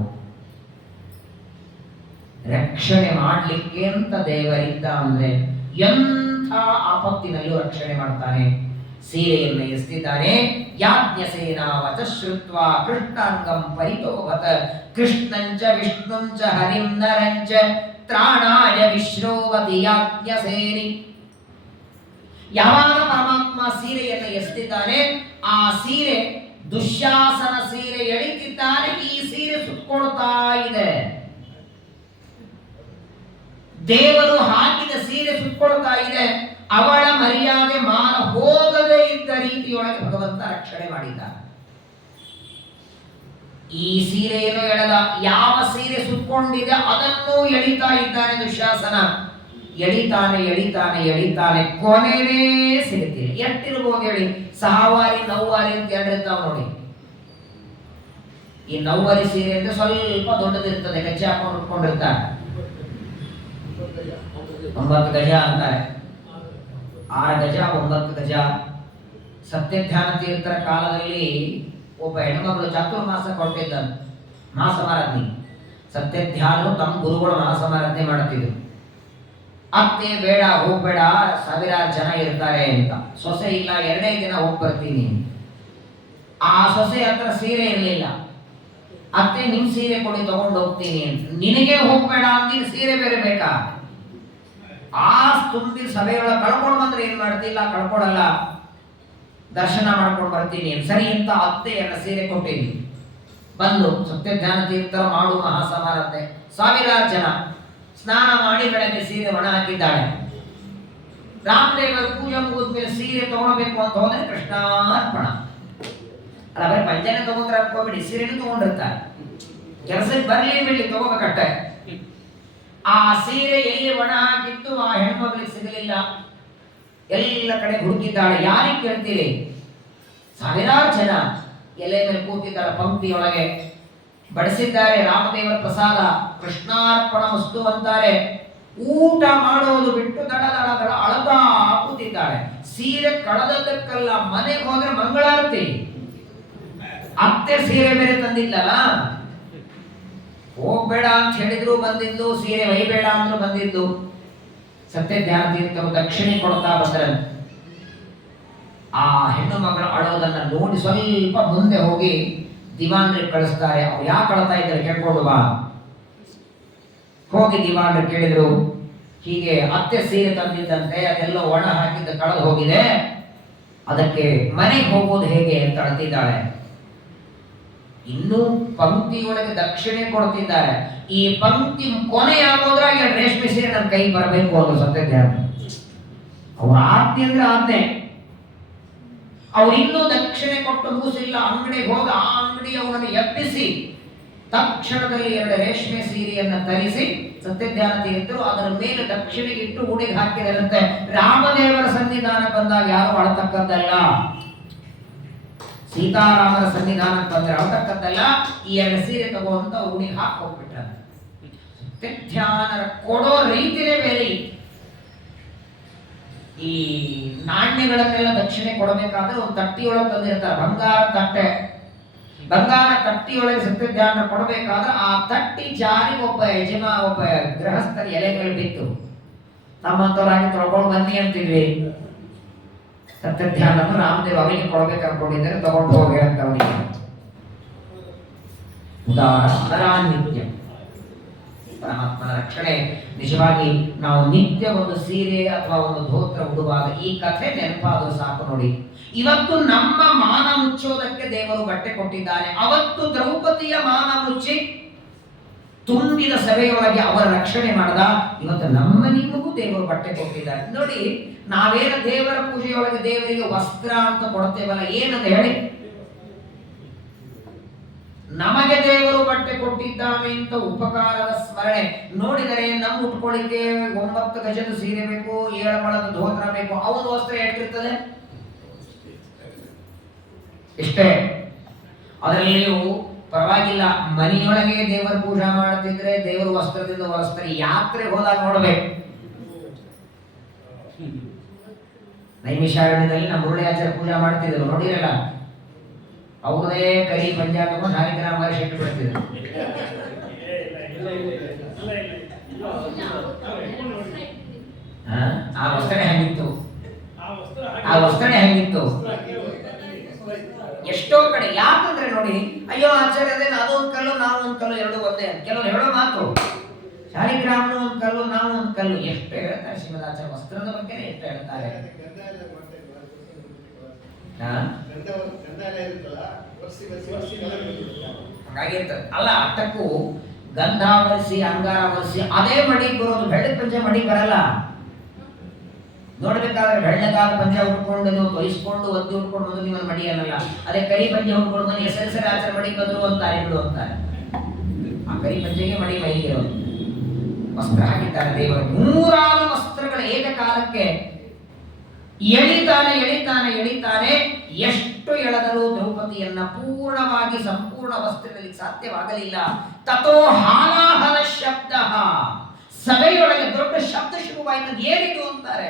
ರಕ್ಷಣೆ ಮಾಡ್ಲಿಕ್ಕೆ ಅಂತ ದೇವರಿದ್ದ ಅಂದ್ರೆ ಎಂಥ ಆಪತ್ತಿನಲ್ಲೂ ರಕ್ಷಣೆ ಮಾಡ್ತಾನೆ. ಸೀರೆಯನ್ನು ಎಸ್ತಿದ್ದಾನೆ. ಯಾಜ್ಞಸೇನ ವಚ ಶ್ರುತ್ವಾ ಕೃಷ್ಣಾಂಗಂ ಪರಿತೋಭತ ಕೃಷ್ಣಂಚ ವಿಷ್ಣುಂಚ ಹರಿಂ ನರಂಚ ತ್ರಾಣಾಯ ವಿಶ್ರೋವತಿ ಯಾಜ್ಞಸೇನಿ. ಯಾವಾಗ ಪರಮಾತ್ಮ ಸೀರೆಯನ್ನು ಎಸ್ತಿದ್ದಾನೆ, ಆ ಸೀರೆ ದುಶ್ಯಾಸನ ಸೀರೆ ಎಳಿತಿದ್ದಾನೆ. ಈ ಸೀರೆ ಸುತ್ತಕೊಳ್ತಾ ಇದೆ. ದೇವರು ಹಾಕಿದ ಸೀರೆ ಸುತ್ತಕೊಳ್ತಾ ಇದೆ. ಅವಳ ಮರ್ಯಾದೆ ಮಾನ ಹೋಗದೇ ಇದ್ದ ರೀತಿಯೊಳಗೆ ಭಗವಂತ ರಕ್ಷಣೆ ಮಾಡಿದ್ದಾನೆ. ಈ ಸೀರೆಯನ್ನು ಎಳೆದ, ಯಾವ ಸೀರೆ ಸುತ್ತಕೊಂಡಿದೆ ಅದನ್ನು ಎಳಿತಾ ಇದ್ದಾನೆ ದುಶ್ಯಾಸನ. ಎಳಿತಾನೆ ಎಳಿತಾನೆ ಎಳಿತಾನೆ, ಕೊನೆನೇ ಸಿಗುತ್ತಿಲ್ಲ. ಎಷ್ಟಿರ್ಬೋದು ಹೇಳಿ? 6 ವಾರಿ 9 ವಾರಿ ಅಂತ ಹೇಳಿರ್ತಾವ ನೋಡಿ. ಈ 9 ವಾರಿ ಸೀರೆ ಅಂದ್ರೆ ಸ್ವಲ್ಪ ದೊಡ್ಡದಿರ್ತದೆ, ಗಜ್ಜೆ ಹಾಕೊಂಡು ಉಟ್ಕೊಂಡಿರ್ತಾರೆ. 9 ಗಜ ಅಂತಾರೆ. 6 ಗಜ 9 ಗಜ. ಸತ್ಯಧ್ಯಾನ ತೀರ್ಥರ ಕಾಲದಲ್ಲಿ ಒಬ್ಬ ಹೆಣ್ಮಗಳು ಚಾತುರ್ಮಾಸ ಕೊಟ್ಟಿದ್ದ ಮಹಾಸಮಾರಾಧನೆ. ಸತ್ಯಧ್ಯಾನರು ತಮ್ಮ ಗುರುಗಳು ಮಹಾಸಮಾರಾಧನೆ ಮಾಡುತ್ತಿದ್ರು. ಅತ್ತೆ ಬೇಡ ಹೋಗ್ಬೇಡ, 1000 ಜನ ಇರ್ತಾರೆ ಅಂತ. ಸೊಸೆ ಇಲ್ಲ, 2 ದಿನ ಹೋಗಿ ಬರ್ತೀನಿ. ಆ ಸೊಸೆ ಹತ್ರ ಸೀರೆ ಇರಲಿಲ್ಲ. ಅತ್ತೆ ನಿಮ್ ಸೀರೆ ಕೊಡಿ ತಗೊಂಡು ಹೋಗ್ತೀನಿ ಅಂತ. ನಿನಗೆ ಹೋಗ್ಬೇಡ ಅಂತೀನಿ, ಸೀರೆ ಬೇರೆ ಬೇಕಾ? ಆ ತುಂಬಿ ಸಭೆಯೊಳಗೆ ಕಳ್ಕೊಂಡು ಬಂದ್ರೆ ಏನ್ ಮಾಡ್ತಿಲ್ಲ, ಕಳ್ಕೊಡಲ್ಲ, ದರ್ಶನ ಮಾಡ್ಕೊಂಡು ಬರ್ತೀನಿ. ಸರಿ ಅಂತ ಅತ್ತೆ ಎಲ್ಲ ಸೀರೆ ಕೊಟ್ಟಿನಿ. ಬಂದು ಸತ್ಯಧ್ಯಾನ ತೀರ್ಥರ ಮಾಡು ಮಹಾಸಮಾರಾಧನೆ, 1000 ಜನ ಸ್ನಾನ ಮಾಡಿ ಬೆಳಗ್ಗೆ ಸೀರೆ ಒಣ ಹಾಕಿದ್ದಾಳೆ. ರಾಮದೇವರ ಪೂಜೆ ಮುಗಿದ್ಮೇಲೆ ಸೀರೆ ತಗೊಳ್ಬೇಕು ಅಂತ ಹೋದ್ರೆ ಕೃಷ್ಣಾರ್ಪಣ. ಅಲ್ಲ ಬರೀ ಪಂಚನೆ ತಗೊಂಡ್ರೆ ಅನ್ಕೋಬೇಡಿ, ಸೀರೆನೂ ತಗೊಂಡಿರ್ತಾರೆ. ಕೆಲಸಕ್ಕೆ ಬರ್ಲಿ ಬಿಡ್ಲಿ ತಗೋಬೇಕಟ್ಟೆ. ಆ ಸೀರೆ ಎಲ್ಲಿ ಒಣ ಹಾಕಿತ್ತು ಆ ಹೆಣ್ಮಗಳಿಗೆ ಸಿಗಲಿಲ್ಲ. ಎಲ್ಲ ಕಡೆ ಹುಡುಕಿದ್ದಾಳೆ. ಯಾರಿಗೆ ಕೇಳ್ತೀರಿ? 1000 ಜನ ಎಲೆ ಮೇಲೆ ಕೂತಿದ್ದಾಳೆ. ಪಂಕ್ತಿಯೊಳಗೆ ಬಡಿಸಿದ್ದಾರೆ ರಾಮದೇವರ ಪ್ರಸಾದ, ಕೃಷ್ಣಾರ್ಪಣ ವಸ್ತು ಅಂತಾರೆ. ಊಟ ಮಾಡೋದು ಬಿಟ್ಟು ದಡ ದಡ ದಡ ಅಳತಾ ಕೂತಿದ್ದಾಳೆ. ಸೀರೆ ಕಳೆದದ್ದಕ್ಕಲ್ಲ, ಮನೆಗೆ ಹೋದ್ರೆ ಮಂಗಳಾರತಿ. ಅತ್ತೆ ಸೀರೆ ಬೇರೆ ತಂದಿದ್ದಲ್ಲ, ಹೋಗ್ಬೇಡ ಅಂತ ಹೇಳಿದ್ರು ಬಂದಿದ್ದು, ಸೀರೆ ಒಯ್ಬೇಡ ಅಂದ್ರು ಬಂದಿದ್ದು. ಸತ್ಯಧ್ಯಾನ ತೀರ್ಥರು ದಕ್ಷಿಣೆ ಕೊಡ್ತಾ ಬಂದ್ರೆ ಆ ಹೆಣ್ಣು ಮಗಳು ಅಳೋದನ್ನ ನೋಡಿ ಸ್ವಲ್ಪ ಮುಂದೆ ಹೋಗಿ ದಿವಾನ್ರಿಗೆ ಕಳಿಸ್ತಾರೆ. ಅವ್ರು ಯಾಕೆ ಅಳ್ತಾ ಇದ್ದಾರೆ ಕೇಳ್ಕೊಂಡು ಬಾ. ಹೋಗಿ ದಿವಾನ್ರು ಕೇಳಿದ್ರು, ಹೀಗೆ ಅತ್ತೆ ಸೀರೆ ತಂದಿದ್ದಂತೆ, ಅದೆಲ್ಲ ಒಣ ಹಾಕಿದ್ದ ಕಳೆದು ಹೋಗಿದೆ, ಅದಕ್ಕೆ ಮನೆಗೆ ಹೋಗೋದು ಹೇಗೆ ಅಂತ ಅಳ್ತಿದ್ದಾಳೆ. ಇನ್ನೂ ಪಂಕ್ತಿಯೊಳಗೆ ದಕ್ಷಿಣೆ ಕೊಡ್ತಿದ್ದಾರೆ. ಈ ಪಂಕ್ತಿ ಕೊನೆಯಾಗೋದ್ರಾಗ ರೇಷ್ಮೆ ಸೀರೆ ನನ್ನ ಕೈ ಬರಬೇಕು ಅನ್ನೋ ಸತ್ಯಧ್ಯಾನ. ಅವ್ರ ಆಜ್ಞೆ ಅಂದ್ರೆ ಆಜ್ಞೆ. ಅವ್ರು ಇನ್ನೂ ದಕ್ಷಿಣೆ ಕೊಟ್ಟು ಮುಗಿಸಿಲ್ಲ. ಅಂಗಡಿಗೆ ಹೋದ, ಆ ಅಂಗಡಿ ಅವನನ್ನು ಎಬ್ಬಿಸಿ ತಕ್ಷಣದಲ್ಲಿ 2 ರೇಷ್ಮೆ ಸೀರೆಯನ್ನ ತರಿಸಿ ಸತ್ಯಧ್ಯಾನ ತೀರ್ಥರು ಅದರ ಮೇಲೆ ದಕ್ಷಿಣೆಗೆ ಇಟ್ಟು ಉಡಿಗೆ ಹಾಕಿದರಂತೆ. ರಾಮದೇವರ ಸನ್ನಿಧಾನ ಬಂದಾಗ ಯಾರು ಅಳತಕ್ಕದ್ದಲ್ಲ, ಸೀತಾರಾಮರ ಸನ್ನಿಧಾನಕ್ಕೆ ಬಂದ್ರೆ ಅಳತಕ್ಕದ್ದಲ್ಲ. ಈ 2 ಸೀರೆ ತಗೋಂತ ಉಡಿಗೆ ಹಾಕಿ ಹೋಗ್ಬಿಟ್ರ. ಸತ್ಯಧ್ಯಾನರ ಕೊಡೋ ರೀತಿನೇ ಬೇರೆ ಇತ್ತು. ಈ ನಾಣ್ಯಗಳನ್ನೆಲ್ಲ ದಕ್ಷಿಣೆ ಕೊಡಬೇಕಾದ್ರೆ ಒಂದು ತಟ್ಟಿಯೊಳಗೆ ತಂದಿರ್ತಾರೆ, ಬಂಗಾರ ತಟ್ಟೆ. ಬಂಗಾರ ತಟ್ಟಿಯೊಳಗೆ ಸತ್ಯಧ್ಯಾನ ಕೊಡಬೇಕಾದ್ರೆ ಆ ತಟ್ಟಿ ಜಾರಿ ಒಬ್ಬ ಗೃಹಸ್ಥರ ಎಲೆಗಳು ಬಿತ್ತು. ನಮ್ಮಂತವರಾಗಿ ತಗೊಂಡು ಬನ್ನಿ ಅಂತಿದ್ವಿ. ಸತ್ಯಧ್ಯಾನ ರಾಮದೇವ್ ಅವರಿಗೆ ಕೊಡಬೇಕು ಅನ್ಕೊಂಡಿದ್ದಾರೆ, ತಗೊಂಡು ಹೋಗಿ ಅಂತ ಅವನಿಗೆ. ನಿತ್ಯ ಪರಮಾತ್ಮನ ರಕ್ಷಣೆ ನಿಜವಾಗಿ ನಾವು ನಿತ್ಯ ಒಂದು ಸೀರೆ ಅಥವಾ ಒಂದು ಧೋತ್ರ ಉಡುವಾಗ ಈ ಕಥೆ ನೆನಪಾದರೂ ಸಾಕು ನೋಡಿ. ಇವತ್ತು ನಮ್ಮ ಮಾನ ಮುಚ್ಚೋದಕ್ಕೆ ದೇವರು ಬಟ್ಟೆ ಕೊಟ್ಟಿದ್ದಾನೆ. ಅವತ್ತು ದ್ರೌಪದಿಯ ಮಾನ ಮುಚ್ಚಿ ತುಂಬಿದ ಸಭೆಯೊಳಗೆ ಅವರ ರಕ್ಷಣೆ ಮಾಡದ. ಇವತ್ತು ನಮ್ಮ ನಿಮಗೂ ದೇವರು ಬಟ್ಟೆ ಕೊಟ್ಟಿದ್ದಾರೆ ನೋಡಿ. ನಾವೇನ ದೇವರ ಪೂಜೆಯೊಳಗೆ ದೇವರಿಗೆ ವಸ್ತ್ರ ಅಂತ ಕೊಡ್ತೇವಲ್ಲ, ಏನಂತ ಹೇಳಿ, ನಮಗೆ ದೇವರು ಬಟ್ಟೆ ಕೊಟ್ಟಿದ್ದಾನೆ ಅಂತ ಉಪಕಾರದ ಸ್ಮರಣೆ. ನೋಡಿದರೆ ನಮ್ಮ ಉಟ್ಕೊಳ್ಳಿಕ್ಕೆ 9 ಗಜದ ಸೀರೆ ಬೇಕು, 7 ಮೊಳದ ಧೋತ್ರ ಬೇಕು. ಅವನ ವಸ್ತ್ರ ಎಷ್ಟಿರ್ತದೆ? ಇಷ್ಟೇ. ಅದರಲ್ಲಿಯೂ ಪರವಾಗಿಲ್ಲ, ಮನೆಯೊಳಗೆ ದೇವರ ಪೂಜಾ ಮಾಡ್ತಿದ್ರೆ ದೇವರ ವಸ್ತ್ರದಿಂದ ಹೊರಸ್ತಾರೆ. ಯಾತ್ರೆ ಹೋದಾಗ ನೋಡ್ಬೇಕು. ನೈಮಿಷಾರಣ್ಯದಲ್ಲಿ ನಮ್ಮ ಮುರುಳಿಯಾಚಾರ್ಯ ಪೂಜಾ ಮಾಡ್ತಿದ್ರು, ನೋಡಿರಲ್ಲ. ಅವ್ರದೇ ಕರಿ ಪಂಜಾಬ್ ಶಾಲಿಗ್ರಾಮ ಮಹರ್ಷಿ ಇಟ್ಟು ಬಿಡ್ತಿದ್ರು. ಆ ವಸ್ತ್ರನೇ ಹೆಂಗಿತ್ತು, ಆ ವಸ್ತ್ರನೇ ಹೆಂಗಿತ್ತು. ಎಷ್ಟೋ ಕಡೆ ಯಾಕಂದ್ರೆ ನೋಡಿ, ಅಯ್ಯೋ ಆಚಾರ್ಯ ಅದೊಂದು ಕಲ್ಲು ನಾವು ಒಂದು ಕಲ್ಲು ಎರಡು ಒಂದೇ. ಕೆಲವರು ಹೇಳೋ ಮಾತು, ಶಾಲಿಗ್ರಾಮನು ಒಂದು ಕಲ್ಲು ನಾವು ಒಂದು ಕಲ್ಲು. ಎಷ್ಟು ಹೇಳ್ತಾರೆ ಶ್ರೀಮದಾಚಾರ್ಯ ವಸ್ತ್ರದ ಬಗ್ಗೆ, ಎಷ್ಟು ಹೇಳ್ತಾರೆ. ಹಾಗಾಗಿರ್ತದೆ ಅಲ್ಲ. ಅಟ್ಟಕ್ಕೂ ಗಂಧ ವರಿಸಿ ಅಂಗಾರ ವರಿಸಿ ಅದೇ ಮಡಿ ಬರೋದು. ಬೆಳ್ಳಿ ಪಂಚೆ ಮಡಿ ಬರಲ್ಲ. ನೋಡ್ಬೇಕಾದ್ರೆ ಬೆಳ್ಳಗಾದ ಪಂಚೆ ಉಟ್ಕೊಂಡು ನೀವು ತೊಯಿಸ್ಕೊಂಡು ಒದ್ದಿ ಉಟ್ಕೊಂಡು ಬಂದು ನಿಮ್ಮ ಮಡಿ ಅನ್ನಲ್ಲ. ಅದೇ ಕರಿ ಪಂಚೆ ಉಟ್ಕೊಂಡು ಬಂದು ಹೆಸರು ಆಚಾರ ಮಡಿ ಬಂದ್ರು ಅಂತಾರೆ, ಬಿಡು ಅಂತಾರೆ. ಆ ಕರಿ ಪಂಚೆಗೆ ಮಡಿ ಮೈಗಿರೋದು. ವಸ್ತ್ರ ಹಾಕಿದ್ದಾರೆ ದೇವರು. 3 ವಸ್ತ್ರಗಳ ಏಕಕಾಲಕ್ಕೆ ಎಳಿತಾನೆ ಎಳಿತಾನೆ ಎಳಿತಾನೆ. ಎಷ್ಟು ಎಳೆದರೂ ದ್ರೌಪದಿಯನ್ನ ಪೂರ್ಣವಾಗಿ ಸಂಪೂರ್ಣ ವಸ್ತ್ರದಲ್ಲಿ ಸಾಧ್ಯವಾಗಲಿಲ್ಲ. ತಥೋ ಹಾಲಾಹಲ ಶಬ್ದ. ಸಭೆಯೊಳಗೆ ದೊಡ್ಡ ಶಬ್ದ ಶುರುವಾಯಿತು. ಏನಿದು ಅಂತಾರೆ.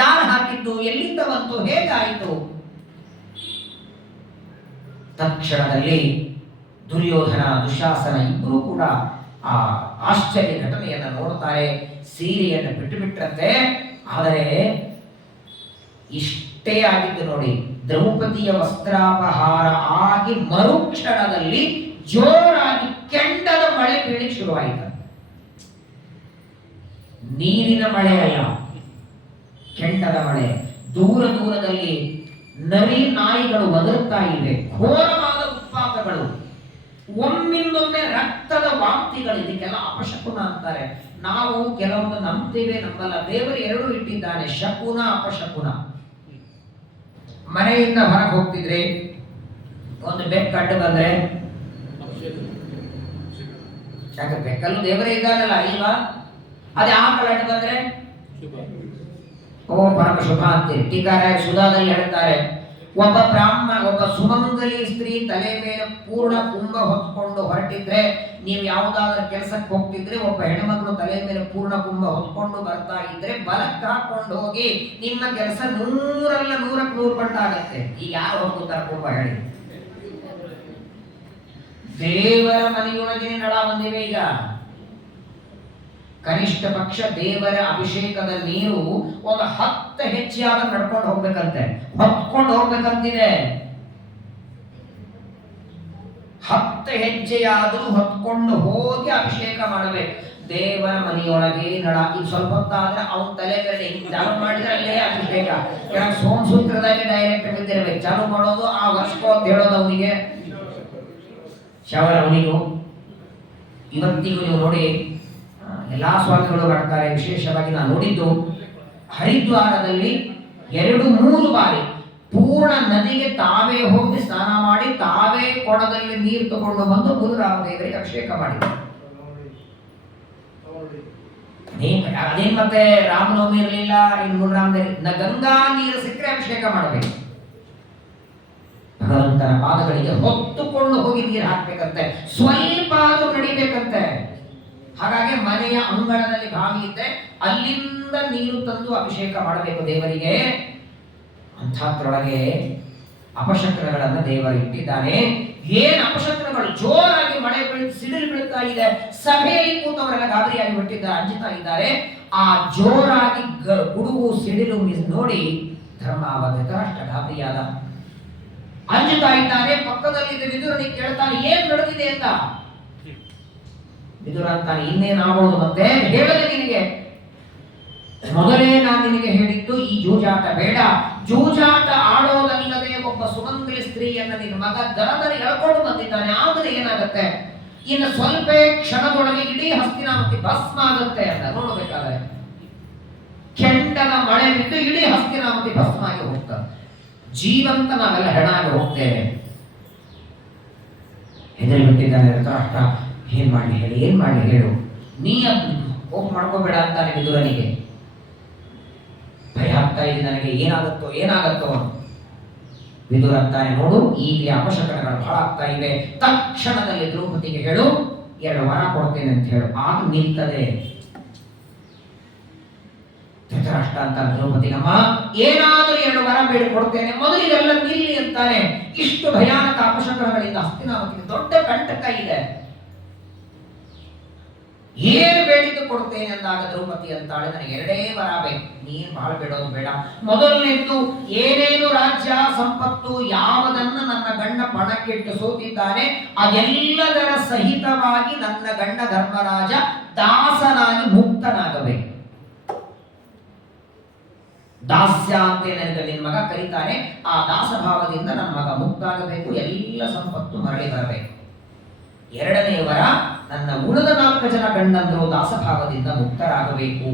ಯಾರು ಹಾಕಿದ್ದು, ಎಲ್ಲಿಂದ ಬಂತು, ಹೇಗಾಯಿತು? ತಕ್ಷಣದಲ್ಲಿ ದುರ್ಯೋಧನ ದುಶಾಸನ ಇಬ್ಬರೂ ಕೂಡ ಆ ಆಶ್ಚರ್ಯ ಘಟನೆಯನ್ನು ನೋಡುತ್ತಾರೆ. ಸೀರೆಯನ್ನು ಬಿಟ್ಟು ಬಿಟ್ರಂತೆ. ಆದರೆ ಇಷ್ಟೇ ಆಗಿದ್ದು ನೋಡಿ, ದ್ರೌಪದಿಯ ವಸ್ತ್ರಾಪಹಾರ ಆಗಿ ಮರುಕ್ಷಣದಲ್ಲಿ ಜೋರಾಗಿ ಕೆಂಡದ ಮಳೆ ಬೀಳಿಗೆ ಶುರುವಾಯಿತು. ನೀರಿನ ಮಳೆ ಅಲ್ಲ, ಕೆಂಡದ ಮಳೆ. ದೂರ ದೂರದಲ್ಲಿ ನರಿ ನಾಯಿಗಳು ಒದರುತ್ತಾ ಇವೆ. ಘೋರವಾದ ಉತ್ಪಾತಗಳು, ಒಮ್ಮಿಂದೊಮ್ಮೆ ರಕ್ತದ ವಾಂತಿಗಳು. ಇದಕ್ಕೆಲ್ಲ ಅಪಶಕುನ ಅಂತಾರೆ. ನಾವು ಕೆಲವೊಂದು ನಂಬ್ತೇವೆ, ನಂಬಲ್ಲ. ದೇವರು 2 ಇಟ್ಟಿದ್ದಾನೆ, ಶಕುನ ಅಪಶಕುನ. ಮನೆಯಿಂದ ಹೊರಗೆ ಹೋಗ್ತಿದ್ರೆ ಒಂದು ಬೆಕ್ಕು ಅಡ್ಡ ಬಂದ್ರೆ, ಯಾಕೆ ಬೆಕ್ಕಲ್ಲೂ ದೇವರೇ ಇದ್ದಾನಲ್ಲ ಇಲ್ವಾ? ಅದೇ ಆಕಳ ಅಡ್ಡ ಬಂದ್ರೆ ಓ ಪರಮ ಶುಭ ಅಂತೀರಿ. ಟೀಕಾರ ಸುಧಾದಲ್ಲಿ ಹೇಳ್ತಾರೆ, ಒಬ್ಬ ಬ್ರಾಹ್ಮಣ, ಒಬ್ಬ ಸುಮಂಗಲಿ ಸ್ತ್ರೀ ತಲೆ ಮೇಲೆ ಪೂರ್ಣ ಕುಂಭ ಹೊತ್ಕೊಂಡು ಹೊರಟಿದ್ರೆ, ನೀವು ಯಾವುದಾದ್ರೂ ಕೆಲಸಕ್ಕೆ ಹೋಗ್ತಿದ್ರೆ ಒಬ್ಬ ಹೆಣ್ಮಕ್ಳು ತಲೆ ಮೇಲೆ ಪೂರ್ಣ ಕುಂಭ ಹೊತ್ಕೊಂಡು ಬರ್ತಾ ಇದ್ರೆ ಬಲಕ್ಕೆ ಹಾಕೊಂಡು ಹೋಗಿ ನಿಮ್ಮ ಕೆಲಸ 100ಲ್ಲ 100ಕ್ಕೆ 100 ಪಟ್ಟು ಆಗತ್ತೆ. ಈಗ ಯಾರು ಹೋಗ್ತಾರೆ ಕುಂಭ ಹೇಳಿ? ದೇವರ ಮನೆಯೊಳಗೆ ನಳ ಬಂದಿವೆ. ಈಗ ಕನಿಷ್ಠ ಪಕ್ಷ ದೇವರ ಅಭಿಷೇಕದ ನೀರು ಒಂದು 10 ಹೆಜ್ಜೆಯಾದ ನಡ್ಕೊಂಡು ಹೋಗ್ಬೇಕಂತೆ, ಹೊತ್ಕೊಂಡು ಹೋಗ್ಬೇಕಂತಿದೆ. 10 ಹೆಜ್ಜೆಯಾದರೂ ಹೊತ್ಕೊಂಡು ಹೋಗಿ ಅಭಿಷೇಕ ಮಾಡಬೇಕು. ದೇವರ ಮನೆಯೊಳಗೆ ನಳ. ಈಗ ಸ್ವಲ್ಪ ಹೊತ್ತಾದ್ರೆ ಅವನ ತಲೆ ಮೇಲೆ ಚಾಲು ಮಾಡಿದ್ರೆ ಅಲ್ಲೇ ಅಭಿಷೇಕ. ಸೋಮಸೂತ್ರದಾಗೆ ಡೈರೆಕ್ಟ್ ಬಿದ್ದಿರ್ಬೇಕು. ಚಾಲು ಮಾಡೋದು ಆ ವರ್ಷಕ್ಕೋ ಅಂತ ಹೇಳೋದು ಅವನಿಗೆ, ಶವರ ಅವನಿಗೂ. ಇವತ್ತಿಗೂ ನೀವು ನೋಡಿ ಎಲ್ಲಾ ಸ್ವಾಮಿಗಳು ಮಾಡ್ತಾರೆ. ವಿಶೇಷವಾಗಿ ನಾನು ನೋಡಿದ್ದು ಹರಿದ್ವಾರದಲ್ಲಿ 2-3 ಬಾರಿ ಪೂರ್ಣ ನದಿಗೆ ತಾವೇ ಹೋಗಿ ಸ್ನಾನ ಮಾಡಿ ತಾವೇ ಕೊಡದಲ್ಲಿ ನೀರು ತಗೊಂಡು ಬಂದು ಮುನಿರಾಮದೇವರಿಗೆ ಅಭಿಷೇಕ ಮಾಡಿದರು. ಅದೇನ್ ಮತ್ತೆ ರಾಮನವಮಿ ಇರಲಿಲ್ಲ, ಇನ್ನು ಮುನಿರಾಮದೇವರಿಗೆ ಗಂಗಾ ನೀರು ಸಿಕ್ಕರೆ ಅಭಿಷೇಕ ಮಾಡಬೇಕು. ಭಗವಂತನ ಪಾದಗಳಿಗೆ ಹೊತ್ತುಕೊಂಡು ಹೋಗಿ ನೀರು ಹಾಕ್ಬೇಕಂತೆ, ಸ್ವಲ್ಪ ಆದ್ರೂ ನಡಿಬೇಕಂತೆ. ಹಾಗಾಗಿ ಮನೆಯ ಅಂಗಳದಲ್ಲಿ ಬಾವಿ ಇದ್ದೆ, ಅಲ್ಲಿಂದ ನೀರು ತಂದು ಅಭಿಷೇಕ ಮಾಡಬೇಕು ದೇವರಿಗೆ. ಅಂಥದ್ರೊಳಗೆ ಅಪಶಕ್ರಗಳನ್ನು ದೇವರು ಇಟ್ಟಿದ್ದಾನೆ. ಏನ್ ಅಪಶಕ್ರಗಳು! ಜೋರಾಗಿ ಮಳೆ ಸಿಡಿಲು ಬೀಳ್ತಾ ಇದೆ, ಸಭೆಯಲ್ಲಿ ಕೂತವರೆಲ್ಲ ಗಾಬರಿಯಾಗಿ ಬಿಟ್ಟಿದ್ದಾರೆ, ಅಂಜುತ್ತಾ ಇದ್ದಾರೆ. ಆ ಜೋರಾಗಿ ಗುಡುಗು ಸಿಡಿಲು ನೋಡಿ ಧರ್ಮಾವಧಕ ಅಷ್ಟ ಗಾಬರಿಯಾದ, ಅಂಜುತ್ತಾ ಇದ್ದಾನೆ. ಪಕ್ಕದಲ್ಲಿದ್ದ ವಿದುರನಿಗೆ ಕೇಳ್ತಾನೆ, ಏನ್ ನಡೆದಿದೆ ಅಂತ. ವಿದುರ ಅಂತಾನೆ, ಇನ್ನೇನಾಗೋದು ಮತ್ತೆ ಹೇಳದೆ ನಿನಗೆ, ಮೊದಲೇ ನಾನು ನಿನಗೆ ಹೇಳಿದ್ದು ಈ ಜೂಜಾಟ ಬೇಡ. ಜೂಜಾಟ ಆಡೋದಲ್ಲದೆ ಒಬ್ಬ ಸುಮಂಗಲಿ ಸ್ತ್ರೀಯನ್ನ ನಿನ್ನ ಮಗ ದರದರ ಎಳ್ಕೊಂಡು ಬಂದಿದ್ದಾನೆ. ಆದರೆ ಏನಾಗುತ್ತೆ, ಇನ್ನು ಸ್ವಲ್ಪ ಕ್ಷಣದೊಳಗೆ ಇಡೀ ಹಸ್ತಿನಾವತಿ ಭಸ್ಮ ಆಗುತ್ತೆ ಅಂತ ನೋಡಬೇಕಾದ್ರೆ ಕೆಂಡದ ಮಳೆ ಬಿದ್ದು ಇಡೀ ಹಸ್ತಿನಾವತಿ ಭಸ್ಮ ಆಗಿ ಹೋಗ್ತದೆ. ಜೀವಂತ ನಾವೆಲ್ಲ ಹೆಣಾಗಿ ಹೋಗ್ತೇವೆ. ಹೆದರಿ ಬಿಟ್ಟಿದ್ದಾನೆ ಧೃತರಾಷ್ಟ್ರ. ಏನ್ ಮಾಡ್ಲಿ ಹೇಳಿ, ಏನ್ ಮಾಡ್ಲಿ ಹೇಳು, ನೀ ಹೋಗಿ ಮಾಡ್ಕೋಬೇಡ ಅಂತಾನೆ ವಿದುರನಿಗೆ. ಭಯ ಆಗ್ತಾ ಇದೆ ನನಗೆ, ಏನಾಗುತ್ತೋ ಏನಾಗುತ್ತೋ. ವಿದುರ ಅಂತಾನೆ, ನೋಡು ಈಗಲೇ ಅಪಶಕನಗಳು ಬಹಳ ಆಗ್ತಾ ಇವೆ, ತಕ್ಷಣದಲ್ಲಿ ದ್ರೌಪದಿಗೆ ಹೇಳು 2 ವರ ಕೊಡ್ತೇನೆ ಅಂತ ಹೇಳು, ಆಗ ನಿಲ್ತದೆ. ಧೃತರಾಷ್ಟ್ರ ಅಂತ ದ್ರೌಪದಿಗಮ್ಮ, ಏನಾದರೂ 2 ವರ ಬೇಡಿ ಕೊಡ್ತೇನೆ, ಮೊದಲು ಇದೆಲ್ಲ ನಿಲ್ಲಿ ಅಂತಾನೆ. ಇಷ್ಟು ಭಯಾನಕ ಅಪಶಕನಗಳಿಂದ ಹಸ್ತಿನಾವತಿಗೆ ದೊಡ್ಡ ಕಂಟಕ ಇದೆ. ಏನು ಬೇಡಿಕೆ ಕೊಡ್ತೇನೆ ಅಂದಾಗ ದ್ರೌಪದಿ ಅಂತಾಳೆ, ನನಗೆ 2 ವರ ಬೇಕು, ನೀನು ಬಹಳ ಬೇಡೋದು ಬೇಡ. ಮೊದಲನೇದ್ದು, ಏನೇನು ರಾಜ್ಯ ಸಂಪತ್ತು ಯಾವುದನ್ನ ನನ್ನ ಗಂಡ ಪಣಕ್ಕಿಟ್ಟು ಸೋತಿದ್ದಾನೆ ಅದೆಲ್ಲದರ ಸಹಿತವಾಗಿ ನನ್ನ ಗಂಡ ಧರ್ಮರಾಜ ದಾಸನಾಗಿ ಮುಕ್ತನಾಗಬೇಕು. ದಾಸ್ಯ ಅಂತ ನನಗೆ ನಿನ್ನ ಮಗ ಕರೀತಾನೆ, ಆ ದಾಸಭಾವದಿಂದ ನನ್ನ ಮಗ ಮುಕ್ತಾಗಬೇಕು, ಎಲ್ಲ ಸಂಪತ್ತು ಮರಳಿ ಬರಬೇಕು. 2ನೇ ವರ, ನನ್ನ ಉಳಿದ 4 ಜನ ಗಂಡಂದರು ದಾಸಭಾವದಿಂದ ಮುಕ್ತರಾಗಬೇಕು.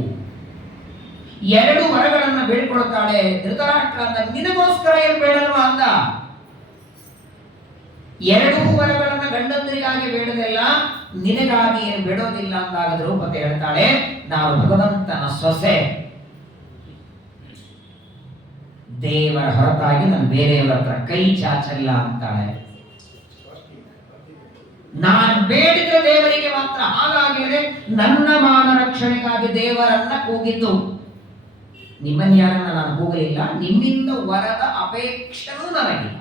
2 ವರಗಳನ್ನ ಬೇಡಿಕೊಳ್ಳುತ್ತಾಳೆ ಧೃತರಾಷ್ಟ್ರ. ಅಂತ ನಿನಗೋಸ್ಕರ ಏನು ಬೇಡಲ್ವಾ ಅಂದ. 2 ವರಗಳನ್ನ ಗಂಡಂದರಿಗಾಗಿ ಬೇಡದಲ್ಲ, ನಿನಗಾಗಿ ಏನು ಬೇಡೋದಿಲ್ಲ ಅಂದಾಗ ದ್ರೌಪದಿ ಹೇಳ್ತಾಳೆ, ನಾನು ಭಗವಂತನ ಸೊಸೆ, ದೇವರ ಹೊರತಾಗಿ ನಾನು ಬೇರೆಯವರ ಹತ್ರ ಕೈ ಚಾಚಲ್ಲ ಅಂತಾಳೆ. ನಾನು ಬೇಡಿದ ದೇವರಿಗೆ ಮಾತ್ರ. ಹಾಗಾಗಿಯೇ ನನ್ನ ಮಾನ ರಕ್ಷಣೆಗಾಗಿ ದೇವರನ್ನ ಕೂಗಿದ್ದು, ನಿಮ್ಮನ್ಯಾರನ್ನ ನಾನು ಕೂಗಲಿಲ್ಲ, ನಿಮ್ಮಿಂದ ವರದ ಅಪೇಕ್ಷೆನೂ ನನಗಿಲ್ಲ.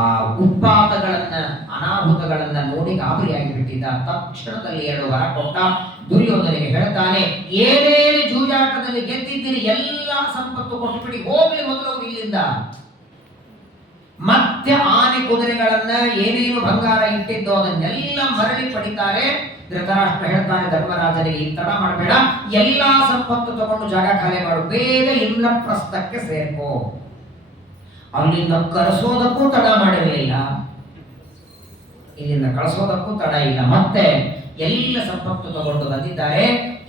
ಆ ಉತ್ಪಾತಗಳನ್ನ ಅನಾಹುತಗಳನ್ನ ನೋಡಿ ಗಾಬರಿಯಾಗಿ ಬಿಟ್ಟಿದ್ದ. ತಕ್ಷಣದಲ್ಲಿ 2 ವರ ಕೊಟ್ಟ. ದುರ್ಯೋಧನಿಗೆ ಹೇಳ್ತಾನೆ, ಏನೇನು ಜೂಜಾಟದಲ್ಲಿ ಗೆದ್ದಿದ್ದೀರಿ ಎಲ್ಲ ಸಂಪತ್ತು ಕೊಟ್ಟುಬಿಡಿ, ಹೋಗ್ಲಿ ಮೊದಲು ಇಲ್ಲಿಂದ. ಮತ್ತೆ ಆನೆ ಕುದುರೆಗಳನ್ನ ಏನೇನು ಬಂಗಾರ ಇಟ್ಟಿದ್ದೋ ಅದನ್ನೆಲ್ಲ ಮರಳಿ ಪಡಿತಾರೆ. ಧೃತರಾಷ್ಟ್ರ ಹೇಳ್ತಾನೆ ಧರ್ಮರಾಜನಿಗೆ, ತಡ ಮಾಡಬೇಡ, ಎಲ್ಲಾ ಸಂಪತ್ತು ತಗೊಂಡು ಜಾಗ ಖಾಲಿ ಮಾಡು, ಬೇಗ ಇಂದ್ರಪ್ರಸ್ಥಕ್ಕೆ ಸೇರ್ಕೋ. ಅಲ್ಲಿಂದ ಕಳಿಸೋದಕ್ಕೂ ತಡ ಮಾಡಿರಲಿಲ್ಲ, ಇಲ್ಲಿಂದ ಕಳಿಸೋದಕ್ಕೂ ತಡ ಇಲ್ಲ. ಮತ್ತೆ ಎಲ್ಲ ಸಂಪತ್ತು ತಗೊಂಡು ಬಂದಿದ್ದಾರೆ.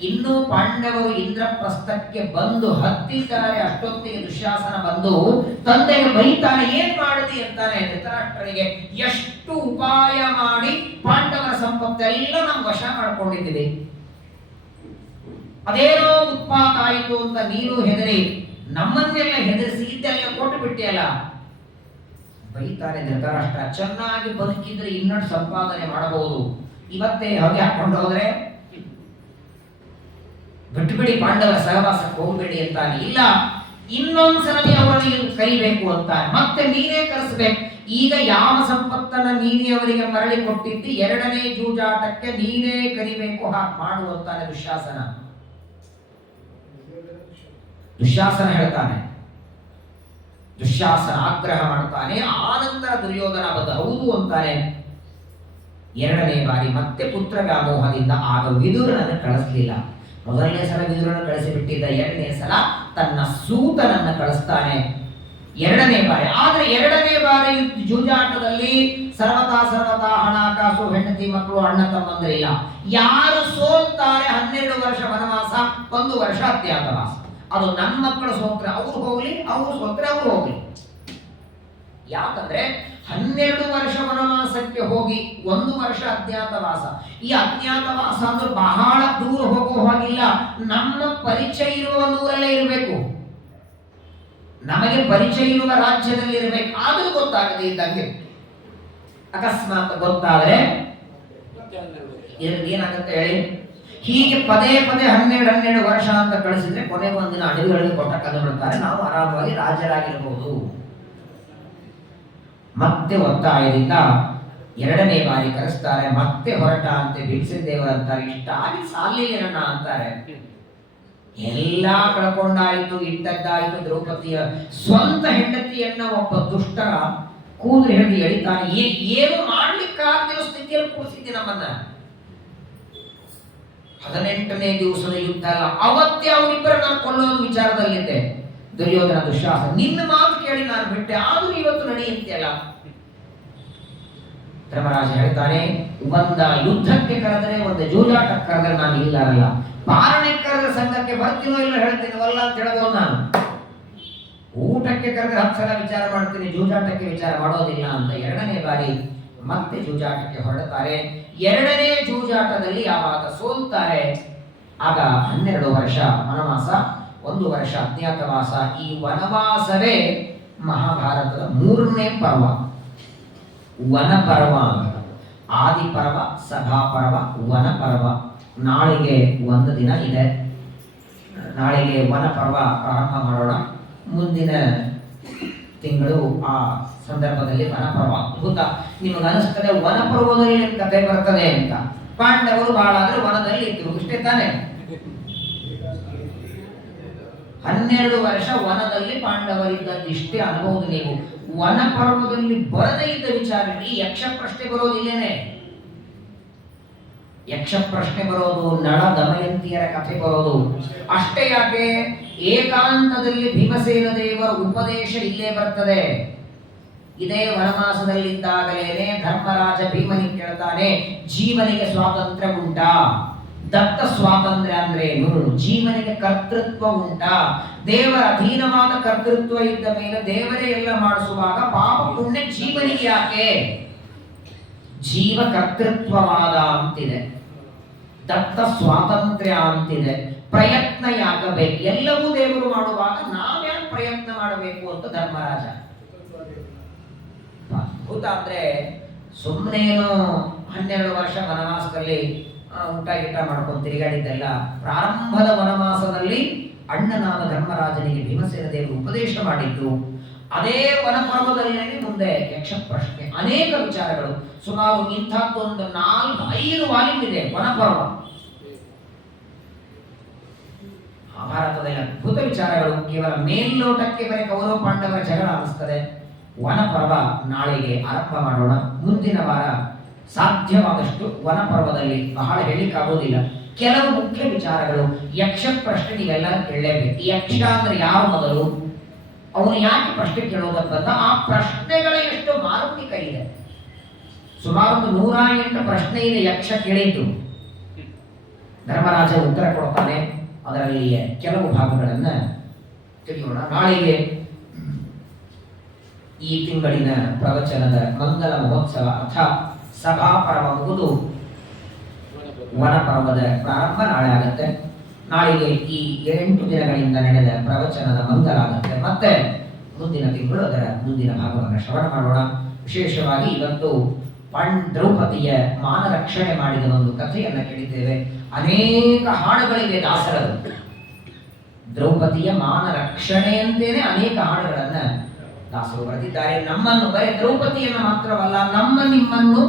ಇನ್ನೂ ಪಾಂಡವರು ಇಂದ್ರಪ್ರಸ್ಥಕ್ಕೆ ಬಂದು ಹತ್ತಿದ್ದಾರೆ. ಅಷ್ಟೊತ್ತಿಗೆ ದುಶ್ಯಾಸನ ಬಂದು ತಂದೆಗೆ ಬೈತಾನೆ, ಏನ್ ಮಾಡಿದಿ ಅಂತಾನೆ. ಧೃತರಾಷ್ಟ್ರನಿಗೆ ಎಷ್ಟು ಉಪಾಯ ಮಾಡಿ ಪಾಂಡವರ ಸಂಪತ್ತೆಲ್ಲ ನಾವು ವಶ ಮಾಡ್ಕೊಂಡಿದ್ದೀವಿ, ಅದೇನೋ ಉತ್ಪಾತ ಆಯಿತು ಅಂತ ನೀನು ಹೆದರಿ ನಮ್ಮನ್ನೆಲ್ಲ ಹೆದರಿಸಿ ಇದೆಲ್ಲ ಕೊಟ್ಟು ಬಿಟ್ಟಿಯಲ್ಲ. ಬೈತಾನೆ ಧೃತರಾಷ್ಟ್ರ. ಚೆನ್ನಾಗಿ ಬದುಕಿದ್ರೆ ಇನ್ನಷ್ಟು ಸಂಪಾದನೆ ಮಾಡಬಹುದು, ಇವತ್ತೇ ಹೊಗೆ ಹಾಕೊಂಡು ಹೋದ್ರೆ ಬಿಟ್ಟುಬಿಡಿ, ಪಾಂಡವರ ಸಹವಾಸಕ್ಕೆ ಹೋಗಬೇಡಿ ಅಂತಾನೆ. ಇಲ್ಲ, ಇನ್ನೊಂದ್ಸಲನೇ ಅವರಿಗೆ ಕರಿಬೇಕು ಅಂತಾನೆ. ಮತ್ತೆ ನೀನೇ ಕರೆಸಬೇಕು. ಈಗ ಯಾವ ಸಂಪತ್ತನ್ನ ನೀನೇ ಅವರಿಗೆ ಮರಳಿ ಕೊಟ್ಟಿದ್ದು, 2ನೇ ಜೂಜಾಟಕ್ಕೆ ನೀನೇ ಕರಿಬೇಕು, ಹಾಗೆ ಮಾಡುವಂತಾನೆ ದುಶ್ಯಾಸನ. ದುಶ್ಯಾಸನ ಹೇಳ್ತಾನೆ, ದುಶ್ಯಾಸನ ಆಗ್ರಹ ಮಾಡ್ತಾನೆ. ಆನಂತರ ದುರ್ಯೋಧನ ಬಂದ ಹೌದು ಅಂತಾನೆ. 2ನೇ ಬಾರಿ ಮತ್ತೆ ಪುತ್ರ ವ್ಯಾಮೋಹದಿಂದ ಆಗ ವಿದುರನನ್ನು ಕಳಿಸಲಿಲ್ಲ. ಮೊದಲನೇ ಸಲ ವಿದುರನನ್ನು ಕಳಿಸಿಬಿಟ್ಟಿದ್ದ, 2ನೇ ಸಲ ತನ್ನ ಸೂತನನ್ನ ಕಳಿಸ್ತಾನೆ. 2ನೇ ಬಾರಿ. ಆದ್ರೆ 2ನೇ ಬಾರಿ ಜೂಜಾಟದಲ್ಲಿ ಸರ್ವತಾ ಹಣಕಾಸು, ಹೆಂಡತಿ ಮಕ್ಕಳು, ಅಣ್ಣ ತಮ್ಮಂದಿರಿಲ್ಲ. ಯಾರು ಸೋಲ್ತಾರೆ 12 ವರ್ಷ ವನವಾಸ, 1 ವರ್ಷ ಅಜ್ಞಾತವಾಸ. ಅದು ನನ್ನ ಮಕ್ಕಳು ಸೋತ್ರೆ ಅವ್ರು ಹೋಗ್ಲಿ, ಅವ್ರು ಸೋತ್ರೆ ಅವ್ರು ಹೋಗ್ಲಿ. ಯಾಕಂದ್ರೆ 12 ವರ್ಷ ವನವಾಸಕ್ಕೆ ಹೋಗಿ 1 ವರ್ಷ ಅಜ್ಞಾತವಾಸ. ಈ ಅಜ್ಞಾತವಾಸ ಅಂದ್ರೆ ಬಹಳ ದೂರ ಹೋಗೋ ಹಾಗಿಲ್ಲ, ನಮ್ಮ ಪರಿಚಯ ಇರುವ ಊರಲ್ಲೇ ಇರಬೇಕು, ನಮಗೆ ಪರಿಚಯ ಇರುವ ರಾಜ್ಯದಲ್ಲಿ ಇರಬೇಕು. ಆದ್ರೂ ಗೊತ್ತಾಗದೆ ಇದ್ದಂಗೆ ಅಕಸ್ಮಾತ್ ಗೊತ್ತಾದ್ರೆ ಏನಾಗುತ್ತೆ ಹೇಳಿ? ಹೀಗೆ ಪದೇ ಪದೇ 12 ವರ್ಷ ಅಂತ ಕಳಿಸಿದ್ರೆ ಕೊನೆಗೆ ಒಂದಿನ ಅಡವಿಗಳಿಗೆ ಕೊಟ್ಟ ಕದ ಬಿಡ್ತಾರೆ, ನಾವು ಆರಾಮವಾಗಿ ರಾಜರಾಗಿರಬಹುದು. ಮತ್ತೆ ಒತ್ತಾಯದಿಂದ 2ನೇ ಬಾರಿ ಕರೆಸ್ತಾರೆ. ಮತ್ತೆ ಹೊರಟ ಅಂತೆ ಭೀಮಸೇನ ದೇವರಂತಾರೆ, ಇಷ್ಟ ಆಗಿ ಸಾಲಿನ ಅಂತಾರೆ. ಎಲ್ಲಾ ಕಳ್ಕೊಂಡಾಯ್ತು, ಇಟ್ಟದ್ದಾಯ್ತು. ದ್ರೌಪದಿಯ ಸ್ವಂತ ಹೆಂಡತಿಯನ್ನ ಒಬ್ಬ ದುಷ್ಟರ ಕೂದಲು ಹಿಡಿದು ಎಳಿತಾನೆ. ಏನು ಮಾಡ್ಲಿಕ್ಕಾಗಿರೋ ಸ್ಥಿತಿಯಲ್ಲಿ ಕೂರಿಸಿದ್ದೆ ನಮ್ಮನ್ನ. 18ನೇ ದಿವಸದ ಯುದ್ಧ ಅಲ್ಲ, ಅವತ್ತೇ ಅವರಿಬ್ಬರ ನಾನು ಕೊಲ್ಲೋದು ವಿಚಾರದಲ್ಲಿದ್ದೆ. ದುರ್ಯೋಧನ ದುಶ್ಯಾಸನ, ನಿನ್ನ ಮಾತು ಕೇಳಿ ನಾನು ಬಿಟ್ಟೆ, ಆದ್ರೂ ಇವತ್ತು ನಡೆಯುತ್ತೆಲ್ಲ. ಧರ್ಮರಾಜ ಹೇಳ್ತಾನೆ, ಒಂದ ಯುದ್ಧಕ್ಕೆ ಕರೆದರೆ, ಒಂದು ಜೂಜಾಟಕ್ಕೆ ಕರೆದರೆ ನಾನು ಇಲ್ಲರಲ್ಲ, ಪಾರಣಕ್ಕೆ ಕರೆದ್ರೆ ಸಂಘಕ್ಕೆ ಬರ್ತೀನೋ ಇಲ್ಲ ಹೇಳ್ತೀನವಲ್ಲ ಅಂತ ಹೇಳ್ಬೋದು ನಾನು. ಊಟಕ್ಕೆ ಕರೆದ್ರೆ 10 ಸಲ ವಿಚಾರ ಮಾಡ್ತೀನಿ, ಜೂಜಾಟಕ್ಕೆ ವಿಚಾರ ಮಾಡೋದಿಲ್ಲ ಅಂತ 2ನೇ ಬಾರಿ ಮತ್ತೆ ಜೂಜಾಟಕ್ಕೆ ಹೊರಡ್ತಾರೆ. 2ನೇ ಜೂಜಾಟದಲ್ಲಿ ಯಾವಾಗ ಸೋಲ್ತಾರೆ, ಆಗ 12 ವರ್ಷ ವನವಾಸ, 1 ವರ್ಷ ಅಜ್ಞಾತವಾಸ. ಈ ವನವಾಸವೇ ಮಹಾಭಾರತದ 3ನೇ ಪರ್ವ. ವನ ಪರ್ವ, ಆದಿ ಪರ್ವ, ಸಭಾ ಪರ್ವ, ವನ ಪರ್ವ. ನಾಳೆಗೆ 1 ದಿನ ಇದೆ. ನಾಳೆಗೆ ವನ ಪರ್ವ ಪ್ರಾರಂಭ ಮಾಡೋಣ. ಮುಂದಿನ ತಿಂಗಳು ಆ ಸಂದರ್ಭದಲ್ಲಿ ವನಪರ್ವ. ಅದ್ಭುತ. ನಿಮಗೆ ಅನಿಸ್ತದೆ ವನಪರ್ವದಲ್ಲಿ ಕಥೆ ಬರ್ತದೆ ಅಂತ. ಪಾಂಡವರು ಬಾಳಾದ್ರೆ ವನದಲ್ಲಿ ಇದ್ರು, ಇಷ್ಟೇ ತಾನೆ. 12 ವರ್ಷ ವನದಲ್ಲಿ ಪಾಂಡವರಿದ್ದಷ್ಟಿಷ್ಟೇ ಅನುಭವ. ನೀವು ವನಪರ್ವದಲ್ಲಿ ಬರದೇ ಇದ್ದ ವಿಚಾರ, ಈ ಯಕ್ಷ ಪ್ರಶ್ನೆ ಬರೋದಿಲ್ಲೇನೆ. ಯಕ್ಷ ಪ್ರಶ್ನೆ ಬರೋದು, ನಳ ದಮಯಂತಿಯರ ಕಥೆ ಬರೋದು. ಅಷ್ಟೇ ಯಾಕೆ, ಏಕಾಂತದಲ್ಲಿ ಭೀಮಸೇನ ದೇವರ ಉಪದೇಶ ಇಲ್ಲೇ ಬರ್ತದೆ. ಇದೇ ವನವಾಸದಲ್ಲಿದ್ದಾಗಲೇನೆ ಧರ್ಮರಾಜ ಭೀಮನಿಗೆ ಕೇಳ್ತಾನೆ, ಜೀವನಿಗೆ ಸ್ವಾತಂತ್ರ್ಯ ಉಂಟಾ? ದತ್ತ ಸ್ವಾತಂತ್ರ್ಯ ಅಂದ್ರೇನು? ಜೀವನಿಗೆ ಕರ್ತೃತ್ವ ಉಂಟಾ? ದೇವರ ಅಧೀನವಾದ ಕರ್ತೃತ್ವ ಇದ್ದ ಮೇಲೆ ದೇವರೇ ಎಲ್ಲ ಮಾಡಿಸುವಾಗ ಪಾಪ ಪುಣ್ಯ ಜೀವನಿಗೆ ಯಾಕೆ? ಜೀವ ಕರ್ತೃತ್ವವಾದ ಅಂತಿದೆ, ದತ್ತ ಸ್ವಾತಂತ್ರ್ಯ ಅಂತಿದೆ. ಪ್ರಯತ್ನ ಯಾಕಬೇಕು? ಎಲ್ಲವೂ ದೇವರು ಮಾಡುವಾಗ ನಾವ್ಯಾಕೆ ಪ್ರಯತ್ನ ಮಾಡಬೇಕು ಅಂತ ಧರ್ಮರಾಜ. ಅದ್ಭುತ. ಅಂದ್ರೆ ಸುಮ್ಮನೇನು 12 ವರ್ಷ ವನವಾಸದಲ್ಲಿ ಊಟ ಗೀಟ ಮಾಡ್ಕೊಂಡು ತಿರುಗಾಡಿದ್ದೆಲ್ಲ. ಪ್ರಾರಂಭದ ವನವಾಸದಲ್ಲಿ ಅಣ್ಣನಾದ ಧರ್ಮರಾಜನಿಗೆ ಭೀಮಸೇನ ದೇವರು ಉಪದೇಶ ಮಾಡಿದ್ದು. ಅದೇ ವನಪರ್ವದಲ್ಲೇ ಮುಂದೆ ಯಕ್ಷ ಪ್ರಶ್ನೆ, ಅನೇಕ ವಿಚಾರಗಳು. ಸುಮಾರು ಇಂಥದ್ದೊಂದು 4-5 ವಾಲ್ಯೂಮ್ ಇದೆ ವನಪರ್ವ. ಮಹಾಭಾರತದ ಅದ್ಭುತ ವಿಚಾರಗಳು. ಕೇವಲ ಮೇಲ್ನೋಟಕ್ಕೆ ಬರೀ ಕೌರವ ಪಾಂಡವರ ಜಗಳ ಅನಿಸ್ತದೆ. ವನಪರ್ವ ನಾಳೆಗೆ ಆರಂಭ ಮಾಡೋಣ. ಮುಂದಿನ ವಾರ ಸಾಧ್ಯವಾದಷ್ಟು ವನಪರ್ವದಲ್ಲಿ ಬಹಳ ಹೇಳಿಕ್ಕಾಗೋದಿಲ್ಲ, ಕೆಲವು ಮುಖ್ಯ ವಿಚಾರಗಳು. ಯಕ್ಷ ಪ್ರಶ್ನೆ ನೀವೆಲ್ಲ ಕೇಳಲೇಬೇಕು. ಯಕ್ಷ ಅಂದ್ರೆ ಯಾವ ಮೊದಲು, ಅವನು ಯಾಕೆ ಪ್ರಶ್ನೆ ಕೇಳೋದಂತ, ಆ ಪ್ರಶ್ನೆಗಳ ಎಷ್ಟು ಮಾರುಕಟ್ಟೆ ಇದೆ. ಸುಮಾರು 108 ಪ್ರಶ್ನೆ ಇದೆ ಯಕ್ಷ ಕೇಳಿದ್ದು. ಧರ್ಮರಾಜ ಉತ್ತರ ಕೊಡ್ತಾನೆ. ಅದರಲ್ಲಿಯ ಕೆಲವು ಭಾಗಗಳನ್ನ ತಿಳಿಯೋಣ. ನಾಳೆಗೆ ಈ ತಿಂಗಳಿನ ಪ್ರವಚನದ ಮಂಗಲ ಮಹೋತ್ಸವ ಅರ್ಥಾತ್ ಸಭಾ ಪರ್ವ ಮುಗಿದು ವನಪರ್ವದ ಪ್ರಾರಂಭ ನಾಳೆ ಆಗುತ್ತೆ. ನಾಳೆಗೆ ಈ 8 ದಿನಗಳಿಂದ ನಡೆದ ಪ್ರವಚನದ ಮಂಗಲ ಆಗುತ್ತೆ. ಮತ್ತೆ ಮುಂದಿನ ತಿಂಗಳು ಅದರ ಮುಂದಿನ ಭಾಗವನ್ನು ಶ್ರವಣ ಮಾಡೋಣ. ವಿಶೇಷವಾಗಿ ಇವತ್ತು ದ್ರೌಪದಿಯ ಮಾನ ರಕ್ಷಣೆ ಮಾಡಿದ ಒಂದು ಕಥೆಯನ್ನು ಕೇಳಿದ್ದೇವೆ. ಅನೇಕ ಹಾಡುಗಳಿವೆ ದಾಸರದು. ದ್ರೌಪದಿಯ ಮಾನ ರಕ್ಷಣೆ ಅಂತೇನೆ ಅನೇಕ ಹಾಡುಗಳನ್ನ ದಾಸರು ಬರೆದಿದ್ದಾರೆ. ನಮ್ಮನ್ನು ಬರೀ ದ್ರೌಪದಿಯನ್ನು ಮಾತ್ರವಲ್ಲ, ನಮ್ಮ ನಿಮ್ಮನ್ನು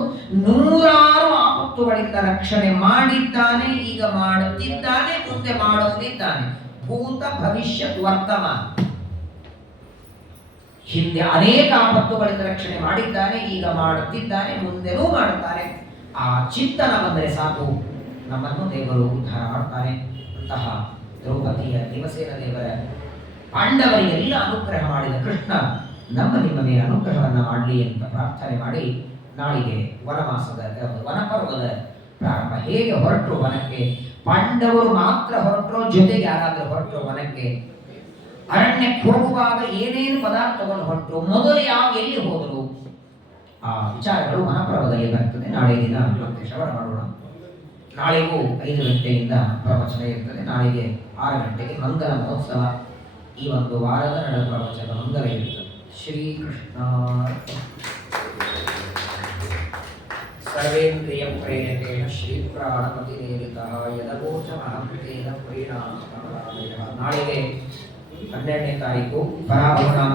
100 ಆಪತ್ತುಗಳಿಂದ ರಕ್ಷಣೆ ಮಾಡಿದ್ದಾನೆ, ಈಗ ಮಾಡುತ್ತಿದ್ದಾನೆ, ಮುಂದೆ ಮಾಡುತ್ತಿದ್ದಾನೆ. ಭೂತ ಭವಿಷ್ಯ ವರ್ತಮಾನ, ಹಿಂದೆ ಅನೇಕ ಆಪತ್ತುಗಳಿಂದ ರಕ್ಷಣೆ ಮಾಡಿದ್ದಾನೆ, ಈಗ ಮಾಡುತ್ತಿದ್ದಾನೆ, ಮುಂದೆನೂ ಮಾಡುತ್ತಾನೆ. ಆ ಚಿಂತನ ಬಂದರೆ ಸಾಕು, ನಮ್ಮನ್ನು ದೇವರು ಉದ್ಧಾರ ಮಾಡ್ತಾನೆ. ಅಂತಹ ದ್ರೌಪದಿಯ ಭೀಮಸೇನ ದೇವರ ಪಾಂಡವರಿಗೆಲ್ಲ ಅನುಗ್ರಹ ಮಾಡಿದ ಕೃಷ್ಣ ನಮ್ಮ ನಿಮ್ಮ ಮೇಲೆ ಅನುಗ್ರಹವನ್ನು ಮಾಡಲಿ ಅಂತ ಪ್ರಾರ್ಥನೆ ಮಾಡಿ, ನಾಳಿಗೆ ವನಪರ್ವದ ಪ್ರಾರಂಭ. ಹೇಗೆ ಹೊರಟರು ವನಕ್ಕೆ? ಪಾಂಡವರು ಮಾತ್ರ ಹೊರಟರು, ಜೊತೆಗೆ ಯಾರಾದರೂ ಹೊರಟರು ವನಕ್ಕೆ? ಅರಣ್ಯಕ್ಕೆ ಹೋಗುವಾಗ ಏನೇನು ಪದಾರ್ಥ ತಗೊಂಡು ಹೊರಟರು, ಮೊದಲು ಎಲ್ಲಿ ಹೋದರು, ಆ ವಿಚಾರಗಳು ಮಹಾಪರ್ವದಲ್ಲಿ ಬರ್ತದೆ. ನಾಳೆ ದಿನ ಮತ್ತೆ ಶ್ರವಣ ಮಾಡೋಣ. ನಾಳೆಗೂ 5 ಗಂಟೆಯಿಂದ ಪ್ರವಚನ ಇರ್ತದೆ. ನಾಳೆಗೆ 6 ಗಂಟೆಗೆ ಮಂಗಲ ಮಹೋತ್ಸವ. ಈ ಒಂದು ವಾರದ ನಡುವೆ ಪ್ರವಚನ ಮಂಗಲ ಇರ್ತದೆ. ಶ್ರೀಕೃಷ್ಣ ಸರ್ವೇಂದ್ರಿಯ ಪ್ರೇರಕೇಣ ಶ್ರೀ ಪ್ರಾಣಪತಿ ನೇರಿತಃ ಯದಗೋಚ ಮಹಂತೇನ ಪ್ರೀಣಾಮ. ನಾಳೆಗೆ 12ನೇ ತಾರೀಕು ಪರಾಭವನಾಮ